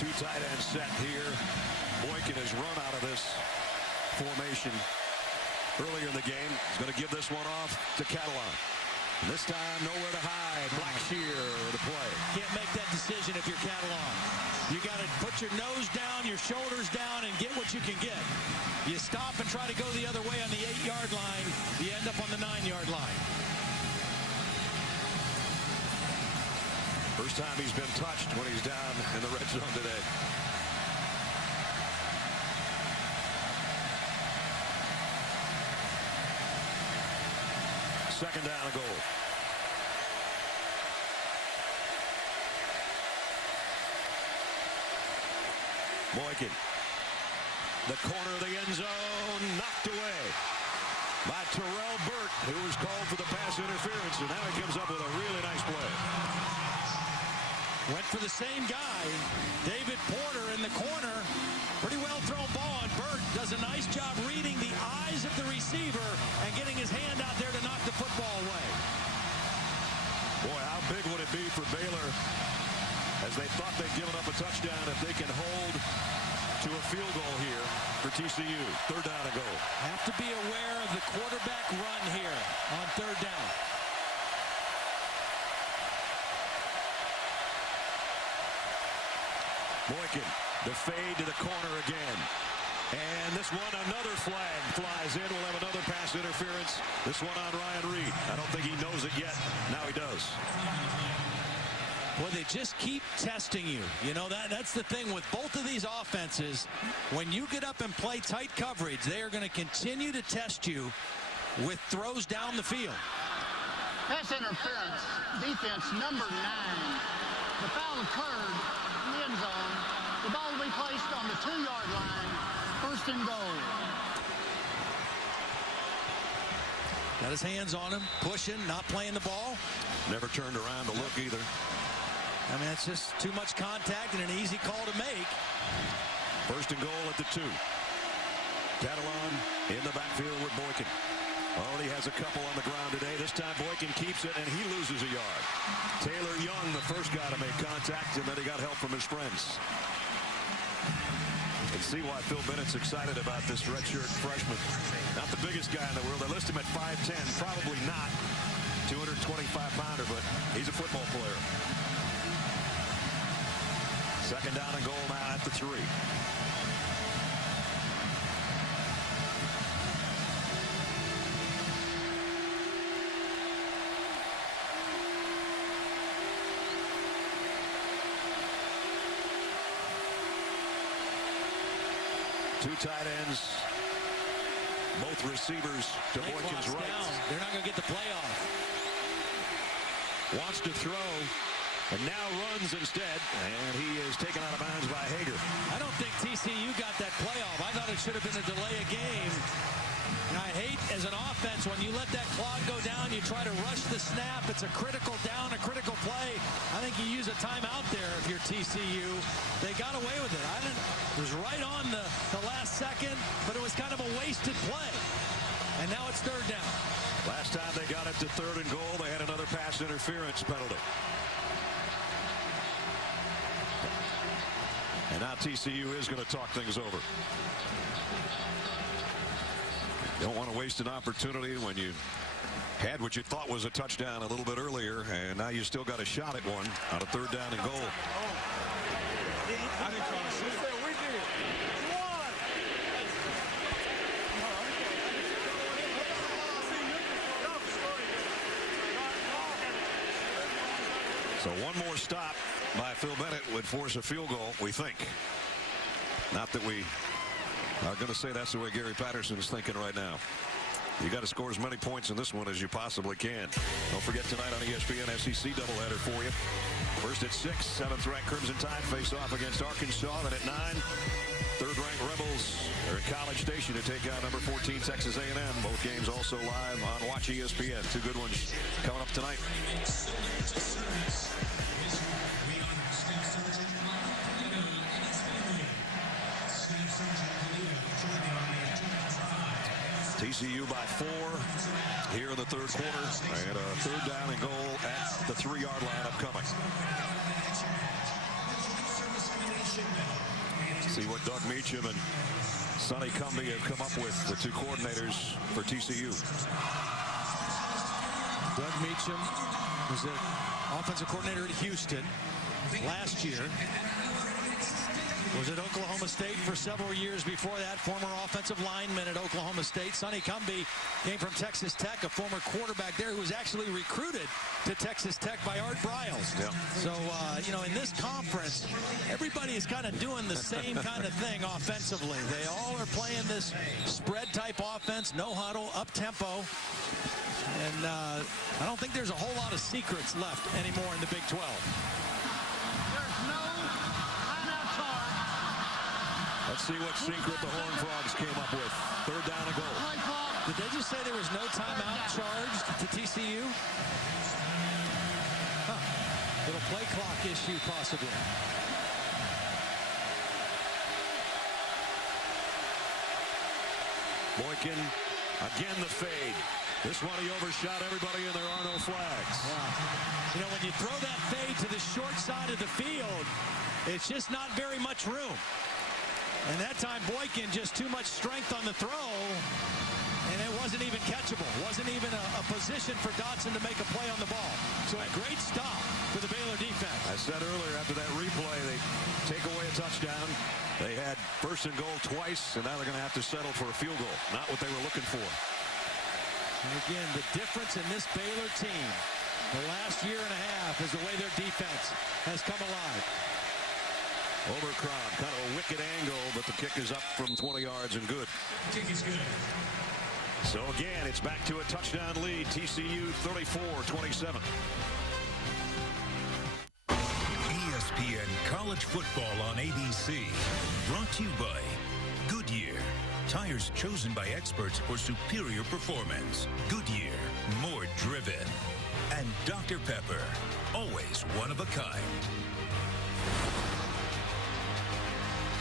Two tight ends set here. Boykin has run out of this formation earlier in the game. He's going to give this one off to Catalan. This time, nowhere to hide. Blackshear to play. Can't make that decision if you're Catalan. You got to put your nose down, your shoulders down, and get what you can get. You stop and try to go the other way on the 8-yard line. You end up on the 9-yard line. First time he's been touched when he's down in the red zone today. Second down and goal. Boykin. The corner of the end zone knocked away by Terrell Burt, who was called for the pass interference, and now he comes up with a really nice play. Went for the same guy, David Porter in the corner. Pretty well thrown ball, and Burt does a nice job reading the eyes of the receiver and getting his hand out there to knock the football away. Boy, how big would it be for Baylor, as they thought they'd given up a touchdown, if they can hold to a field goal here for TCU. Third down and goal. Have to be aware of the quarterback run here on third down. Boykin, the fade to the corner again. And this one, another flag flies in. We'll have another pass interference. This one on Ryan Reed. I don't think he knows it yet. Now he does. Well, they just keep testing you. You know, that's the thing with both of these offenses. When you get up and play tight coverage, they are going to continue to test you with throws down the field. Pass interference, defense number 9. The foul occurred in the end zone. The ball will be placed on the 2-yard line. First and goal. Got his hands on him, pushing, not playing the ball. Never turned around to look either. I mean, it's just too much contact and an easy call to make. First and goal at the 2. Catalan in the backfield with Boykin. Already has a couple on the ground today. This time Boykin keeps it, and he loses a yard. Taylor Young, the first guy to make contact, and then he got help from his friends. You can see why Phil Bennett's excited about this redshirt freshman. Not the biggest guy in the world. They list him at 5'10", probably not 225-pounder, but he's a football player. Second down and goal now at the 3. Two tight ends, both receivers to Boykin's right. They're not going to get the play off. Wants to throw, and now runs instead, and he is taken out of bounds by Hager. I don't think TCU got that play off. I thought it should have been a delay of game. And I hate, as an offense, when you let that clock go down, you try to rush the snap. It's a critical down, a critical play. I think you use a timeout there if you're TCU. They got away with it. It was right on the last second, but it was kind of a wasted play. And now it's third down. Last time they got it to third and goal, they had another pass interference penalty. And now TCU is going to talk things over. Don't want to waste an opportunity when you Had what you thought was a touchdown a little bit earlier, and now you still got a shot at one on a 3rd down and goal. I didn't try to shoot. We did. So one more stop by Phil Bennett would force a field goal, we think. Not that we are going to say that's the way Gary Patterson is thinking right now. You got to score as many points in this one as you possibly can. Don't forget tonight on ESPN, SEC doubleheader for you. First at 6, 7th-ranked Crimson Tide face off against Arkansas. Then at 9, 3rd-ranked Rebels are at College Station to take out number 14 Texas A&M. Both games also live on Watch ESPN. 2 good ones coming up tonight. TCU by 4 here in the 3rd quarter, and a 3rd down and goal at the 3-yard line upcoming. See what Doug Meacham and Sonny Cumbie have come up with, the 2 coordinators for TCU. Doug Meacham was the offensive coordinator at Houston last year. Was at Oklahoma State for several years before that. Former offensive lineman at Oklahoma State. Sonny Cumbie came from Texas Tech, a former quarterback there who was actually recruited to Texas Tech by Art Briles. Yeah. So, you know, in this conference, everybody is kind of doing the same kind of thing offensively. They all are playing this spread-type offense, no huddle, up-tempo. And I don't think there's a whole lot of secrets left anymore in the Big 12. Let's see what secret the Horned Frogs came up with. 3rd down and goal. Did they just say there was no timeout charged to TCU? Little play clock issue, possibly. Boykin, again the fade. This one he overshot everybody and there are no flags. Yeah. You know, when you throw that fade to the short side of the field, it's just not very much room. And that time, Boykin, just too much strength on the throw, and it wasn't even catchable. Wasn't even a position for Dotson to make a play on the ball. So a great stop for the Baylor defense. I said earlier, after that replay, they take away a touchdown. They had 1st and goal twice, and now they're going to have to settle for a field goal. Not what they were looking for. And again, the difference in this Baylor team the last year and a half is the way their defense has come alive. Overcrown, kind of a wicked angle, but the kick is up from 20 yards and good. Kick is good. So again, it's back to a touchdown lead. TCU 34-27. ESPN College Football on ABC. Brought to you by Goodyear. Tires chosen by experts for superior performance. Goodyear, more driven. And Dr. Pepper, always one of a kind.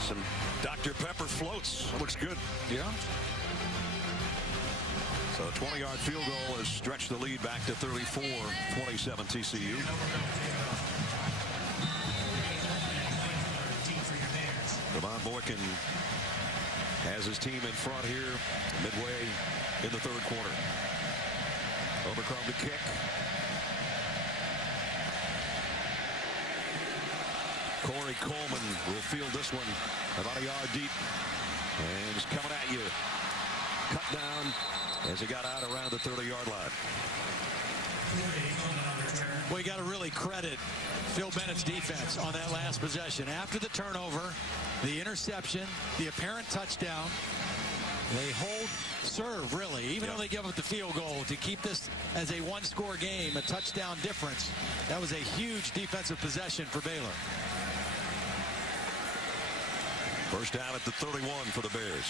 Some Dr. Pepper floats. Looks good. Yeah. So a 20-yard field goal has stretched the lead back to 34-27 TCU. Devon Boykin has his team in front here midway in the 3rd quarter. Overcrown to kick. Corey Coleman will field this one about a yard deep. And he's coming at you. Cut down as he got out around the 30-yard line. Well, you got to really credit Phil Bennett's defense on that last possession. After the turnover, the interception, the apparent touchdown, they hold serve, really, even though they give up the field goal, to keep this as a one-score game, a touchdown difference. That was a huge defensive possession for Baylor. First down at the 31 for the Bears.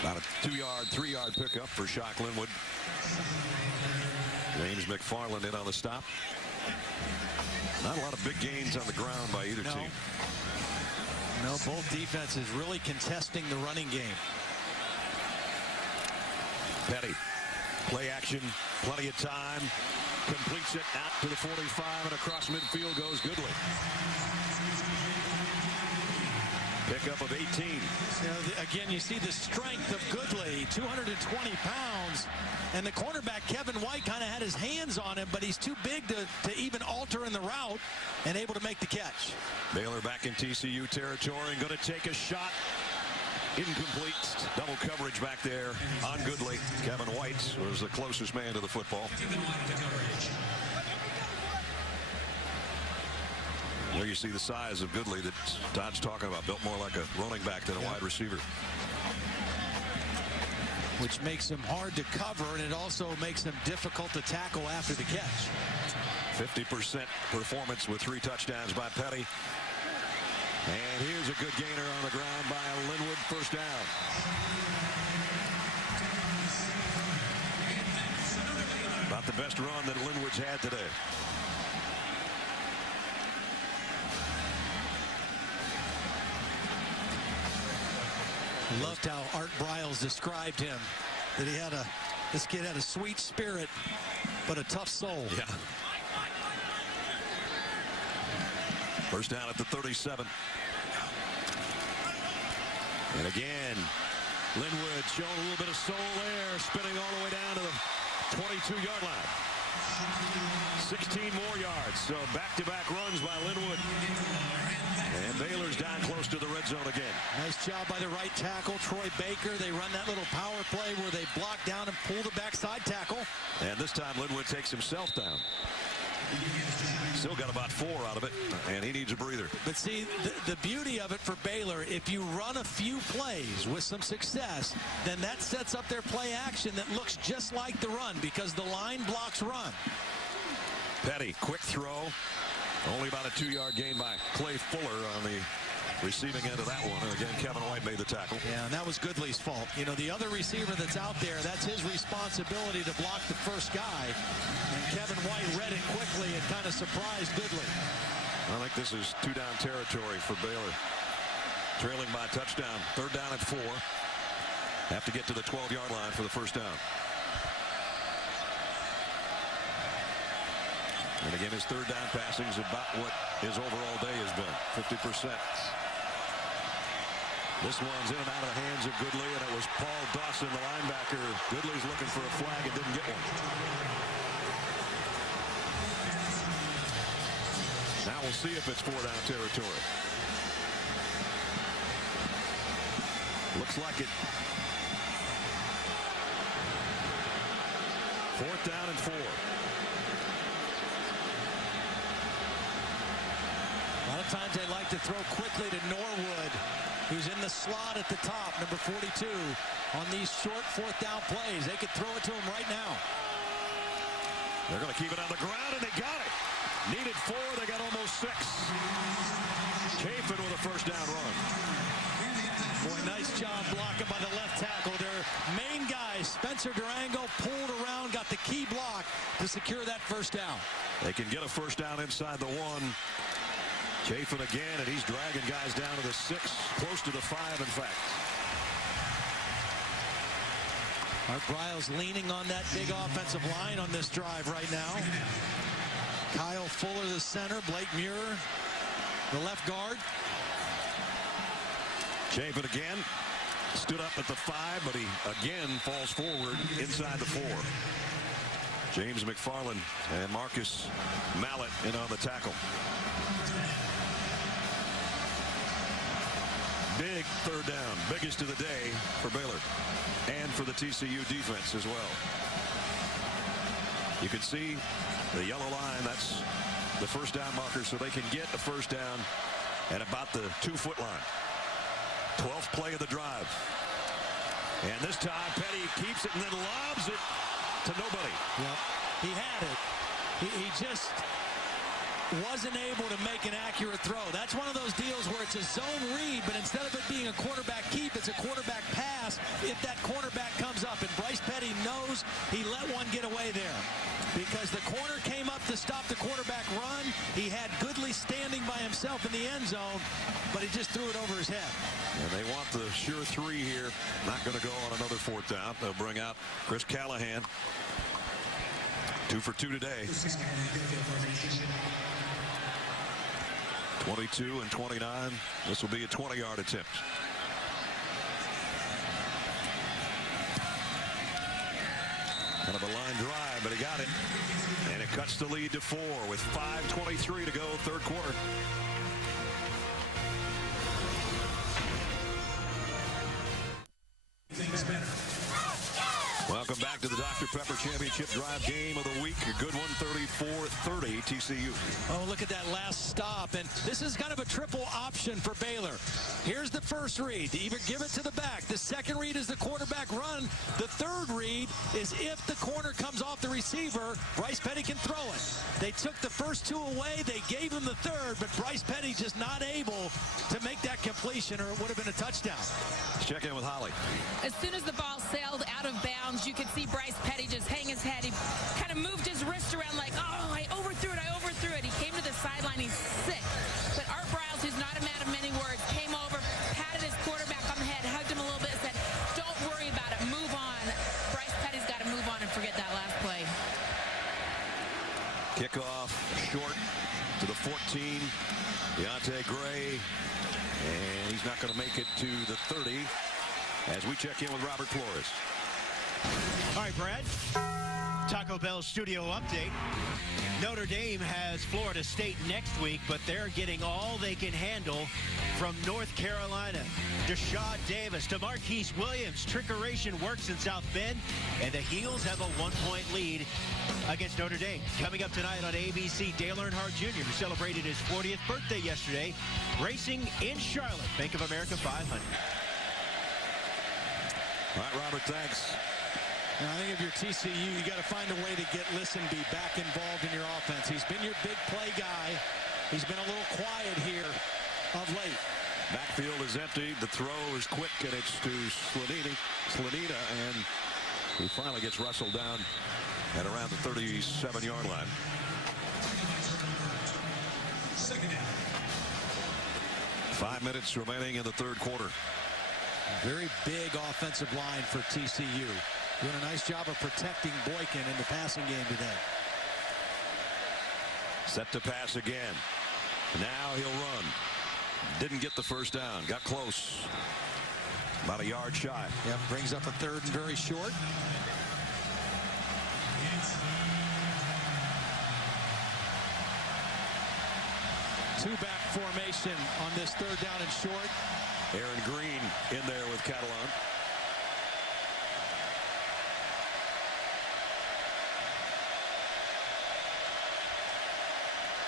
About a 2-yard, 3-yard pickup for Shock Linwood. James McFarland in on the stop. Not a lot of big gains on the ground by either team. No, both defenses really contesting the running game. Petty, play action, plenty of time. Completes it out to the 45 and across midfield goes Goodley. Pickup of 18. Again, you see the strength of Goodley, 220 pounds. And the cornerback, Kevin White, kind of had his hands on him, but he's too big to even alter in the route and able to make the catch. Baylor back in TCU territory and going to take a shot. Incomplete. Double coverage back there on Goodley. Kevin White was the closest man to the football. There you see the size of Goodley that Todd's talking about. Built more like a running back than a wide receiver. Which makes him hard to cover, and it also makes him difficult to tackle after the catch. 50% performance with 3 touchdowns by Petty. And here's a good gainer on the ground by Linwood. First down. About the best run that Linwood's had today. Loved how Art Briles described him. That this kid had a sweet spirit, but a tough soul. Yeah. First down at the 37. And again, Linwood showing a little bit of soul there, spinning all the way down to the 22-yard line. 16 more yards, so back-to-back runs by Linwood. And Baylor's down close to the red zone again. Nice job by the right tackle, Troy Baker. They run that little power play where they block down and pull the backside tackle. And this time Linwood takes himself down. Still got about 4 out of it, and he needs a breather. But see, the beauty of it for Baylor, if you run a few plays with some success, then that sets up their play action that looks just like the run because the line blocks run. Petty, quick throw. Only about a 2-yard gain by Clay Fuller on the receiving end of that one. And again, Kevin White made the tackle. Yeah, and that was Goodley's fault. You know, the other receiver that's out there, that's his responsibility to block the first guy. And Kevin White read it quickly and kind of surprised Goodley. I think this is 2-down territory for Baylor. Trailing by a touchdown. 3rd down at 4. Have to get to the 12-yard line for the first down. And again, his 3rd down passing is about what his overall day has been, 50%. This one's in and out of the hands of Goodley, and it was Paul Dawson, the linebacker. Goodley's looking for a flag and didn't get one. Now we'll see if it's 4-down territory. Looks like it. 4th down and 4. A lot of times they like to throw quickly to Norwood, who's in the slot at the top, number 42, on these short 4th down plays. They could throw it to him right now. They're going to keep it on the ground, and they got it. Needed 4, they got almost 6. Chafin with a first down run. Boy, nice job blocking by the left tackle. Their main guy, Spencer Durango, pulled around, got the key block to secure that first down. They can get a first down inside the 1. Chafin again, and he's dragging guys down to the 6, close to the 5, in fact. Art Briles leaning on that big offensive line on this drive right now. Kyle Fuller, the center. Blake Muir, the left guard. Chafin again stood up at the 5, but he again falls forward inside the 4. James McFarland and Marcus Mallett in on the tackle. Big 3rd down, biggest of the day for Baylor and for the TCU defense as well. You can see the yellow line, that's the first down marker, so they can get a first down at about the 2-foot line. 12th play of the drive. And this time Petty keeps it and then lobs it to nobody. Yep. He had it. He just wasn't able to make an accurate throw. That's one of those deals where it's a zone read, but instead of it being a quarterback keep, it's a quarterback pass if that cornerback comes up. And Bryce Petty knows he let one get away there because the corner came up to stop the quarterback run. He had Goodley standing by himself in the end zone, but he just threw it over his head. And they want the sure 3 here. Not going to go on another 4th down. They'll bring out Chris Callahan. 2 for 2 today. 22 and 29. This will be a 20-yard attempt. Kind of a line drive, but he got it. And it cuts the lead to 4 with 5:23 to go, third quarter. Welcome back to the Dr. Pepper Championship Drive game of the week. A good one, 34-30 TCU. Oh, look at that last stop. And this is kind of a triple option for Baylor. Here's the first read. To either give it to the back. The second read is the quarterback run. The third read is if the corner comes off the receiver, Bryce Petty can throw it. They took the first two away. They gave him the third, but Bryce Petty just not able to make that completion, or it would have been a touchdown. Let's check in with Holly. As soon as the ball sailed out of bounds, you could see Bryce Petty just hang his head. He kind of moved his wrist around like, oh, I overthrew it, I overthrew it. He came to the sideline, he's sick. But Art Briles, who's not a man of many words, came over, patted his quarterback on the head, hugged him a little bit, said, don't worry about it, move on. Bryce Petty's got to move on and forget that last play. Kickoff short to the 14. Deontay Gray, and he's not going to make it to the 30 as we check in with Robert Flores. All right, Brad. Taco Bell studio update. Notre Dame has Florida State next week, but they're getting all they can handle from North Carolina. Deshaun Davis to Marquise Williams. Trickeration works in South Bend, and the Heels have a 1-point lead against Notre Dame. Coming up tonight on ABC, Dale Earnhardt Jr., who celebrated his 40th birthday yesterday, racing in Charlotte. Bank of America 500. All right, Robert, thanks. Now, I think if you're TCU, you got to find a way to get Listenby back involved in your offense. He's been your big play guy. He's been a little quiet here of late. Backfield is empty. The throw is quick, and it's to Slanina, and he finally gets wrestled down at around the 37-yard line. Second down. 5 minutes remaining in the third quarter. Very big offensive line for TCU. Doing a nice job of protecting Boykin in the passing game today. Set to pass again. Now he'll run. Didn't get the first down. Got close. About a yard shy. Yep, brings up a third and very short. Two-back formation on this third down and short. Aaron Green in there with Catalan.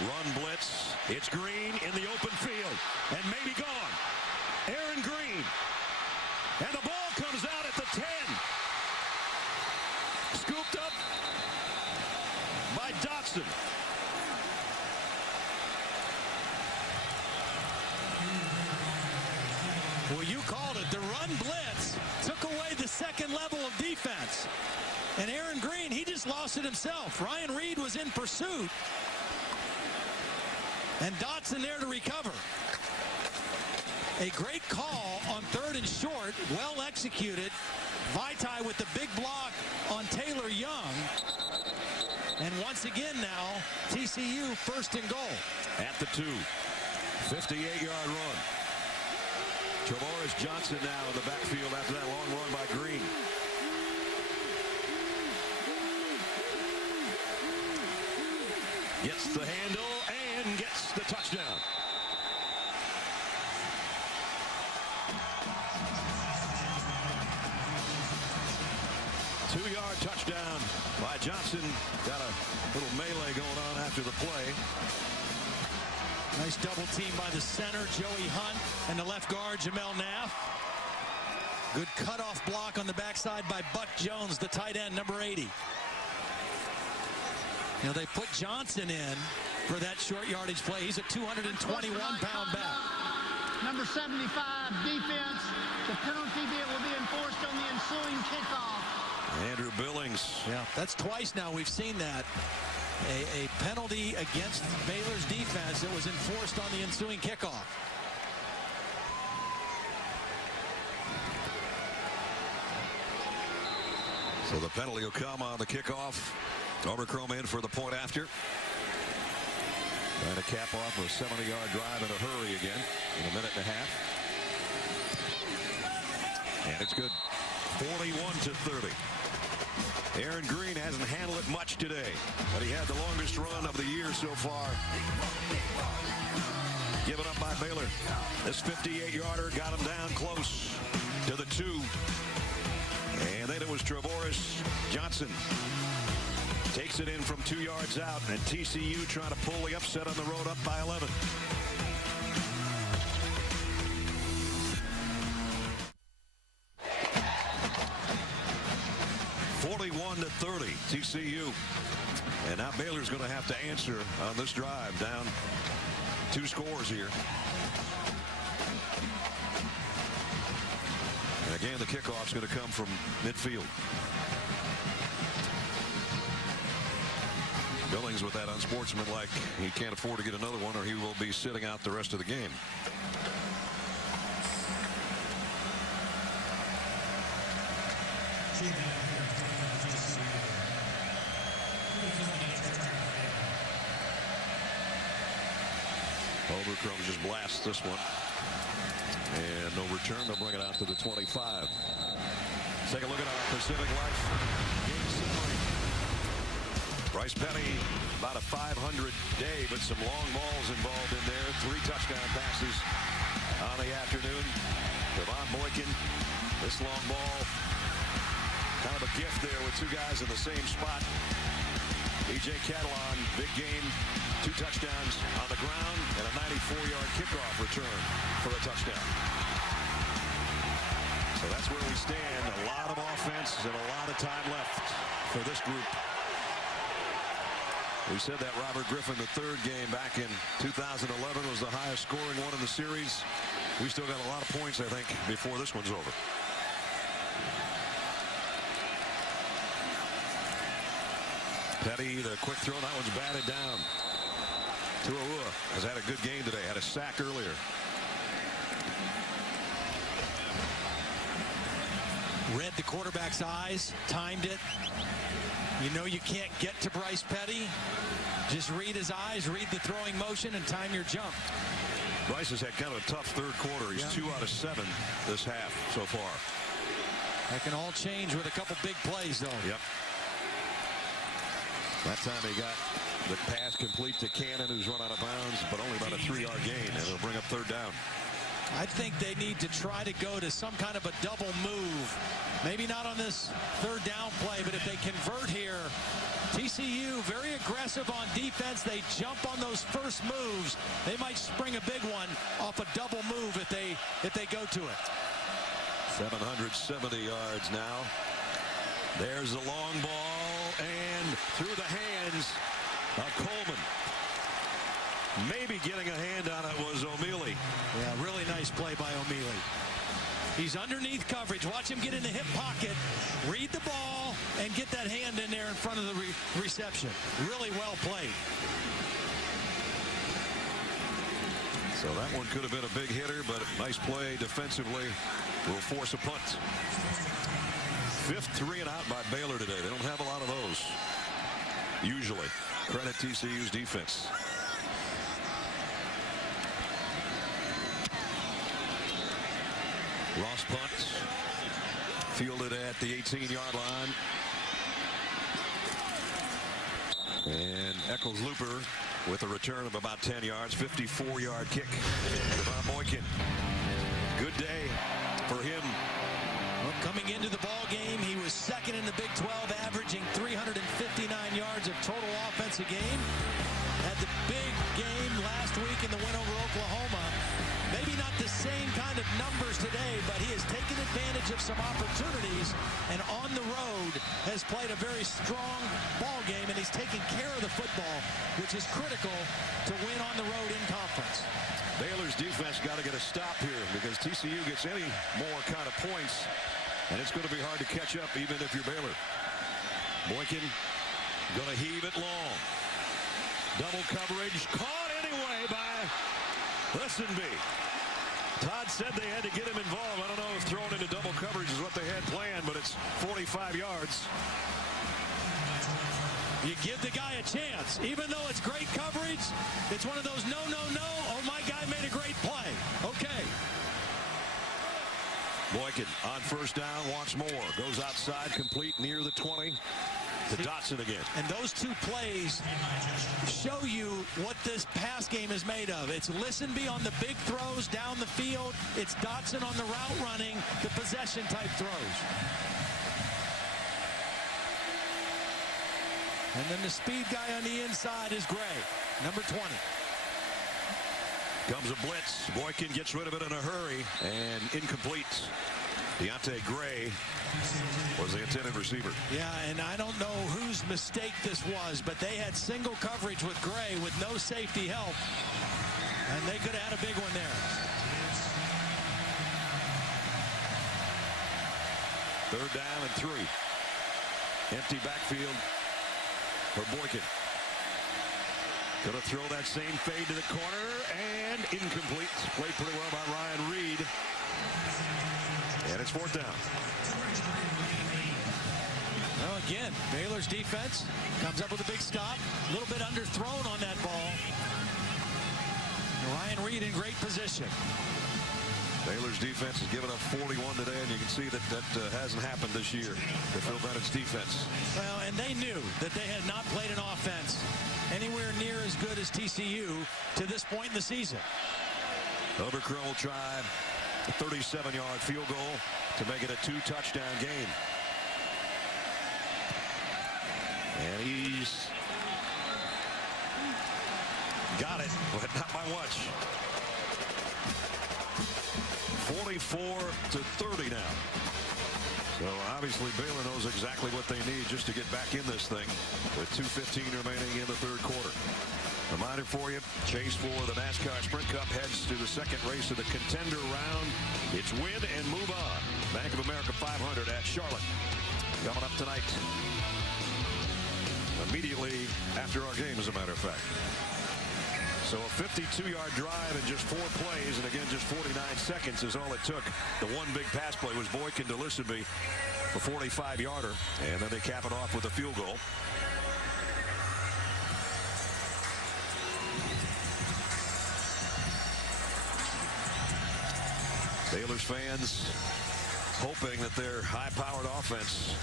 Run blitz. It's Green in the open field. And maybe gone. Aaron Green. And the ball comes out at the 10. Scooped up by Dotson. Well, you called it. The run blitz took away the second level of defense. And Aaron Green, he just lost it himself. Ryan Reed was in pursuit. And Dotson there to recover. A great call on third and short. Well executed. Vaitai with the big block on Taylor Young. And once again now, TCU first and goal. At the 2. 58-yard run. Travoris Johnson now in the backfield after that long run by Green. Gets the handle and gets the touchdown. Two-yard touchdown by Johnson. Got a little melee going on after the play. Nice double team by the center, Joey Hunt, and the left guard, Jamel Naff. Good cutoff block on the backside by Buck Jones, the tight end, number 80. You know, they put Johnson in for that short yardage play. He's a 221-pound back. Number 75, defense. The penalty will be enforced on the ensuing kickoff. Andrew Billings. Yeah, that's twice now we've seen that. A penalty against Baylor's defense that was enforced on the ensuing kickoff. So the penalty will come on the kickoff. Overchrome in for the point after. Trying to cap off a 70-yard drive in a hurry again in a minute and a half. And it's good. 41-30. Aaron Green hasn't handled it much today, but he had the longest run of the year so far. Given up by Baylor. This 58-yarder got him down close to the 2. And then it was Trevoris Johnson. Takes it in from 2 yards out, and TCU trying to pull the upset on the road up by 11. (41-30) TCU. And now Baylor's going to have to answer on this drive, down 2 scores here. And again, the kickoff's going to come from midfield. Billings with that unsportsmanlike, he can't afford to get another one or he will be sitting out the rest of the game. Overcrumb just blasts this one. And no return. They'll bring it out to the 25. Let's take a look at our Pacific Life game summary. Bryce Petty, about a 500 day, but some long balls involved in there. 3 touchdown passes on the afternoon. Devon Boykin, this long ball, kind of a gift there with 2 guys in the same spot. E.J. Catalon, big game, 2 touchdowns on the ground, and a 94-yard kickoff return for a touchdown. So that's where we stand. A lot of offense and a lot of time left for this group. We said that Robert Griffin, the 3rd game back in 2011, was the highest scoring one in the series. We still got a lot of points, I think, before this one's over. Petty, the quick throw, that one's batted down. Tuaua has had a good game today, had a sack earlier. Read the quarterback's eyes, timed it. You know you can't get to Bryce Petty. Just read his eyes, read the throwing motion, and time your jump. Bryce has had kind of a tough 3rd quarter. He's 2 out of 7 this half so far. That can all change with a couple big plays, though. Yep. That time he got the pass complete to Cannon, who's run out of bounds, but only about a 3-yard gain, and it'll bring up 3rd down. I think they need to try to go to some kind of a double move. Maybe not on this 3rd down play, but if they convert here, TCU very aggressive on defense. They jump on those first moves. They might spring a big one off a double move if they go to it. 770 yards now. There's the long ball, and through the hands of Coleman. Maybe getting a hand on it was O'Mealy. Yeah, really nice play by O'Mealy. He's underneath coverage. Watch him get in the hip pocket, read the ball, and get that hand in there in front of the reception. Really well played. So that one could have been a big hitter, but nice play defensively will force a punt. 5th 3 and out by Baylor today. They don't have a lot of those. Usually. Credit TCU's defense. Ross punts. Fielded at the 18-yard line. And Eccles Looper with a return of about 10 yards. 54-yard kick. Devon Boykin. Good day for him. Well, coming into the ball game, he was 2nd in the Big 12, averaging 359 yards of total offense a game. Had the big game last week in the win over Oklahoma. Maybe not the same kind of numbers today, but he has taken advantage of some opportunities, and on the road has played a very strong ball game, and he's taking care of the football, which is critical to win on the road in conference. Baylor's defense got to get a stop here because TCU gets any more kind of points, and it's going to be hard to catch up even if you're Baylor. Boykin going to heave it long. Double coverage, caught anyway by Listenby. Todd said they had to get him involved. I don't know if throwing into double coverage is what they had planned, but it's 45 yards. You give the guy a chance. Even though it's great coverage, it's one of those no. Oh, my guy made a great play. Okay. Boykin on first down once more. Goes outside, complete near the 20. To Dotson again. And those two plays show you what this pass game is made of. It's Listenby on the big throws down the field. It's Dotson on the route running, the possession type throws. And then the speed guy on the inside is Gray, number 20. Comes a blitz. Boykin gets rid of it in a hurry and incomplete. Deontay Gray was the intended receiver. Yeah, and I don't know whose mistake this was, but they had single coverage with Gray with no safety help, and they could have had a big one there. Third down and 3. Empty backfield for Boykin. Going to throw that same fade to the corner, and incomplete. Played pretty well by Ryan Reed. And it's fourth down. Well, again, Baylor's defense comes up with a big stop. A little bit underthrown on that ball. Ryan Reed in great position. Baylor's defense has given up 41 today, and you can see that hasn't happened this year to Phil Bennett's defense. Well, and they knew that they had not played an offense anywhere near as good as TCU to this point in the season. Overcrow will try a 37-yard field goal to make it a 2-touchdown game. And he's got it, but not by much. 44-30 now. So obviously Baylor knows exactly what they need just to get back in this thing with 2:15 remaining in the third quarter. Reminder for you, chase for the NASCAR Sprint Cup heads to the second race of the contender round. It's win and move on. Bank of America 500 at Charlotte. Coming up tonight. Immediately after our game, as a matter of fact. So a 52-yard drive in just 4 plays, and again, just 49 seconds is all it took. The one big pass play was Boykin to Listenby, a 45-yarder, and then they cap it off with a field goal. Baylor's fans hoping that their high-powered offense,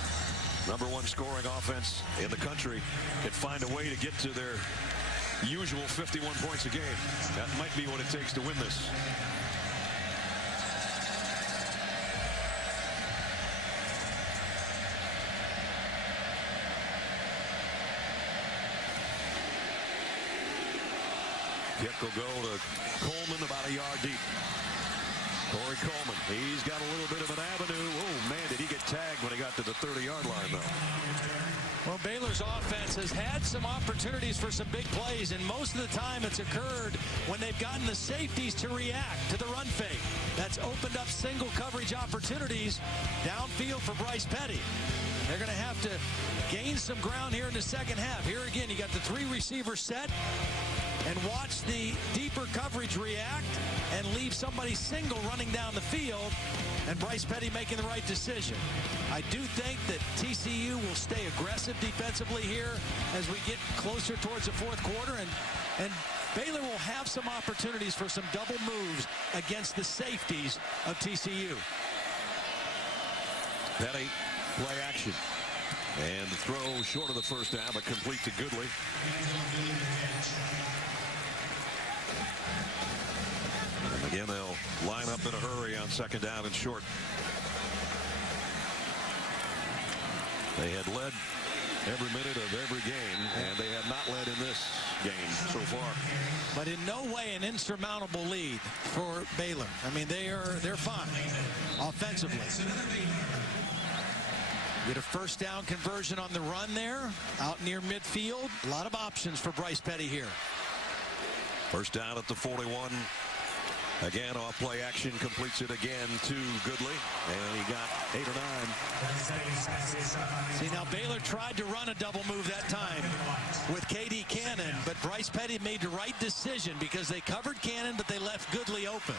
#1 scoring offense in the country, can find a way to get to their usual 51 points a game. That might be what it takes to win this. Kick will go to Coleman about a yard deep. Corey Coleman, he's got a little bit of an avenue. Oh, man, did he get tagged when he got to the 30-yard line, though. Well, Baylor's offense has had some opportunities for some big plays, and most of the time it's occurred when they've gotten the safeties to react to the run fake. That's opened up single coverage opportunities downfield for Bryce Petty. They're going to have to gain some ground here in the second half. Here again, you got the 3 receivers set, and watch the deeper coverage react and leave somebody single running down the field, and Bryce Petty making the right decision. I do think that TCU will stay aggressive defensively here as we get closer towards the fourth quarter, and Baylor will have some opportunities for some double moves against the safeties of TCU. Petty, play action. And the throw short of the first down, but complete to Goodley. And again, they'll line up in a hurry on second down and short. They had led every minute of every game, and they have not led in this game so far. But in no way an insurmountable lead for Baylor. I mean, they're fine offensively. Get a first down conversion on the run there, out near midfield. A lot of options for Bryce Petty here. First down at the 41. Again, off play action, completes it again to Goodley, and he got 8 or 9. See, now Baylor tried to run a double move that time with KD Cannon, but Bryce Petty made the right decision because they covered Cannon, but they left Goodley open.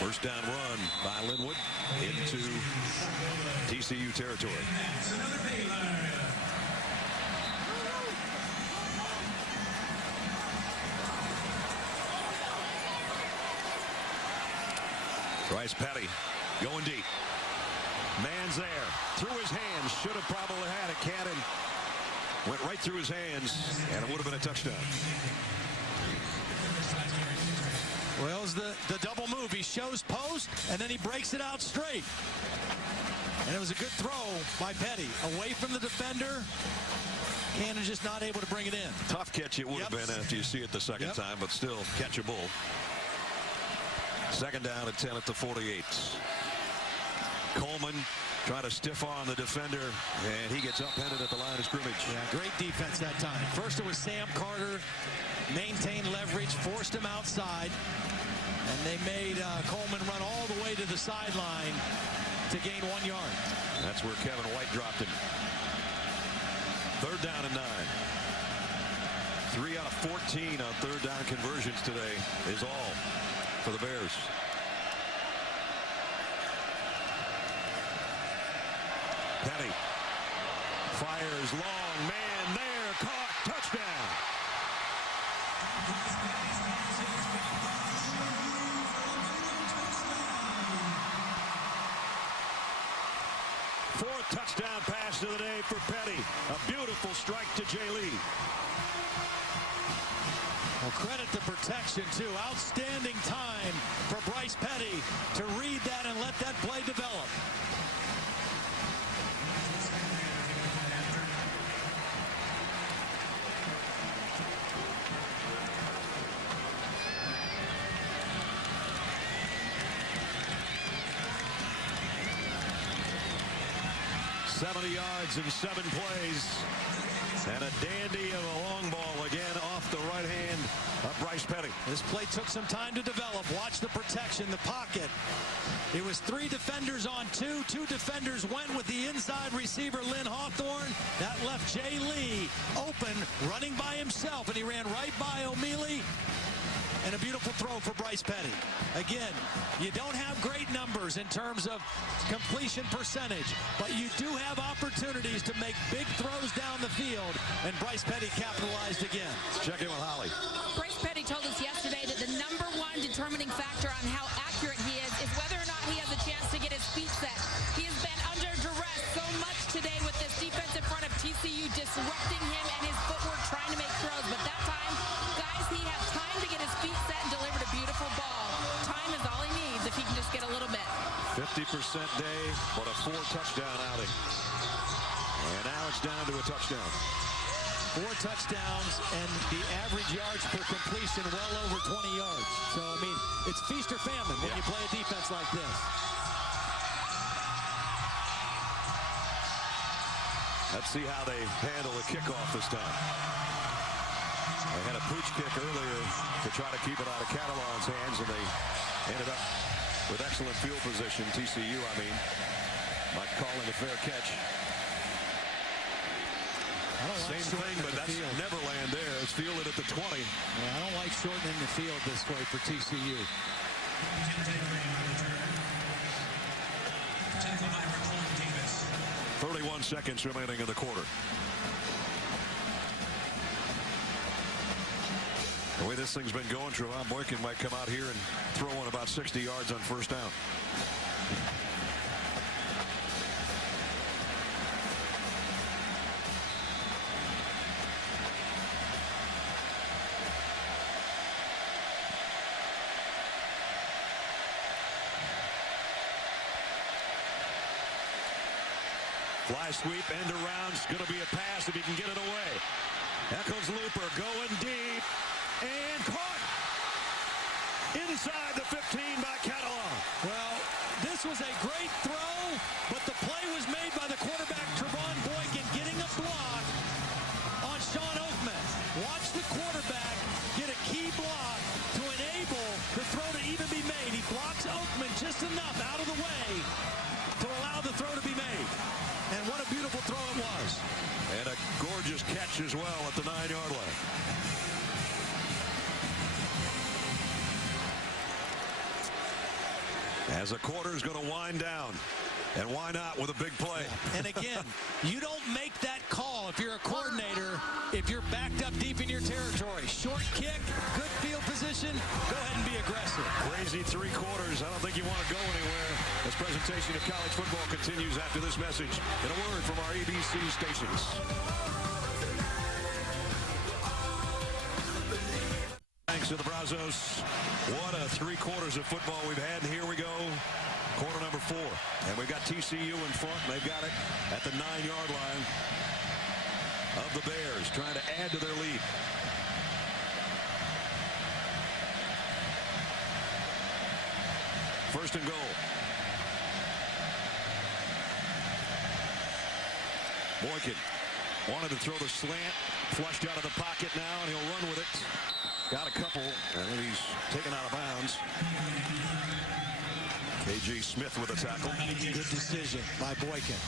First down run by Linwood into TCU territory. Bryce Petty going deep. Man's there. Through his hands. Should have probably had it. Cannon went right through his hands, and it would have been a touchdown. Well, it was the double move. He shows post, and then he breaks it out straight. And it was a good throw by Petty. Away from the defender. Cannon just not able to bring it in. Tough catch it would have been after you see it the second time, but still catchable. Second down at 10 at the 48. Coleman trying to stiff on the defender, and he gets upended at the line of scrimmage. Yeah, great defense that time. First it was Sam Carter, maintained leverage, forced him outside, and they made Coleman run all the way to the sideline to gain 1 yard. That's where Kevin White dropped him. Third down and 9. 3 out of 14 on third down conversions today is all for the Bears. Petty fires long, man there, caught, touchdown. Fourth touchdown pass of the day for Petty. A beautiful strike to Jay Lee. Well, credit the protection, too. Outstanding time for Bryce Petty to read that and let that play develop. Yards in 7 plays, and a dandy of a long ball again off the right hand of Bryce Petty. This play took some time to develop. Watch the protection, the pocket. It was 3 defenders on 2. 2 defenders went with the inside receiver Lynn Hawthorne. That left Jay Lee open, running by himself, and he ran right by O'Mealy. And a beautiful throw for Bryce Petty. Again, you don't have great numbers in terms of completion percentage, but you do have opportunities to make big throws down the field, and Bryce Petty capitalized again. Check in with Holly. Bryce Petty told us yesterday that the #1 determining factor on how accurate he is whether or not he has a chance to get his feet set. He has been under duress so much today with this defense in front of TCU disrupting him and his footwork trying to make throws, but that time, guys, he had time to get his feet set and delivered a beautiful ball. Time is all he needs if he can just get a little bit. 50% day, but a 4 touchdown outing. And now it's down to a touchdown. 4 touchdowns and the average yards per completion well over 20 yards. So, I mean, it's feast or famine when you play a defense like this. Let's see how they handle the kickoff this time. They had a pooch kick earlier to try to keep it out of Catalan's hands, and they ended up with excellent field position, TCU, I mean, by calling a fair catch. Same thing, but that's Neverland there. It's fielded at the 20. Yeah, I don't like shortening the field this way for TCU. 31 seconds remaining in the quarter. The way this thing's been going, Trevon Boykin might come out here and throw one about 60 yards on first down. Fly sweep, end around. It's going to be a pass if he can get it away. Echoes Looper going deep and caught inside the 15 by Catalan. Well, this was a great throw, but the play was made by the quarterback, Trevon Boykin, getting a block on Sean Oakman. Watch the quarterback get a key block to enable the throw to even be made. He blocks Oakman just enough out of the way to allow the throw to be made. And what a beautiful throw it was. And a gorgeous catch as well at the 9-yard line. As the quarter is going to wind down. And why not with a big play? And again, you don't make that call if you're a coordinator, if you're backed up deep in your territory. Short kick, good field position, go ahead and be aggressive. Crazy 3 quarters. I don't think you want to go anywhere. This presentation of college football continues after this message and a word from our ABC stations. Thanks to the Brazos. What a 3 quarters of football we've had. And here we go. Quarter number 4. And we've got TCU in front. They've got it at the 9-yard line of the Bears, trying to add to their lead. First and goal. Boykin wanted to throw the slant. Flushed out of the pocket now, and he'll run with it. Got a couple, and then he's taken out of bounds. A.J. Smith with a tackle. Good decision by Boykin.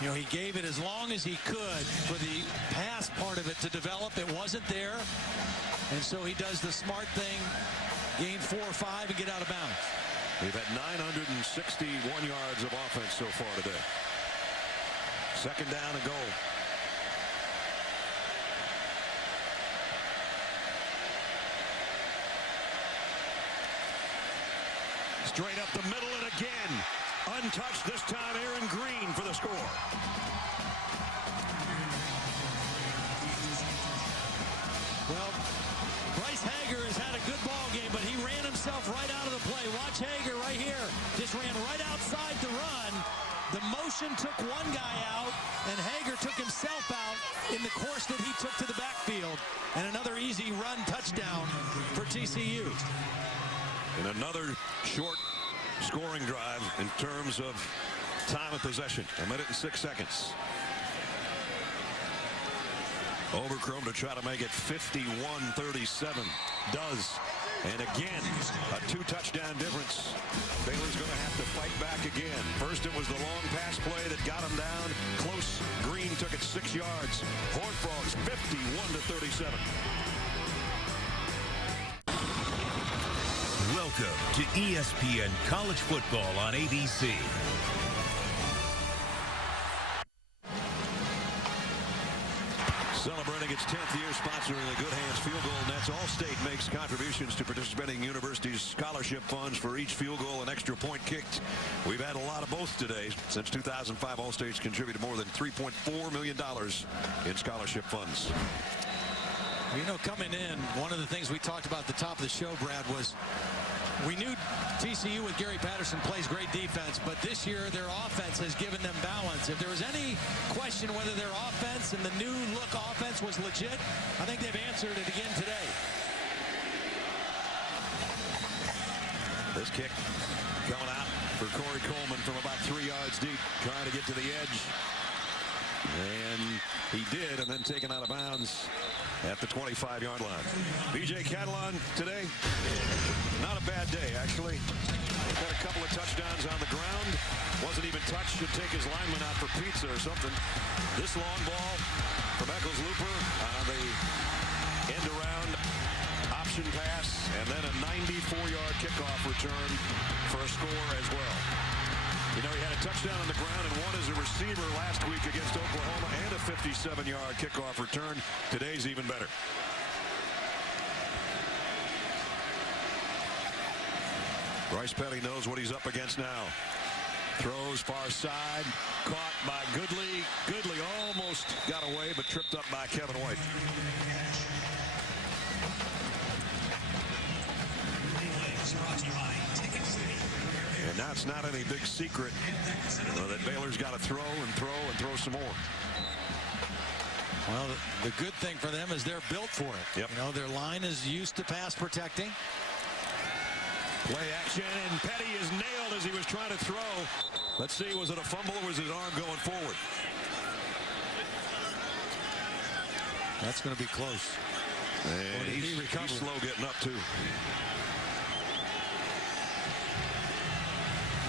You know, he gave it as long as he could for the pass part of it to develop. It wasn't there. And so he does the smart thing, gain 4 or 5, and get out of bounds. We've had 961 yards of offense so far today. Second down and goal. Straight up the middle, and again, untouched this time, Aaron Green for the score. Well, Bryce Hager has had a good ball game, but he ran himself right out of the play. Watch Hager right here. Just ran right outside the run. The motion took one guy out, and Hager took himself out in the course that he took to the backfield. And another easy run touchdown for TCU. And another short scoring drive in terms of time of possession. 1 minute and 6 seconds. Overcrome to try to make it 51-37. Does. And again, a 2-touchdown difference. Baylor's going to have to fight back again. First it was the long pass play that got him down. Close. Green took it 6 yards. Horned Frogs 51-37. Welcome to ESPN College Football on ABC. Celebrating its 10th year sponsoring the Good Hands Field Goal Nets, Allstate makes contributions to participating universities' scholarship funds for each field goal and extra point kicked. We've had a lot of both today. Since 2005, Allstate's contributed more than $3.4 million in scholarship funds. You know, coming in, one of the things we talked about at the top of the show, Brad, was we knew TCU with Gary Patterson plays great defense, but this year their offense has given them balance. If there was any question whether their offense and the new look offense was legit, I think they've answered it again today. This kick coming out for Corey Coleman from about 3 yards deep, trying to get to the edge. And he did, and then taken out of bounds at the 25-yard line. B.J. Catalon today, not a bad day, actually. Got a couple of touchdowns on the ground. Wasn't even touched. Should take his lineman out for pizza or something. This long ball from Eccles Looper on the end-around option pass, and then a 94-yard kickoff return for a score as well. You know, he had a touchdown on the ground and one as a receiver last week against Oklahoma, and a 57-yard kickoff return. Today's even better. Bryce Petty knows what he's up against now. Throws far side, caught by Goodley. Goodley almost got away, but tripped up by Kevin White. And now it's not any big secret that Baylor's got to throw and throw and throw some more. Well, the good thing for them is they're built for it. Yep. You know, their line is used to pass protecting. Play action, and Petty is nailed as he was trying to throw. Let's see, was it a fumble or was his arm going forward? That's going to be close. And he's slow getting up, too.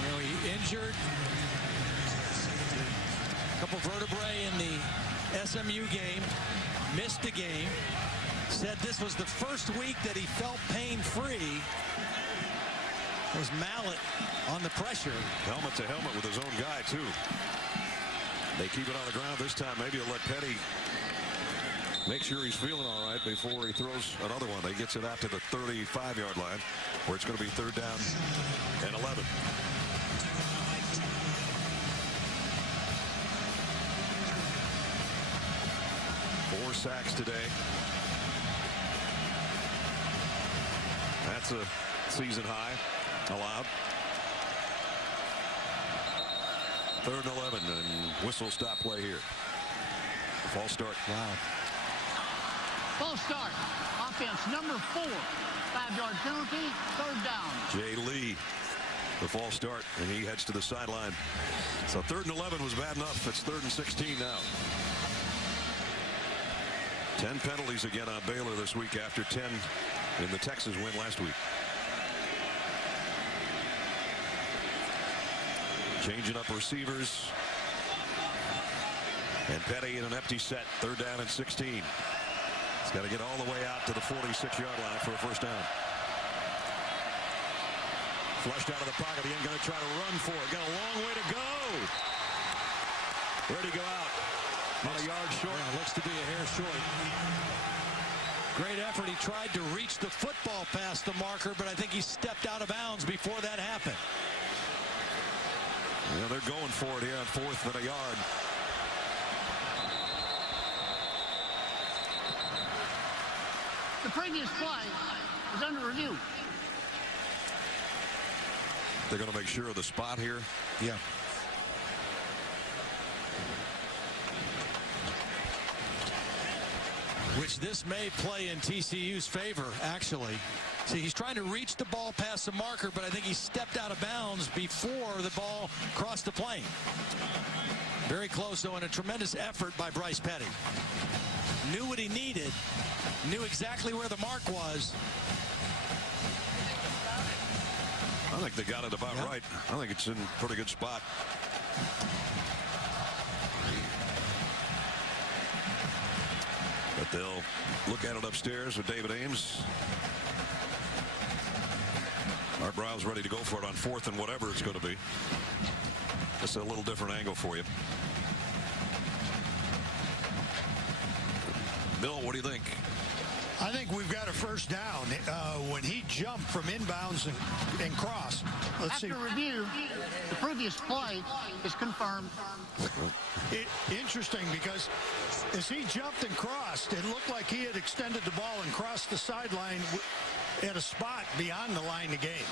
You know, he injured a couple vertebrae in the SMU game, missed the game, said this was the first week that he felt pain-free. Was Mallett on the pressure. Helmet to helmet with his own guy, too. They keep it on the ground this time. Maybe he'll let Petty make sure he's feeling all right before he throws another one. He gets it out to the 35-yard line, where it's going to be 3rd down and 11. Four sacks today. That's a season high allowed. 3rd and 11, and whistle stop play here. False start. Wow. False start. Offense number 4. 5-yard penalty. 3rd down. Jay Lee, the false start, and he heads to the sideline. So 3rd and 11 was bad enough. It's 3rd and 16 now. 10 penalties again on Baylor this week after 10 in the Texas win last week. Changing up receivers. And Petty in an empty set. 3rd down and 16. He's got to get all the way out to the 46-yard line for a 1st down. Flushed out of the pocket. He ain't going to try to run for it. Got a long way to go. Where'd he go out? About a yard short. Yeah, looks to be a hair short. Great effort. He tried to reach the football past the marker, but I think he stepped out of bounds before that happened. Yeah, they're going for it here on 4th and a yard. The previous play is under review. They're going to make sure of the spot here. Yeah. Which this may play in TCU's favor, actually. See, he's trying to reach the ball past the marker, but I think he stepped out of bounds before the ball crossed the plane. Very close, though, and a tremendous effort by Bryce Petty. Knew what he needed, knew exactly where the mark was. I think they got it about right. I think it's in a pretty good spot. But they'll look at it upstairs with David Ames. Art Brown's ready to go for it on 4th and whatever it's going to be. Just a little different angle for you. Bill, what do you think? I think we've got a 1st down. When he jumped from inbounds and crossed. After review, the previous play is confirmed. Interesting, because as he jumped and crossed, it looked like he had extended the ball and crossed the sideline at a spot beyond the line of game.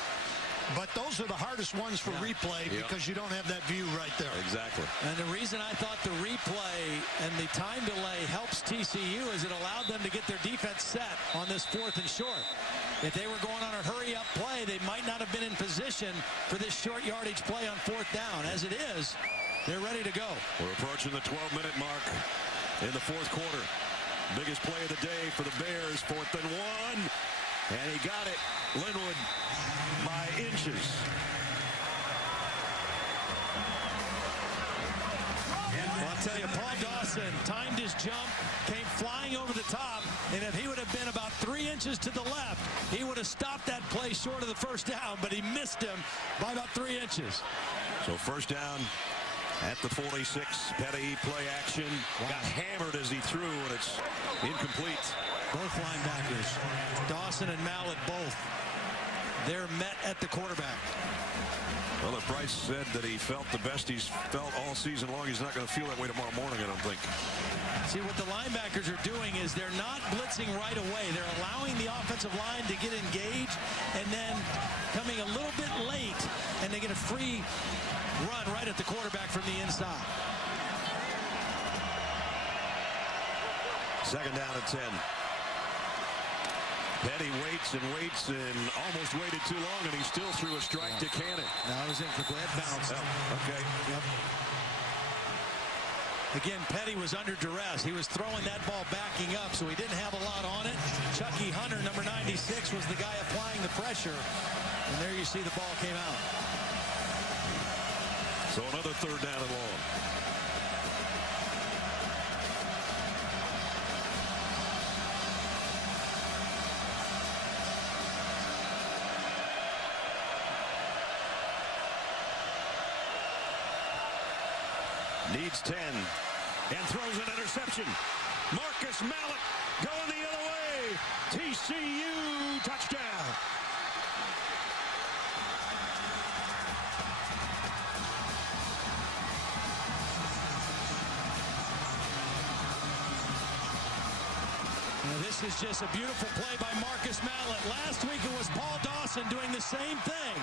But those are the hardest ones for replay because you don't have that view right there. Exactly. And the reason I thought the replay and the time delay helps TCU is it allowed them to get their defense set on this 4th and short. If they were going on a hurry-up play, they might not have been in position for this short yardage play on 4th down. As it is, they're ready to go. We're approaching the 12-minute mark in the 4th quarter. Biggest play of the day for the Bears, 4th and 1. And he got it, Linwood, by inches. Well, I'll tell you, Paul Dawson timed his jump, came flying over the top, and if he would have been about 3 inches to the left, he would have stopped that play short of the 1st down, but he missed him by about 3 inches. So 1st down at the 46. Petty play action. Got hammered as he threw, and it's incomplete. Both linebackers, Dawson and Mallett, both. They're met at the quarterback. Well, if Bryce said that he felt the best he's felt all season long, he's not going to feel that way tomorrow morning, I don't think. See, what the linebackers are doing is they're not blitzing right away. They're allowing the offensive line to get engaged and then coming a little bit late, and they get a free run right at the quarterback from the inside. 2nd down and 10. Petty waits and waits and almost waited too long, and he still threw a strike to Cannon. Now it was incomplete. Bounce. Okay. Yep. Again, Petty was under duress. He was throwing that ball backing up, so he didn't have a lot on it. Chucky Hunter, number 96, was the guy applying the pressure. And there you see the ball came out. So another 3rd down and long. Needs 10 and throws an interception. Marcus Mallett going the other way. TCU touchdown. This is just a beautiful play by Marcus Mallett. Last week it was Paul Dawson doing the same thing.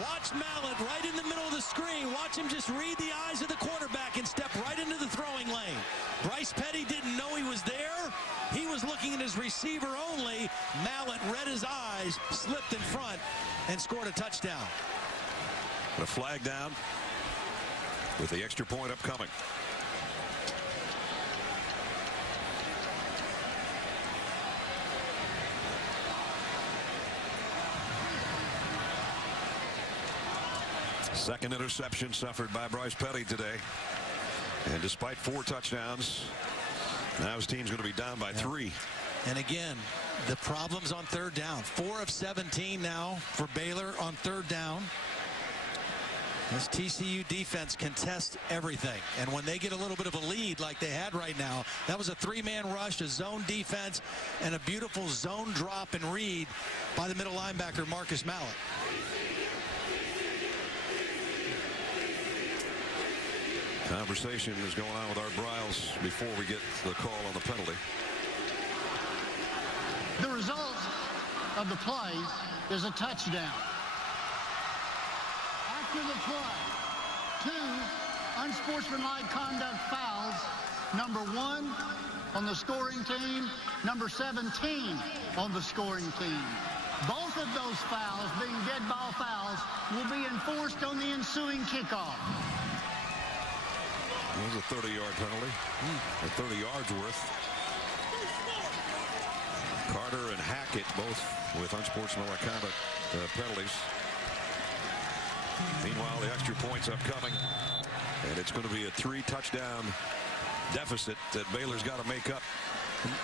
Watch Mallett right in the middle of the screen. Watch him just read the eyes of the quarterback and step right into the throwing lane. Bryce Petty didn't know he was there. He was looking at his receiver only. Mallett read his eyes, slipped in front, and scored a touchdown. A flag down with the extra point upcoming. Second interception suffered by Bryce Petty today. And despite 4 touchdowns, now his team's going to be down by 3. And again, the problems on third down. 4 of 17 now for Baylor on third down. This TCU defense contests everything. And when they get a little bit of a lead like they had right now, that was a 3-man rush, a zone defense, and a beautiful zone drop and read by the middle linebacker, Marcus Mallett. Conversation is going on with Art Briles before we get the call on the penalty. The result of the play is a touchdown. After the play, 2 unsportsmanlike conduct fouls. Number 1 on the scoring team, number 17 on the scoring team. Both of those fouls, being dead ball fouls, will be enforced on the ensuing kickoff. It was a 30-yard penalty, or 30 yards worth. Carter and Hackett both with unsportsmanlike conduct penalties. Meanwhile, the extra points upcoming, and it's going to be a 3-touchdown deficit that Baylor's got to make up.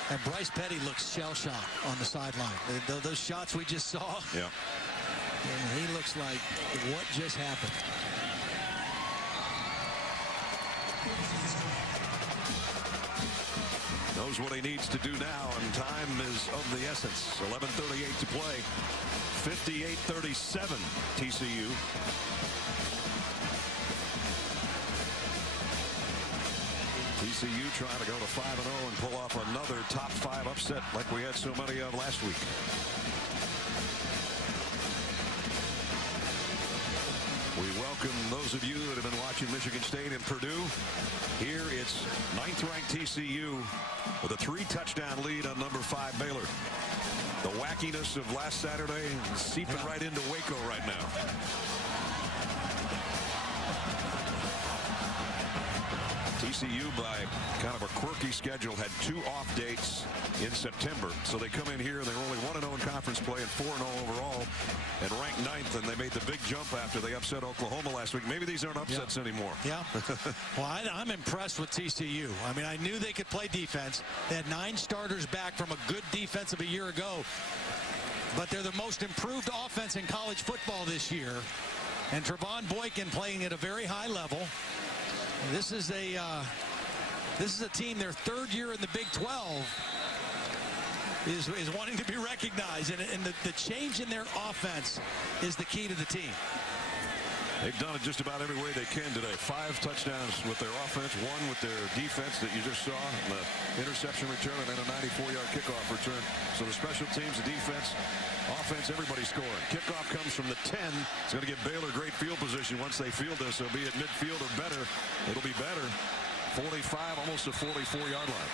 And Bryce Petty looks shell-shocked on the sideline. Those shots we just saw. Yeah. And he looks like, what just happened? Knows what he needs to do now, and time is of the essence. 11:38 to play. 58-37 TCU. TCU trying to go to 5-0 and pull off another top 5 upset like we had so many of last week. We welcome those of you that have been watching Michigan State and Purdue. Here it's 9th-ranked TCU with a 3-touchdown lead on number 5 Baylor. The wackiness of last Saturday is seeping right into Waco right now. TCU, by kind of a quirky schedule, had 2 off dates in September. So they come in here and they're only 1-0 in conference play and 4-0 overall and ranked 9th, and they made the big jump after they upset Oklahoma last week. Maybe these aren't upsets anymore. Yeah. Well, I'm impressed with TCU. I mean, I knew they could play defense. They had 9 starters back from a good defense of a year ago. But they're the most improved offense in college football this year. And Trevon Boykin playing at a very high level. This is a team, their 3rd year in the Big 12, is wanting to be recognized, and the change in their offense is the key to the team. They've done it just about every way they can today. 5 touchdowns with their offense, 1 with their defense that you just saw, and the interception return, and then a 94-yard kickoff return. So the special teams, the defense, offense, everybody scoring. Kickoff comes from the 10. It's going to give Baylor great field position once they field this. They'll be at midfield or better. It'll be better. 45, almost a 44-yard line.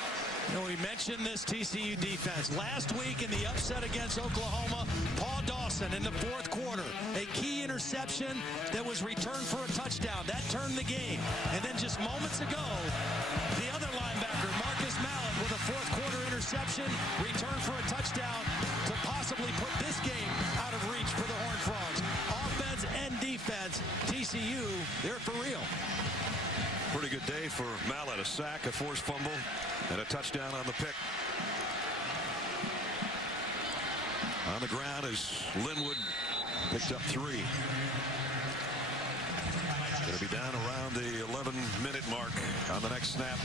You know, we mentioned this TCU defense. Last week in the upset against Oklahoma, Paul Dawson in the 4th quarter, a key interception that was returned for a touchdown. That turned the game. And then just moments ago, the other linebacker, Marcus Mallett, with a 4th quarter interception, returned for a touchdown to possibly put this game out of reach for the Horned Frogs. Offense and defense, TCU, they're for real. Pretty good day for Mallett. A sack, a forced fumble, and a touchdown on the pick. On the ground is Linwood, picked up 3. Going to be down around the 11-minute mark on the next snap.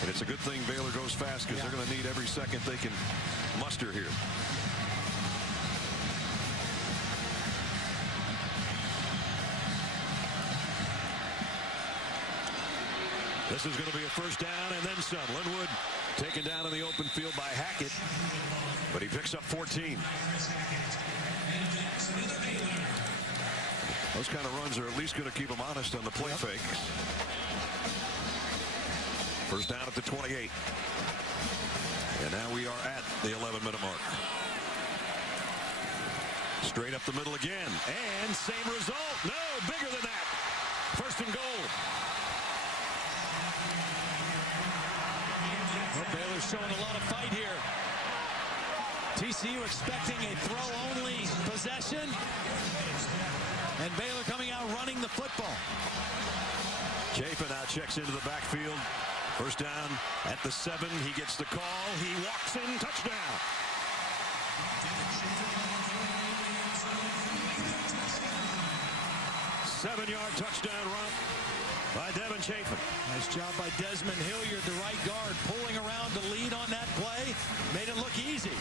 And it's a good thing Baylor goes fast because they're going to need every second they can muster here. This is going to be a first down and then some. Linwood taken down in the open field by Hackett, but he picks up 14. Those kind of runs are at least going to keep him honest on the play fake. First down at the 28. And now we are at the 11-minute mark. Straight up the middle again. And same result. No, bigger than that. First and goal. Well, Baylor's showing a lot of fight here. TCU expecting a throw-only possession. And Baylor coming out running the football. Chafin now checks into the backfield. First down at the 7. He gets the call. He walks in. Touchdown. Seven-yard touchdown run by Devin Chafin. Nice job by Desmond Hilliard, the right guard, pulling around to lead on that play. Made it look easy.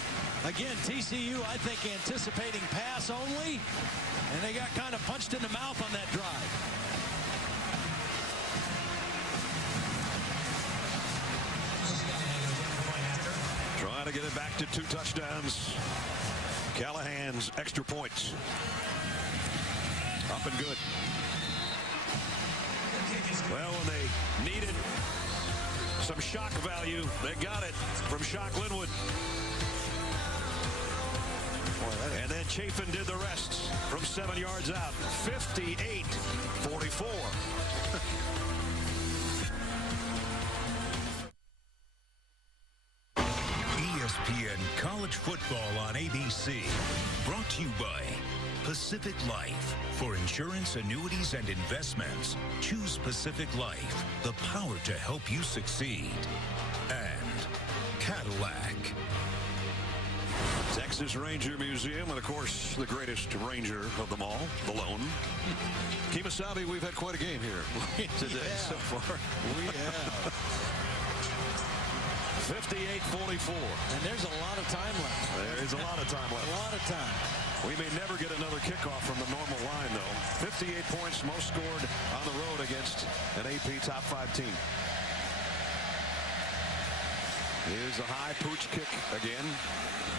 Again, TCU, I think, anticipating pass only, and they got kind of punched in the mouth on that drive. Trying to get it back to 2 touchdowns. Callahan's extra points. Up and good. Well, when they needed some shock value, they got it from Shock Linwood. And then Chafin did the rest from 7 yards out. 58-44. ESPN College Football on ABC. Brought to you by Pacific Life. For insurance, annuities, and investments, choose Pacific Life, the power to help you succeed. And Cadillac. Texas Ranger Museum, and of course, the greatest Ranger of them all, the lone. Kemosabe, we've had quite a game here today so far. We have. 58-44. And there's a lot of time left. There is a lot of time left. A lot of time. We may never get another kickoff from the normal line, though. 58 points, most scored on the road against an AP top 5 team. Here's a high pooch kick again.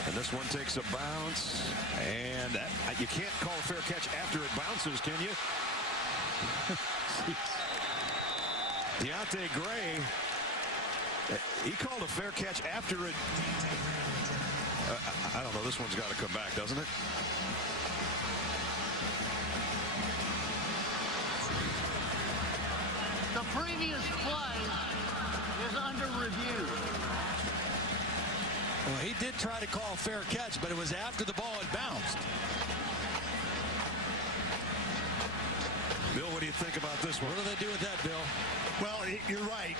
And this one takes a bounce. And that, you can't call a fair catch after it bounces, can you? Deontay Gray, he called a fair catch after it. I don't know. This one's got to come back, doesn't it? The previous play is under review. Well, he did try to call a fair catch, but it was after the ball had bounced. Bill, what do you think about this one? What do they do with that, Bill? Well, you're right.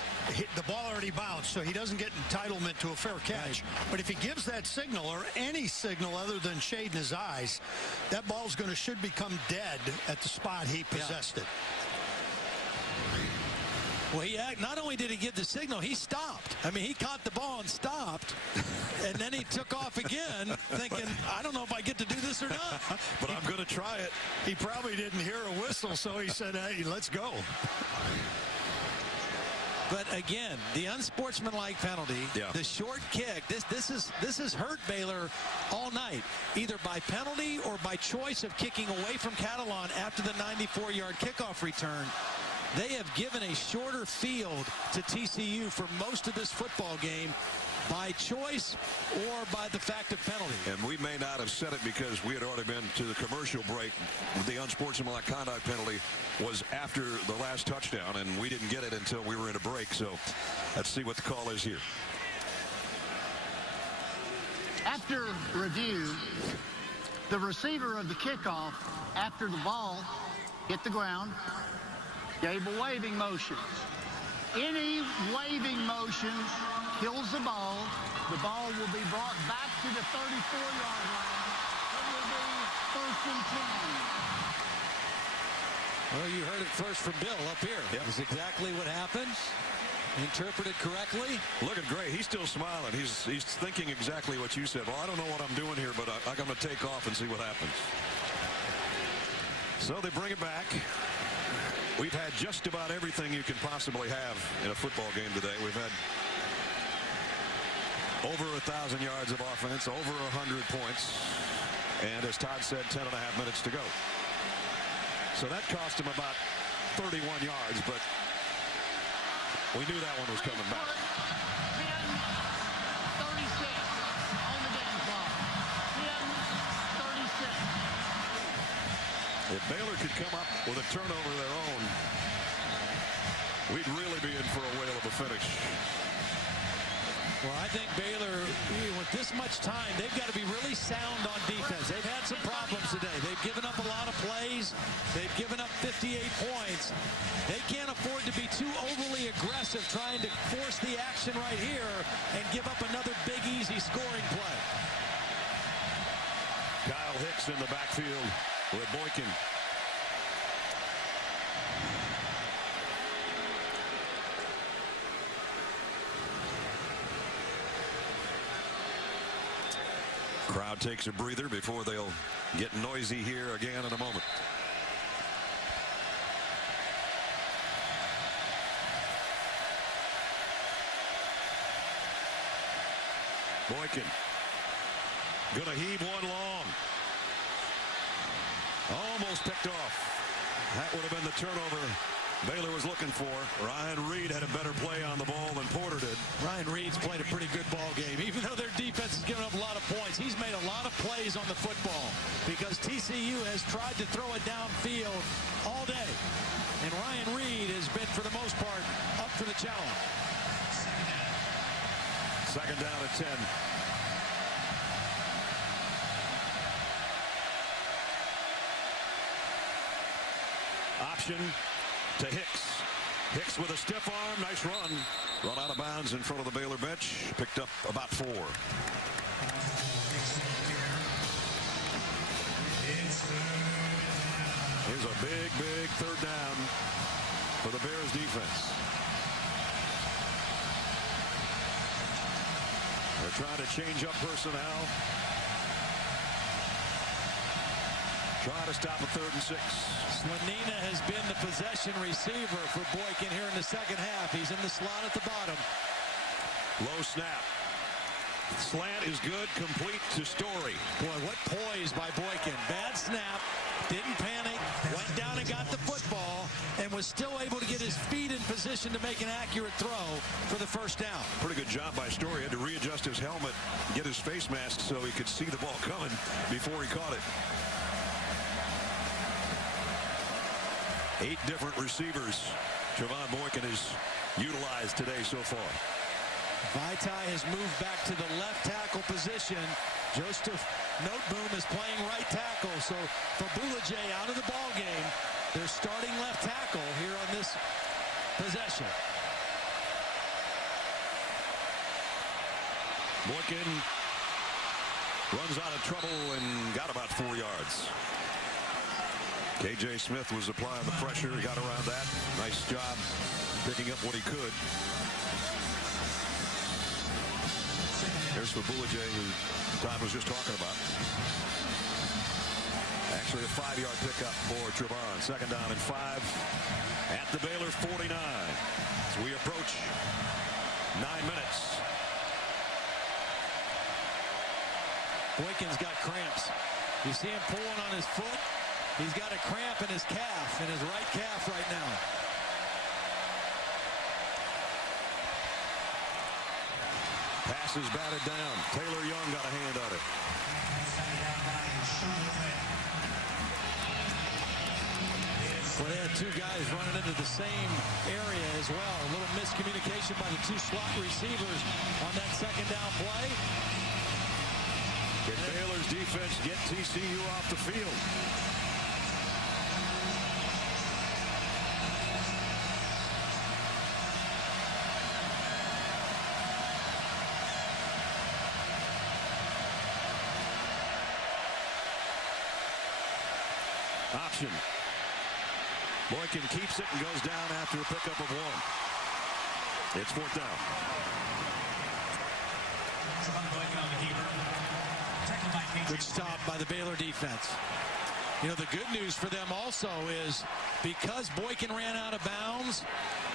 The ball already bounced, so he doesn't get entitlement to a fair catch. Right. But if he gives that signal or any signal other than shade in his eyes, that ball's should become dead at the spot he possessed it. Well, not only did he give the signal, he stopped. I mean, he caught the ball and stopped, and then he took off again, thinking, I don't know if I get to do this or not. But I'm going to try it. He probably didn't hear a whistle, so he said, hey, let's go. But again, the unsportsmanlike penalty, the short kick, this has hurt Baylor all night, either by penalty or by choice of kicking away from Catalan after the 94-yard kickoff return. They have given a shorter field to TCU for most of this football game by choice or by the fact of penalty. And we may not have said it because we had already been to the commercial break. The unsportsmanlike conduct penalty was after the last touchdown, and we didn't get it until we were in a break. So let's see what the call is here. After review, the receiver of the kickoff, after the ball hit the ground, gave a waving motion. Any waving motion kills the ball. The ball will be brought back to the 34-yard line. It will be 1st and 10. Well, you heard it first from Bill up here. Yep. That's exactly what happens. Interpreted correctly. Look at Gray. He's still smiling. He's thinking exactly what you said. Well, I don't know what I'm doing here, but I'm going to take off and see what happens. So they bring it back. We've had just about everything you can possibly have in a football game today. We've had over 1,000 yards of offense, over 100 points, and as Todd said, 10.5 minutes to go. So that cost him about 31 yards, but we knew that one was coming back. 10-36 on the game clock. 10-36. If Baylor could come up with a turnover of their own, we'd really be in for a whale of a finish. Well, I think Baylor, with this much time, they've got to be really sound on defense. They've had some problems today. They've given up a lot of plays. They've given up 58 points. They can't afford to be too overly aggressive trying to force the action right here and give up another big, easy scoring play. Kyle Hicks in the backfield with Boykin. Crowd takes a breather before they'll get noisy here again in a moment. Boykin gonna heave one long. Almost picked off. That would have been the turnover Baylor was looking for. Ryan Reed had a better play on the ball than Porter did. Ryan Reed's played a pretty good ball game. Even though their defense has given up a lot of points, he's made a lot of plays on the football because TCU has tried to throw it downfield all day. And Ryan Reed has been, for the most part, up for the challenge. Second down at 10. Option to Hicks. Hicks with a stiff arm. Nice run. Run out of bounds in front of the Baylor bench. Picked up about 4. Here's a big, big third down for the Bears defense. They're trying to change up personnel. Trying to stop a 3rd and 6. Slanina has been the possession receiver for Boykin here in the second half. He's in the slot at the bottom. Low snap. Slant is good. Complete to Story. Boy, what poise by Boykin. Bad snap. Didn't panic. Went down and got the football and was still able to get his feet in position to make an accurate throw for the first down. Pretty good job by Story. Had to readjust his helmet, get his face mask so he could see the ball coming before he caught it. 8 different receivers Javon Boykin has utilized today so far. Vaitai has moved back to the left tackle position. Joseph Noteboom is playing right tackle. So for Boulajé out of the ball game, they're starting left tackle here on this possession. Boykin runs out of trouble and got about 4 yards. KJ Smith was applying the pressure. He got around that. Nice job picking up what he could. Here's for Boulajé, who Todd was just talking about. Actually a 5-yard pickup for Trevon. Second down and 5 at the Baylor 49 as we approach 9 minutes. Boykin's got cramps. You see him pulling on his foot. He's got a cramp in his calf, in his right calf right now. Pass is batted down. Taylor Young got a hand on it. Well, they had 2 guys running into the same area as well. A little miscommunication by the 2 slot receivers on that second down play. Can Baylor's defense get TCU off the field? Option. Boykin keeps it and goes down after a pickup of 1. It's 4th down. Good stop by the Baylor defense. You know, the good news for them also is because Boykin ran out of bounds,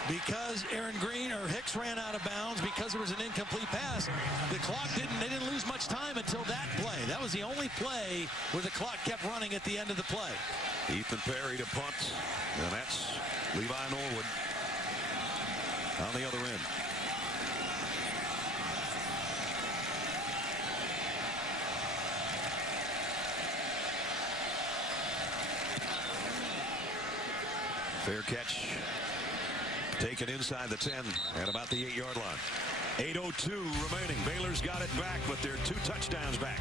because Aaron Green or Hicks ran out of bounds, because there was an incomplete pass, the clock they didn't lose much time until that play. That was the only play where the clock kept running at the end of the play. Ethan Perry to punt, and that's Levi Norwood on the other end. Fair catch taken inside the 10 at about the 8-yard line. 8:02 remaining. Baylor's got it back, but they're 2 touchdowns back.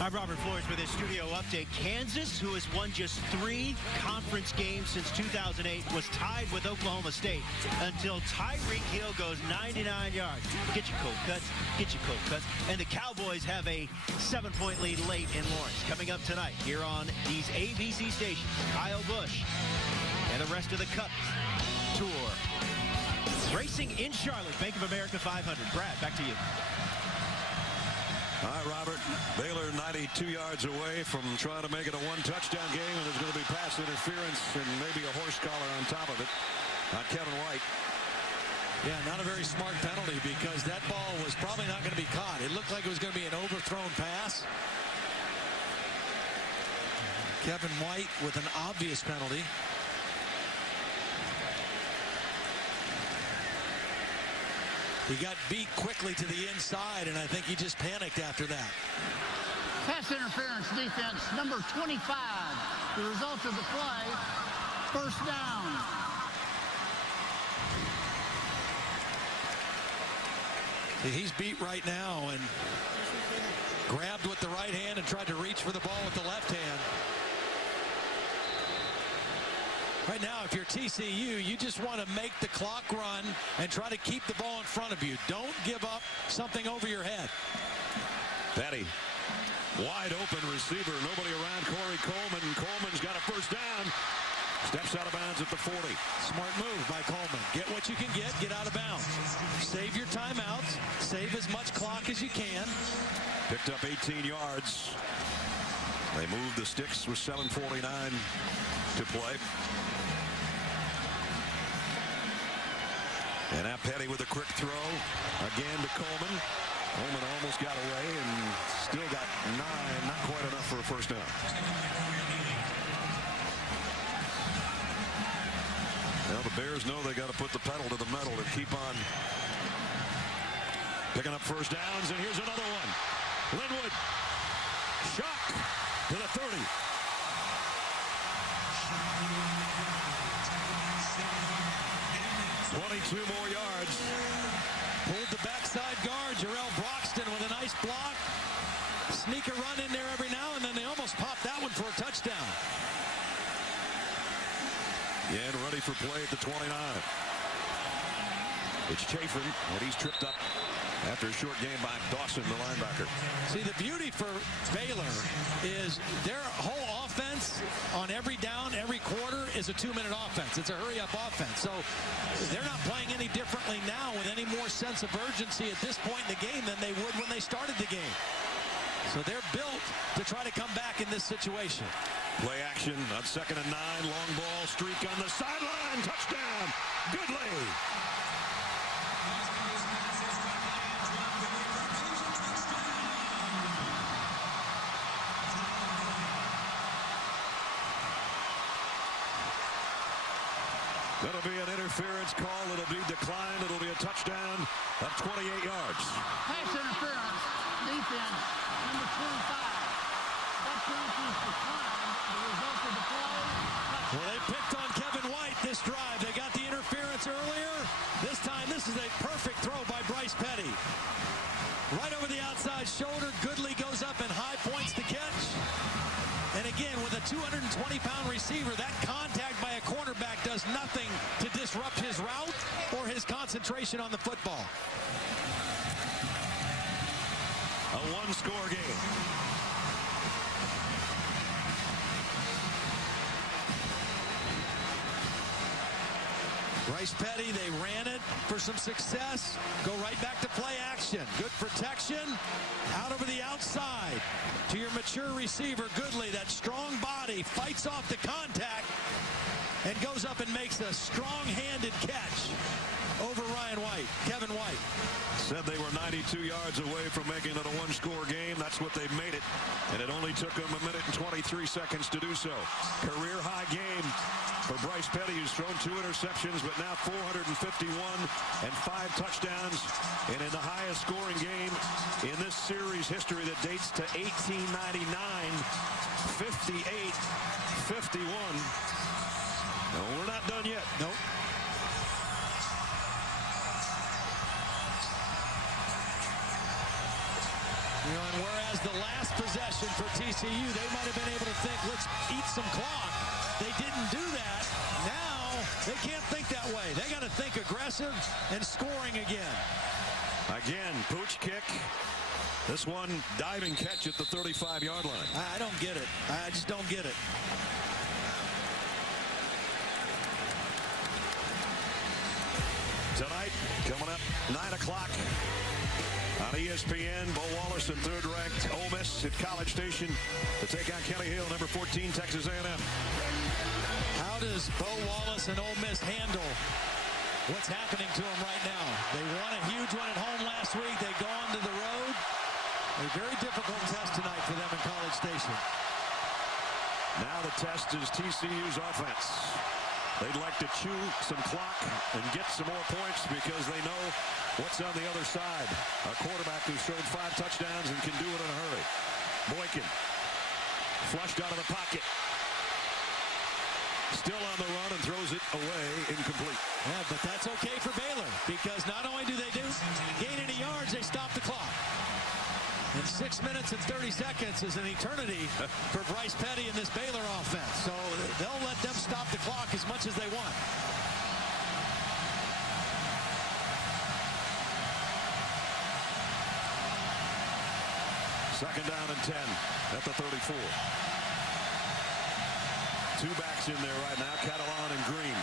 I'm Robert Flores with a studio update. Kansas, who has won just 3 conference games since 2008, was tied with Oklahoma State until Tyreek Hill goes 99 yards. Get your cold cuts. Get your cold cuts. And the Cowboys have a 7-point lead late in Lawrence. Coming up tonight here on these ABC stations, Kyle Busch and the rest of the Cup Tour. Racing in Charlotte, Bank of America 500. Brad, back to you. All right, Robert. Baylor 92 yards away from trying to make it a 1-touchdown game, and there's going to be pass interference and maybe a horse collar on top of it on Kevin White. Yeah, not a very smart penalty because that ball was probably not going to be caught. It looked like it was going to be an overthrown pass. Kevin White with an obvious penalty. He got beat quickly to the inside, and I think he just panicked after that. Pass interference defense, number 25. The result of the play, first down. He's beat right now and grabbed with the right hand and tried to reach for the ball with the left hand. Right now, if you're TCU, you just want to make the clock run and try to keep the ball in front of you. Don't give up something over your head. Petty, wide open receiver, nobody around Corey Coleman. Coleman's got a first down. Steps out of bounds at the 40. Smart move by Coleman. Get what you can get out of bounds. Save your timeouts. Save as much clock as you can. Picked up 18 yards. They moved the sticks with 7:49 to play. And now Petty with a quick throw again to Coleman. Coleman almost got away and still got 9, not quite enough for a first down. Well, the Bears know they got to put the pedal to the metal and keep on picking up first downs. And here's another one. Linwood, shock to the 30. 22 more yards. Pulled the backside guard, Jarrell Broxton with a nice block. Sneak a run in there every now and then. They almost popped that one for a touchdown. Yeah, and ready for play at the 29. It's Chafin, and he's tripped up after a short game by Dawson, the linebacker. See, the beauty for Baylor is their whole offense on every down, every quarter is a 2-minute offense. It's a hurry-up offense. So they're not playing any differently now with any more sense of urgency at this point in the game than they would when they started the game. So they're built to try to come back in this situation. Play action on 2nd and 9. Long ball, streak on the sideline. Touchdown, Goodley. That'll be an interference call. It'll be declined. It'll be a touchdown of 28 yards. Pass interference defense, number 25. That penalty is declined. The result of the play. Well, they picked on Kevin White this drive. They got the interference earlier. This time, this is a perfect throw by Bryce Petty. Right over the outside shoulder. Goodley goes up and high points the catch. And again, with a 220-pound receiver, that contact by a cornerback does nothing to disrupt his route or his concentration on the football. A 1-score game. Bryce Petty, they ran it for some success. Go right back to play action. Good protection. Out over the outside to your mature receiver, Goodley. That strong body fights off the contact and goes up and makes a strong-handed catch over Kevin White. Said they were 92 yards away from making it a one-score game. That's what they made it. And it only took them 1 minute and 23 seconds to do so. Career-high game for Bryce Petty, who's thrown 2 interceptions, but now 451 and 5 touchdowns. And in the highest scoring game in this series history that dates to 1899, 58-51. No, we're not done yet. Nope. You know, and whereas the last possession for TCU, they might have been able to think, let's eat some clock. They didn't do that. Now, they can't think that way. They got to think aggressive and scoring again. Again, pooch kick. This one, diving catch at the 35-yard line. I don't get it. I just don't get it. Tonight, coming up, 9 o'clock on ESPN, Bo Wallace and third-ranked Ole Miss at College Station to take on Kenny Hill, number 14, Texas A&M. How does Bo Wallace and Ole Miss handle what's happening to them right now? They won a huge one at home last week. They go on to the road. A very difficult test tonight for them in College Station. Now the test is TCU's offense. They'd like to chew some clock and get some more points because they know what's on the other side. A quarterback who's thrown 5 touchdowns and can do it in a hurry. Boykin flushed out of the pocket. Still on the run and throws it away, incomplete. Yeah, but that's okay for Baylor because not only do they gain any yards, they stop the clock. And 6 minutes and 30 seconds is an eternity for Bryce Petty and this Baylor offense. So they'll let them stop the clock as much as they want. Second down and 10 at the 34. 2 backs in there right now, Catalan and Green.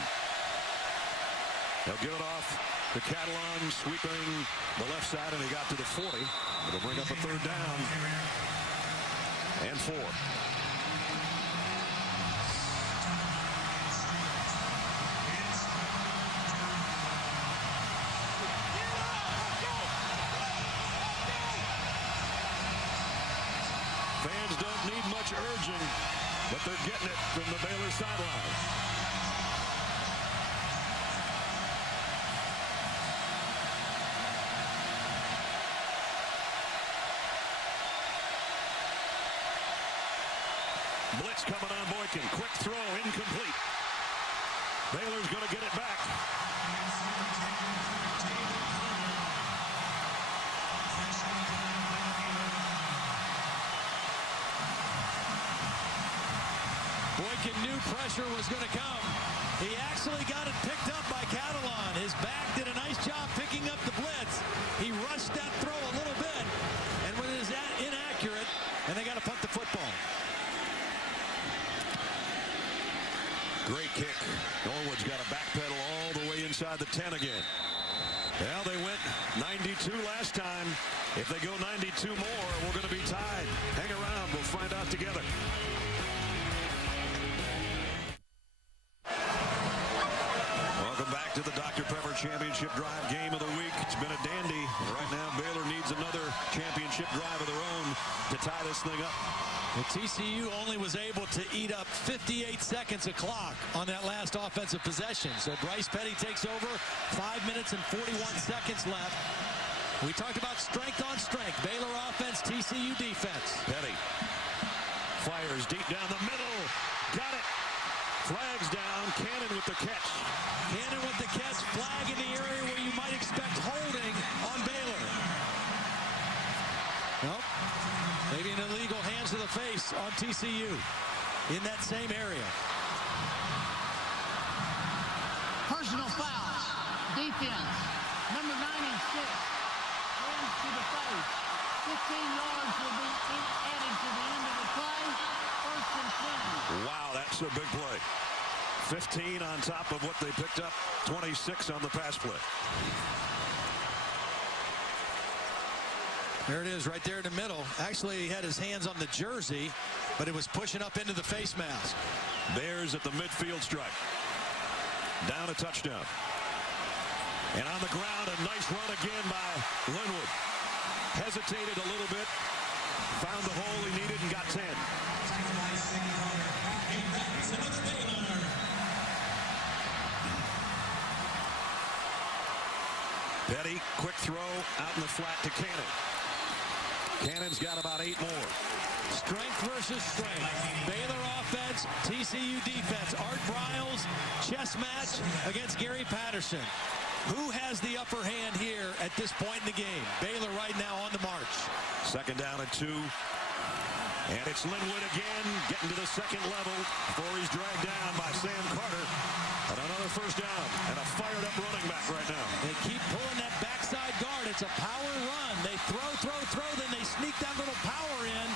They'll give it off to Catalan, sweeping the left side, and he got to the 40. It'll bring up a 3rd down and 4. Fans don't need much urging, but they're getting it from the Baylor sideline. Blitz coming on Boykin. Quick throw, incomplete. Baylor's going to get it back. Boykin knew pressure was going to come. He actually got it picked up by Catalan. His back did a nice job picking up the blitz. He rushed that throw a little bit, and when it is inaccurate, and they got to punt the football. Great kick. Norwood's got to backpedal all the way inside the 10 again. Well, they went 92 last time. If they go 92 more, we're going to be tied. Hang around. We'll find out together. Welcome back to the Dr. Pepper Championship Drive Game of the Week. It's been a dandy. Right now, Baylor needs another championship drive of their own to tie this thing up. The TCU only was able to eat up 58 seconds of clock on that last offensive possession. So Bryce Petty takes over, 5 minutes and 41 seconds left. We talked about strength on strength. Baylor offense, TCU defense. Petty fires deep down the middle. Got it. Flags down. Cannon with the catch. Cannon with the catch. Flag in the area where you might expect holding on Baylor. Nope. Maybe an illegal hands to the face on TCU in that same area. Personal foul. Defense. Number 96. Hands to the face. 15 yards will be added to the end of the play. 1st and 10. Wow, that's a big play. 15 on top of what they picked up, 26 on the pass play. There it is right there in the middle. Actually, he had his hands on the jersey, but it was pushing up into the face mask. Bears at the midfield stripe. Down a touchdown. And on the ground, a nice run again by Linwood. Hesitated a little bit. Found the hole he needed and got 10. Petty, quick throw out in the flat to Cannon. Cannon's got about 8 more. Strength versus strength. Baylor offense, TCU defense. Art Briles, chess match against Gary Patterson. Who has the upper hand here at this point in the game? Baylor right now on the march. Second down and 2. And it's Linwood again, getting to the second level before he's dragged down by Sam Carter. And another first down and a fired up running back right now. They keep pulling that backside guard. It's a power run. They throw, then they sneak that little power in.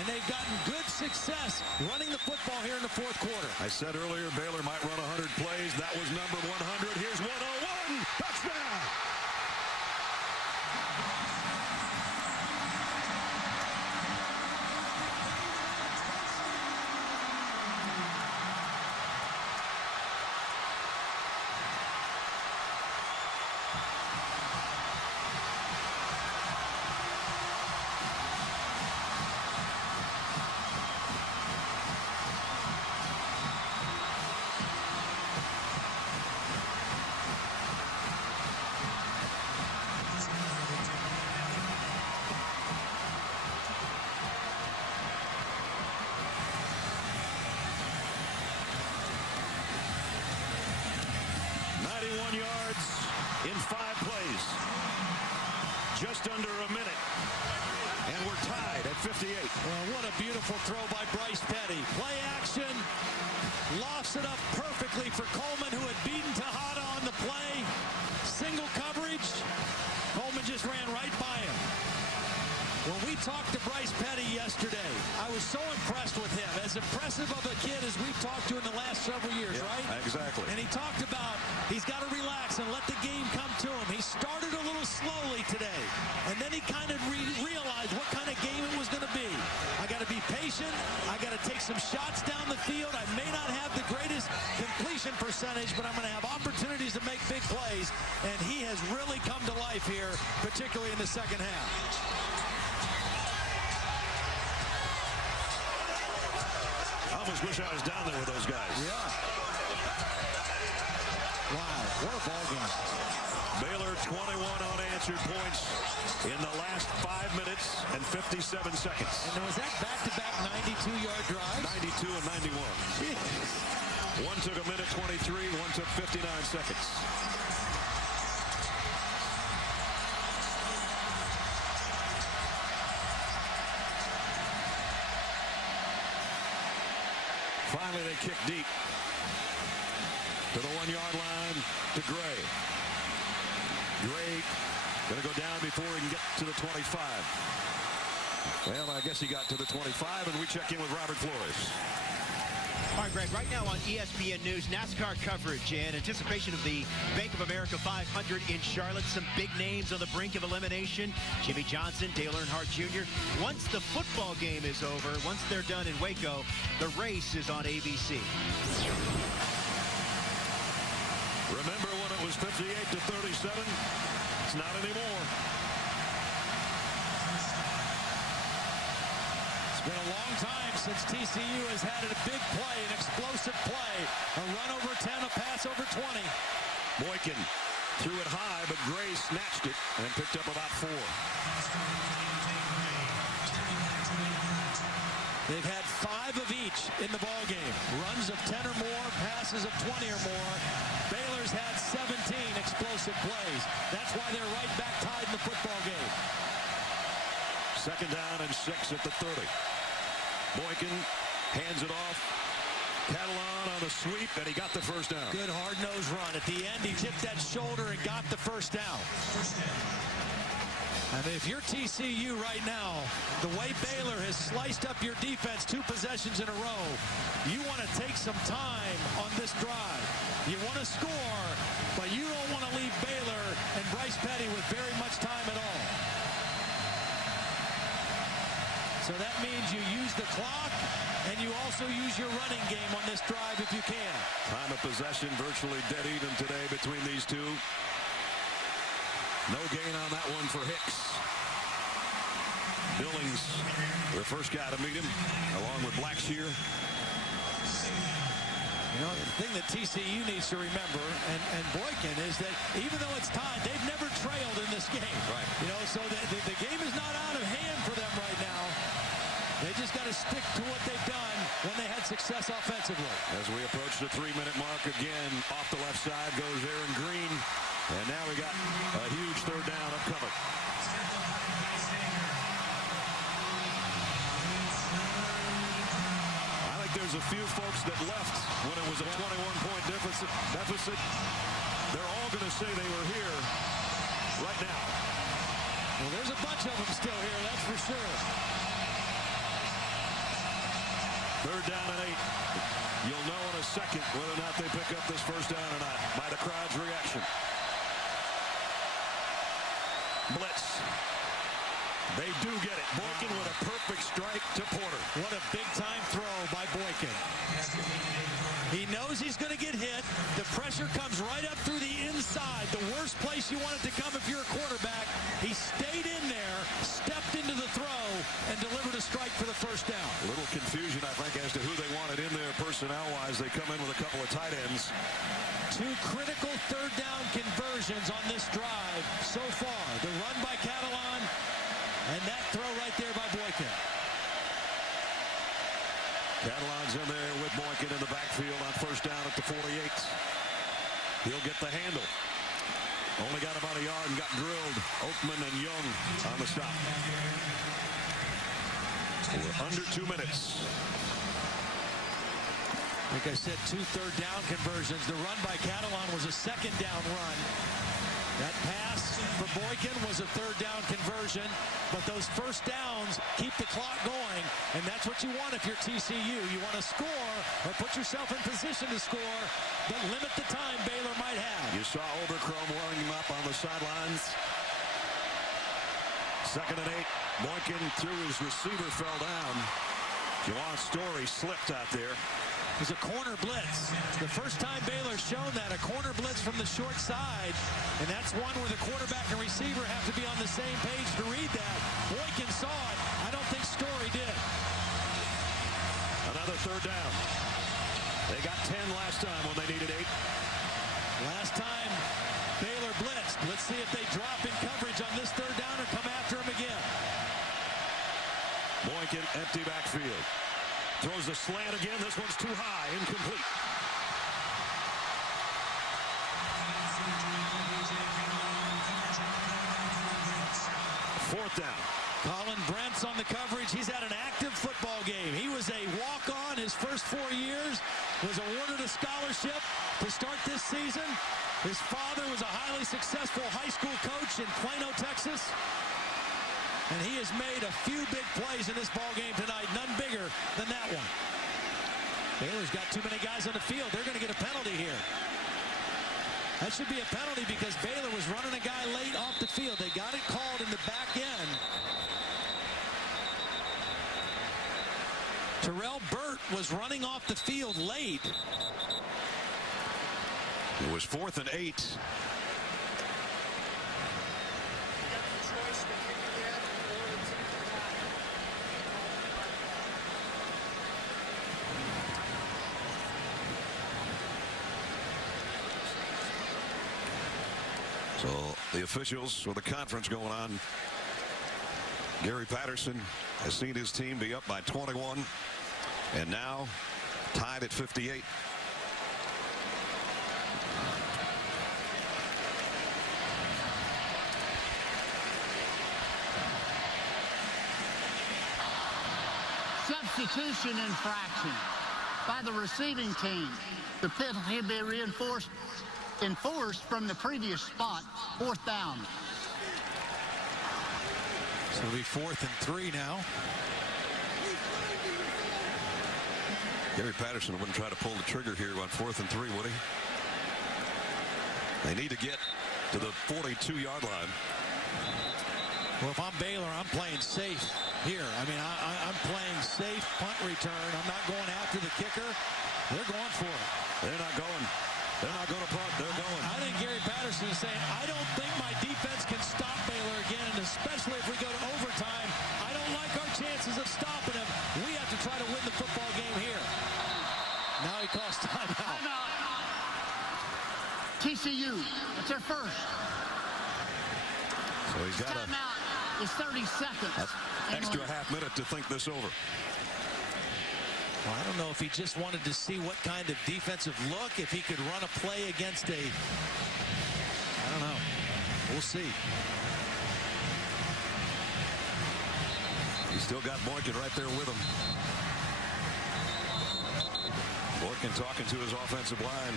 And they've gotten good success running the football here in the fourth quarter. I said earlier Baylor might run 100 plays. That was number 100. Here's 101. Touchdown. Yards in 5 plays. Just under a minute. And we're tied at 58. Well, what a beautiful throw by Bryce Petty. Play action. Lofts it up perfectly for Coleman, who had beaten Tejada on the play. Single coverage. Coleman just ran right by him. When we talked to Bryce Petty yesterday, I was so impressed with him. As impressive of a kid as we've talked to in the last several years, right? Exactly. And he talked about he's got to relax and let the game come to him. He started a little slowly today, and then he kind of realized what kind of game it was going to be. I got to be patient. I got to take some shots down the field. I may not have the greatest completion percentage, but I'm going to have opportunities to make big plays, and he has really come to life here, particularly in the second half. I almost wish I was down there with those guys. Yeah. Wow, what a ball game. Baylor 21 unanswered points in the last 5 minutes and 57 seconds. And was that back-to-back 92-yard drives? 92 and 91. Jeez. One took a minute 23, one took 59 seconds. Finally, they kick deep to the 1-yard line to Gray. Gray going to go down before he can get to the 25. Well, I guess he got to the 25, and we check in with Robert Flores. All right, Greg, right now on ESPN News, NASCAR coverage in anticipation of the Bank of America 500 in Charlotte. Some big names on the brink of elimination. Jimmy Johnson, Dale Earnhardt Jr. Once the football game is over, once they're done in Waco, the race is on ABC. Remember when it was 58-37? It's not anymore. It's been a long time since TCU has had a big play, an explosive play. A run over 10, a pass over 20. Boykin threw it high, but Gray snatched it and picked up about 4. They've had 5 of each in the ball game. Runs of 10 or more, passes of 20 or more. Baylor's had 17 explosive plays. That's why they're right back tied in the football game. Second down and 6 at the 30. Boykin hands it off. Catalan on the sweep, and he got the first down. Good hard-nosed run. At the end, he tipped that shoulder and got the first down. I mean, if you're TCU right now, the way Baylor has sliced up your defense 2 possessions in a row, you want to take some time on this drive. You want to score, but you don't want to leave Baylor and Bryce Petty with very much time at all. So that means you use the clock, and you also use your running game on this drive if you can. Time of possession virtually dead even today between these two. No gain on that one for Hicks. Billings, the first guy to meet him, along with Blackshear. You know, the thing that TCU needs to remember, and Boykin, is that even though it's tied, they've never trailed in this game. Right. You know, so the game is not out of hand for them right now. They just got to stick to what they've done when they had success offensively. As we approach the 3-minute mark again, off the left side goes Aaron Green. And now we got a huge 3rd down upcoming. I think there's a few folks that left when it was a 21-point deficit. They're all going to say they were here right now. Well, there's a bunch of them still here, that's for sure. 3rd down and 8. You'll know in a second whether or not they pick up this 1st down or not by the crowd's reaction. Blitz. They do get it. Boykin with a perfect strike to Porter. What a big-time throw by Boykin. He knows he's going to get hit. The pressure comes right up through the inside. The worst place you want it to come if you're a quarterback. He stayed in there, stepped into the throw, and delivered a strike for the 1st down. A little confusion, I think, as to who they wanted in there personnel-wise. They come in with a couple of tight ends. 2 critical 3rd down conversions on this drive so far. The run by Catalan and that throw right there by Boykin. Catalan's in there with Boykin in the backfield on 1st down at the 48. He'll get the handle. Only got about a yard and got drilled. Oakman and Young on the stop. We're under 2 minutes. Like I said, 2 3rd down conversions. The run by Catalan was a 2nd down run. That pass for Boykin was a 3rd down conversion, but those 1st downs keep the clock going, and that's what you want if you're TCU. You want to score or put yourself in position to score, but limit the time Baylor might have. You saw Overchrome warming him up on the sidelines. 2nd and 8. Boykin threw his receiver, fell down. Juwan Story slipped out there. It was a corner blitz. The first time Baylor's shown that, a corner blitz from the short side. And that's one where the quarterback and receiver have to be on the same page to read that. Boykin saw it. I don't think Story did. Another 3rd down. They got 10 last time when they needed 8. Last time Baylor blitzed. Let's see if they drop in coverage on this 3rd down or come after him again. Boykin, empty backfield. Throws the slant again. This one's too high. Incomplete. Fourth down. Colin Brent's on the coverage. He's had an active football game. He was a walk-on his first 4 years, was awarded a scholarship to start this season. His father was a highly successful high school coach in Plano, Texas. And he has made a few big plays in this ball game tonight, none bigger than that one. Baylor's got too many guys on the field. They're going to get a penalty here. That should be a penalty because Baylor was running a guy late off the field. They got it called in the back end. Terrell Burt was running off the field late. It was 4th and 8. So the officials with the conference going on. Gary Patterson has seen his team be up by 21 and now tied at 58. Substitution infraction by the receiving team. The penalty will be enforced from the previous spot, 4th down. So it'll be 4th and 3 now. Gary Patterson wouldn't try to pull the trigger here on 4th and 3, would he? They need to get to the 42-yard line. Well, if I'm Baylor, I'm playing safe here. I mean, I'm playing safe punt return. I'm not going after the kicker. They're going for it. They're not going. They're not going to punt. They're going. I think Gary Patterson is saying, I don't think my defense can stop Baylor again, and especially if we go to overtime, I don't like our chances of stopping him. We have to try to win the football game here. Now he calls timeout. TCU, it's their first. So he's got timeout is 30 seconds. Extra half minute to think this over. Well, I don't know if he just wanted to see what kind of defensive look, if he could run a play against a, I don't know. We'll see. He's still got Boykin right there with him. Boykin talking to his offensive line.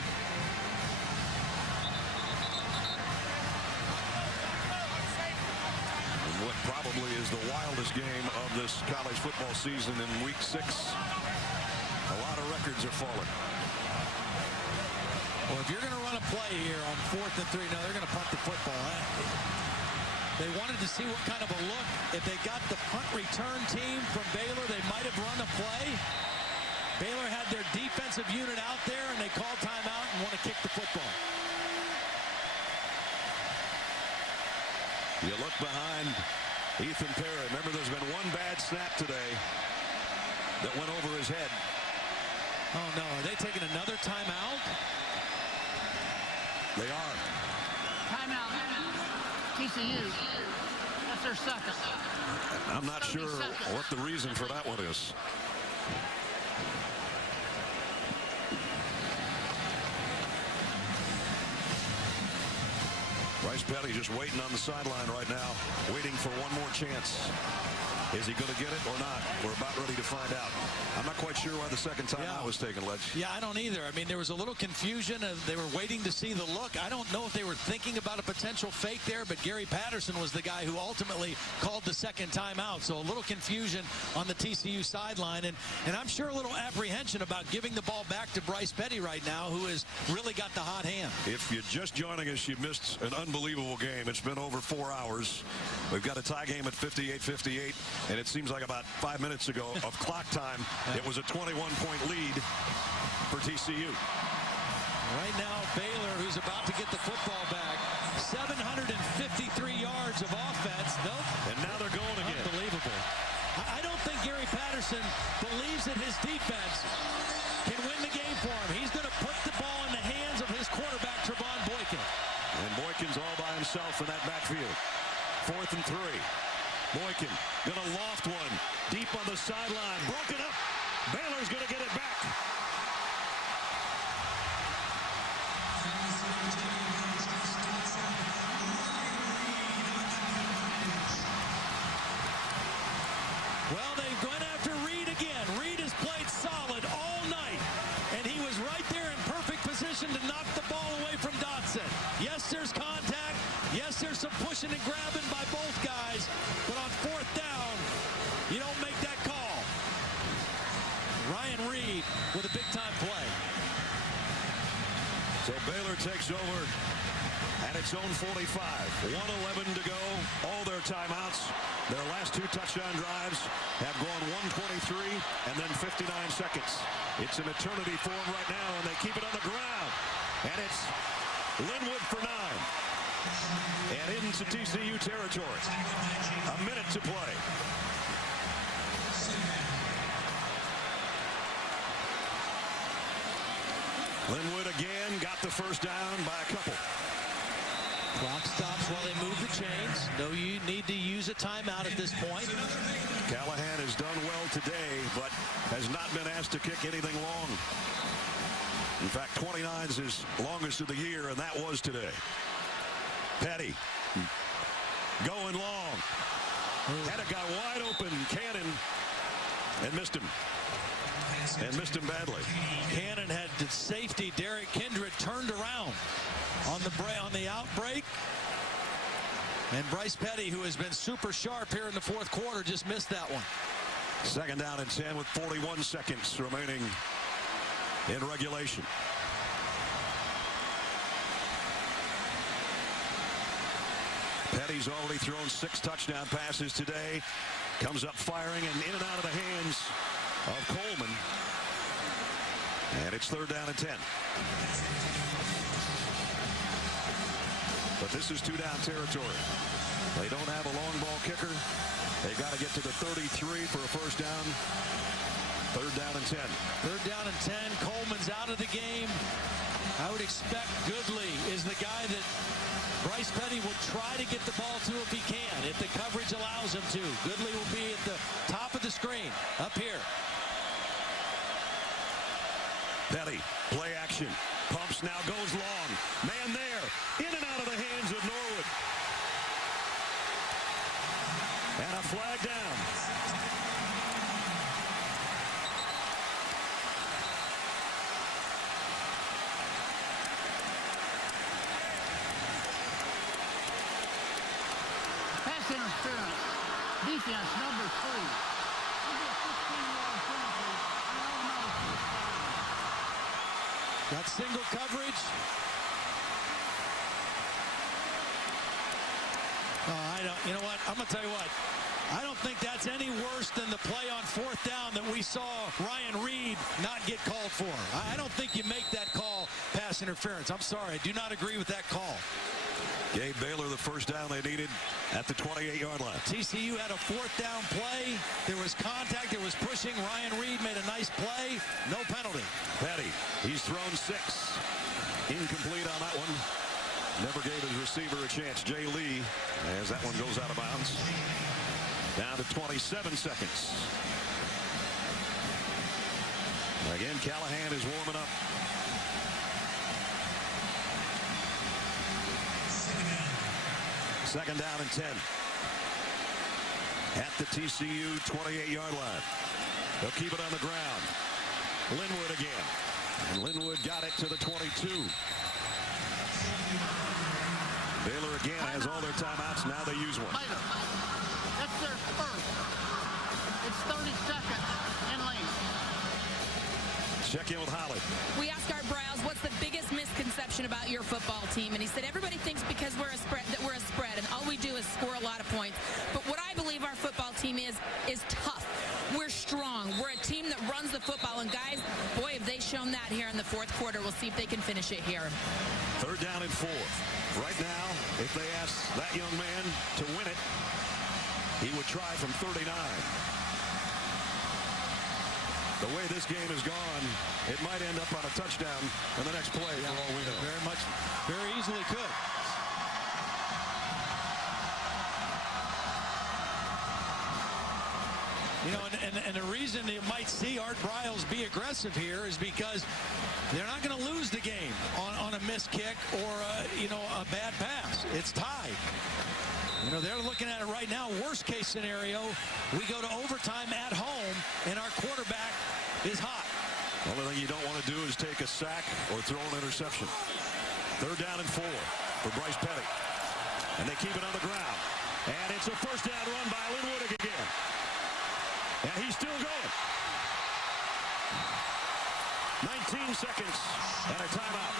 And what probably is the wildest game of this college football season in week 6. A lot of records are falling. Well, if you're going to run a play here on 4th and 3, no, they're going to punt the football. They wanted to see what kind of a look. If they got the punt return team from Baylor, they might have run a play. Baylor had their defensive unit out there, and they called timeout and want to kick the football. You look behind Ethan Perry. Remember, there's been one bad snap today that went over his head. Oh, no. Are they taking another timeout? They are. Timeout. TCU. That's their second. I'm not sure what the reason for that one is. Bryce Petty just waiting on the sideline right now, waiting for one more chance. Is he going to get it or not? We're about ready to find out. I'm not quite sure why the second timeout was taken, Ledge. Yeah, I don't either. I mean, there was a little confusion. They were waiting to see the look. I don't know if they were thinking about a potential fake there, but Gary Patterson was the guy who ultimately called the second timeout. So a little confusion on the TCU sideline, and I'm sure a little apprehension about giving the ball back to Bryce Petty right now, who has really got the hot hand. If you're just joining us, you missed an unbelievable game. It's been over 4 hours. We've got a tie game at 58-58. And it seems like about 5 minutes ago of clock time, it was a 21-point lead for TCU. Right now, Baylor, who's about to get the football back, 753 yards of offense. And now they're going again. Unbelievable. I don't think Gary Patterson believes that his defense can win the game for him. He's going to put the ball in the hands of his quarterback, Trevon Boykin. And Boykin's all by himself in that backfield. 4th and 3. Boykin gonna loft one deep on the sideline, broken up. Baylor's gonna get it back. Well, they went after Reed again. Reed has played solid all night, and he was right there in perfect position to knock the ball away from Dotson. Yes, there's contact. Yes, there's some pushing and grabbing by both guys, but on 4th down, you don't make that call. Ryan Reed with a big-time play. So Baylor takes over at its own 45. 1:11 to go. All their timeouts. Their last 2 touchdown drives have gone 1:23 and then 59 seconds. It's an eternity for them right now, and they keep it on the ground. And it's Linwood for 9. And into TCU territory. A minute to play. Linwood again got the first down by a couple. Clock stops while they move the chains. No, you need to use a timeout at this point. Callahan has done well today, but has not been asked to kick anything long. In fact, 29 is his longest of the year, and that was today. Petty going long. Had a guy wide open, Cannon, and missed him. And missed him badly. Cannon had the safety, Derek Kindred, turned around on the outbreak. And Bryce Petty, who has been super sharp here in the fourth quarter, just missed that one. Second down and 10 with 41 seconds remaining in regulation. Petty's already thrown 6 touchdown passes today. Comes up firing and in and out of the hands of Coleman. And it's third down and 10. But this is 2-down territory. They don't have a long ball kicker. They've got to get to the 33 for a first down. Third down and 10. Third down and 10. Coleman's out of the game. I would expect Goodley is the guy that Bryce Petty will try to get the ball to if he can, if the coverage allows him to. Goodley will be at the top of the screen, up here. Petty, play action. Pumps now, goes long. Man there, in and out of the hands of Norwood. And a flag down. Pass interference. Defense number 3. Got single coverage. You know what? I'm going to tell you what. I don't think that's any worse than the play on fourth down that we saw Ryan Reed not get called for. I don't think you make that call pass interference. I'm sorry. I do not agree with that call. Gave Baylor the first down they needed at the 28-yard line. TCU had a fourth down play. There was contact. There was pushing. Ryan Reed made a nice play. No penalty. Petty, he's thrown 6. Incomplete on that one. Never gave his receiver a chance. Jay Lee, as that one goes out of bounds. Down to 27 seconds. Again, Callahan is warming up. Second down and 10. At the TCU 28-yard line. They'll keep it on the ground. Linwood again. And Linwood got it to the 22. Baylor again has all their timeouts. Now they use one. That's their first. It's 30 seconds in length. Check in with Holly. We asked Art Briles, what's the biggest misconception about your football team? And he said everybody thinks because we're a spread that we're a spread and all we do is score a lot of points. But what I believe our football team is tough. We're strong. We're a team that runs the football. And guys, boy, have they shown that here in the fourth quarter. We'll see if they can finish it here. Third down and 4. Right now, if they ask that young man to win it, he would try from 39. The way this game has gone, it might end up on a touchdown in the next play for all we know. Very much, very easily could. You know, and the reason you might see Art Briles be aggressive here is because they're not going to lose the game on a missed kick or a bad pass. It's tied. You know, they're looking at it right now. Worst case scenario, we go to overtime at home and our quarterback is hot. The only thing you don't want to do is take a sack or throw an interception. Third down and 4 for Bryce Petty. And they keep it on the ground. And it's a first down run by Linwood again. And he's still going. 19 seconds and a timeout.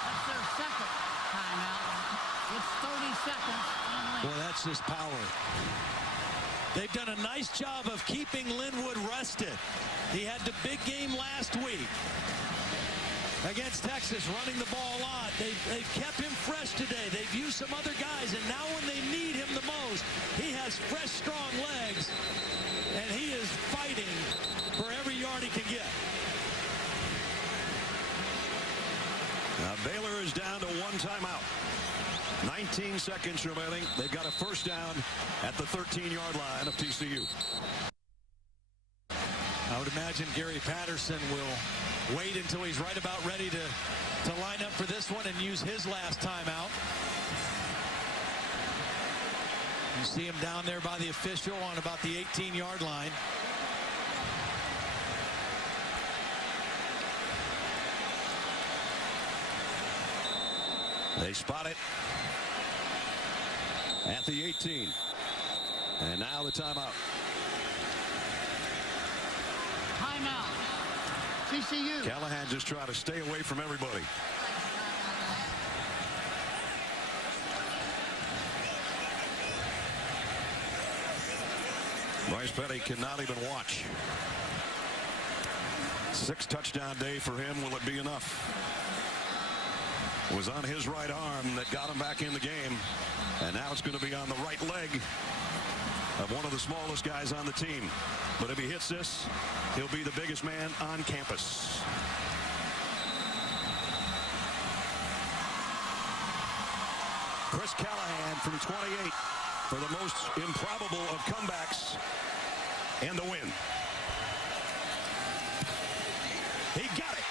That's their second timeout. It's 30 seconds. Boy, that's just power. They've done a nice job of keeping Linwood rested. He had the big game last week against Texas, running the ball a lot. They've kept him fresh today. They've used some other guys, and now when they need him the most, he has fresh, strong legs, and he is fighting for every yard he can get. Now Baylor is down to 1 timeout. 19 seconds remaining. They've got a first down at the 13-yard line of TCU. I would imagine Gary Patterson will wait until he's right about ready to line up for this one and use his last timeout. You see him down there by the official on about the 18-yard line. They spot it at the 18. And now the timeout. Timeout. TCU. Callahan just trying to stay away from everybody. Bryce Petty cannot even watch. 6 touchdown day for him. Will it be enough? It was on his right arm that got him back in the game. And now it's going to be on the right leg of one of the smallest guys on the team. But if he hits this, he'll be the biggest man on campus. Chris Callahan from 28 for the most improbable of comebacks and the win. He got it.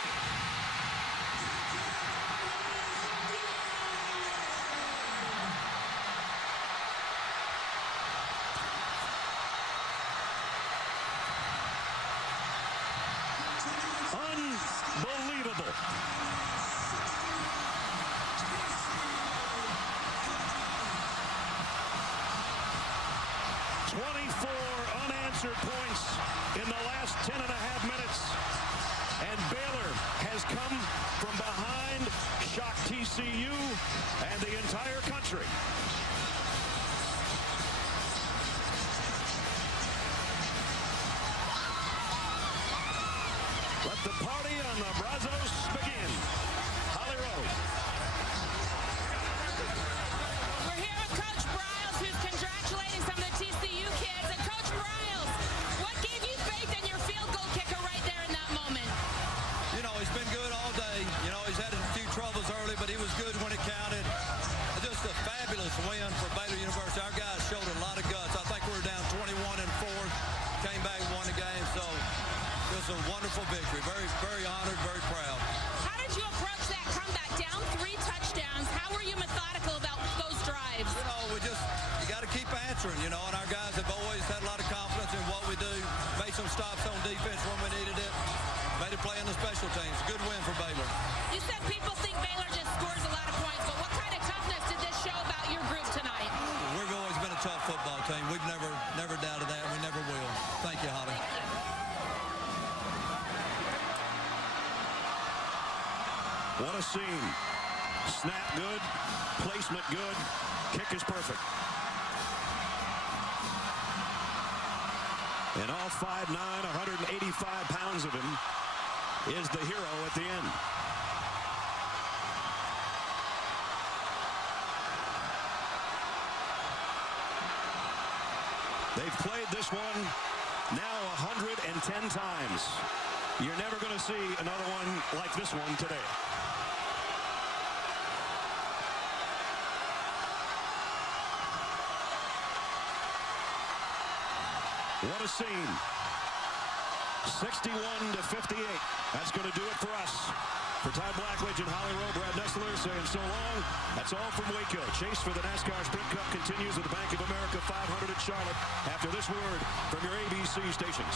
Unbelievable. Unanswered points in the last 10.5 minutes. And Baylor has come from behind, shocked TCU and the entire country. Let the party on the Brazos begin. Holly Rowe. We're here with Coach Briles, who's congratulating some of the TCU kids. And Coach Briles, what gave you faith in your field goal kicker right there in that moment? You know, he's been good all day. You know, he's had a few troubles early, but he was good when it counted. Just a fabulous win for Baylor University. Our guys showed a lot of guts. I think we were down 21-4, came back and won the game. So it was a wonderful victory. Very, very honored, very proud. How did you approach that comeback? Down 3 touchdowns. How were you methodical about those drives? You know, you got to keep answering, you know, and our guys have always had a lot of confidence in what we do. Made some stops on defense when we needed it. Made a play on the special teams. Good win for Baylor. You said people think Baylor just scores a lot of points, but what kind of toughness did this show about your group tonight? We've always been a tough football team. We've never doubted that. We never will. Thank you, Holly. What a scene. Snap good, placement good, kick is perfect. And all 5'9", 185 pounds of him is the hero at the end. They've played this one now 110 times. You're never going to see another one like this one today. What a scene. 61-58. That's going to do it for us. For Todd Blackledge and Holly Rowe, Brad Nessler saying so long. That's all from Waco. Chase for the NASCAR Sprint Cup continues at the Bank of America 500 at Charlotte after this word from your ABC stations.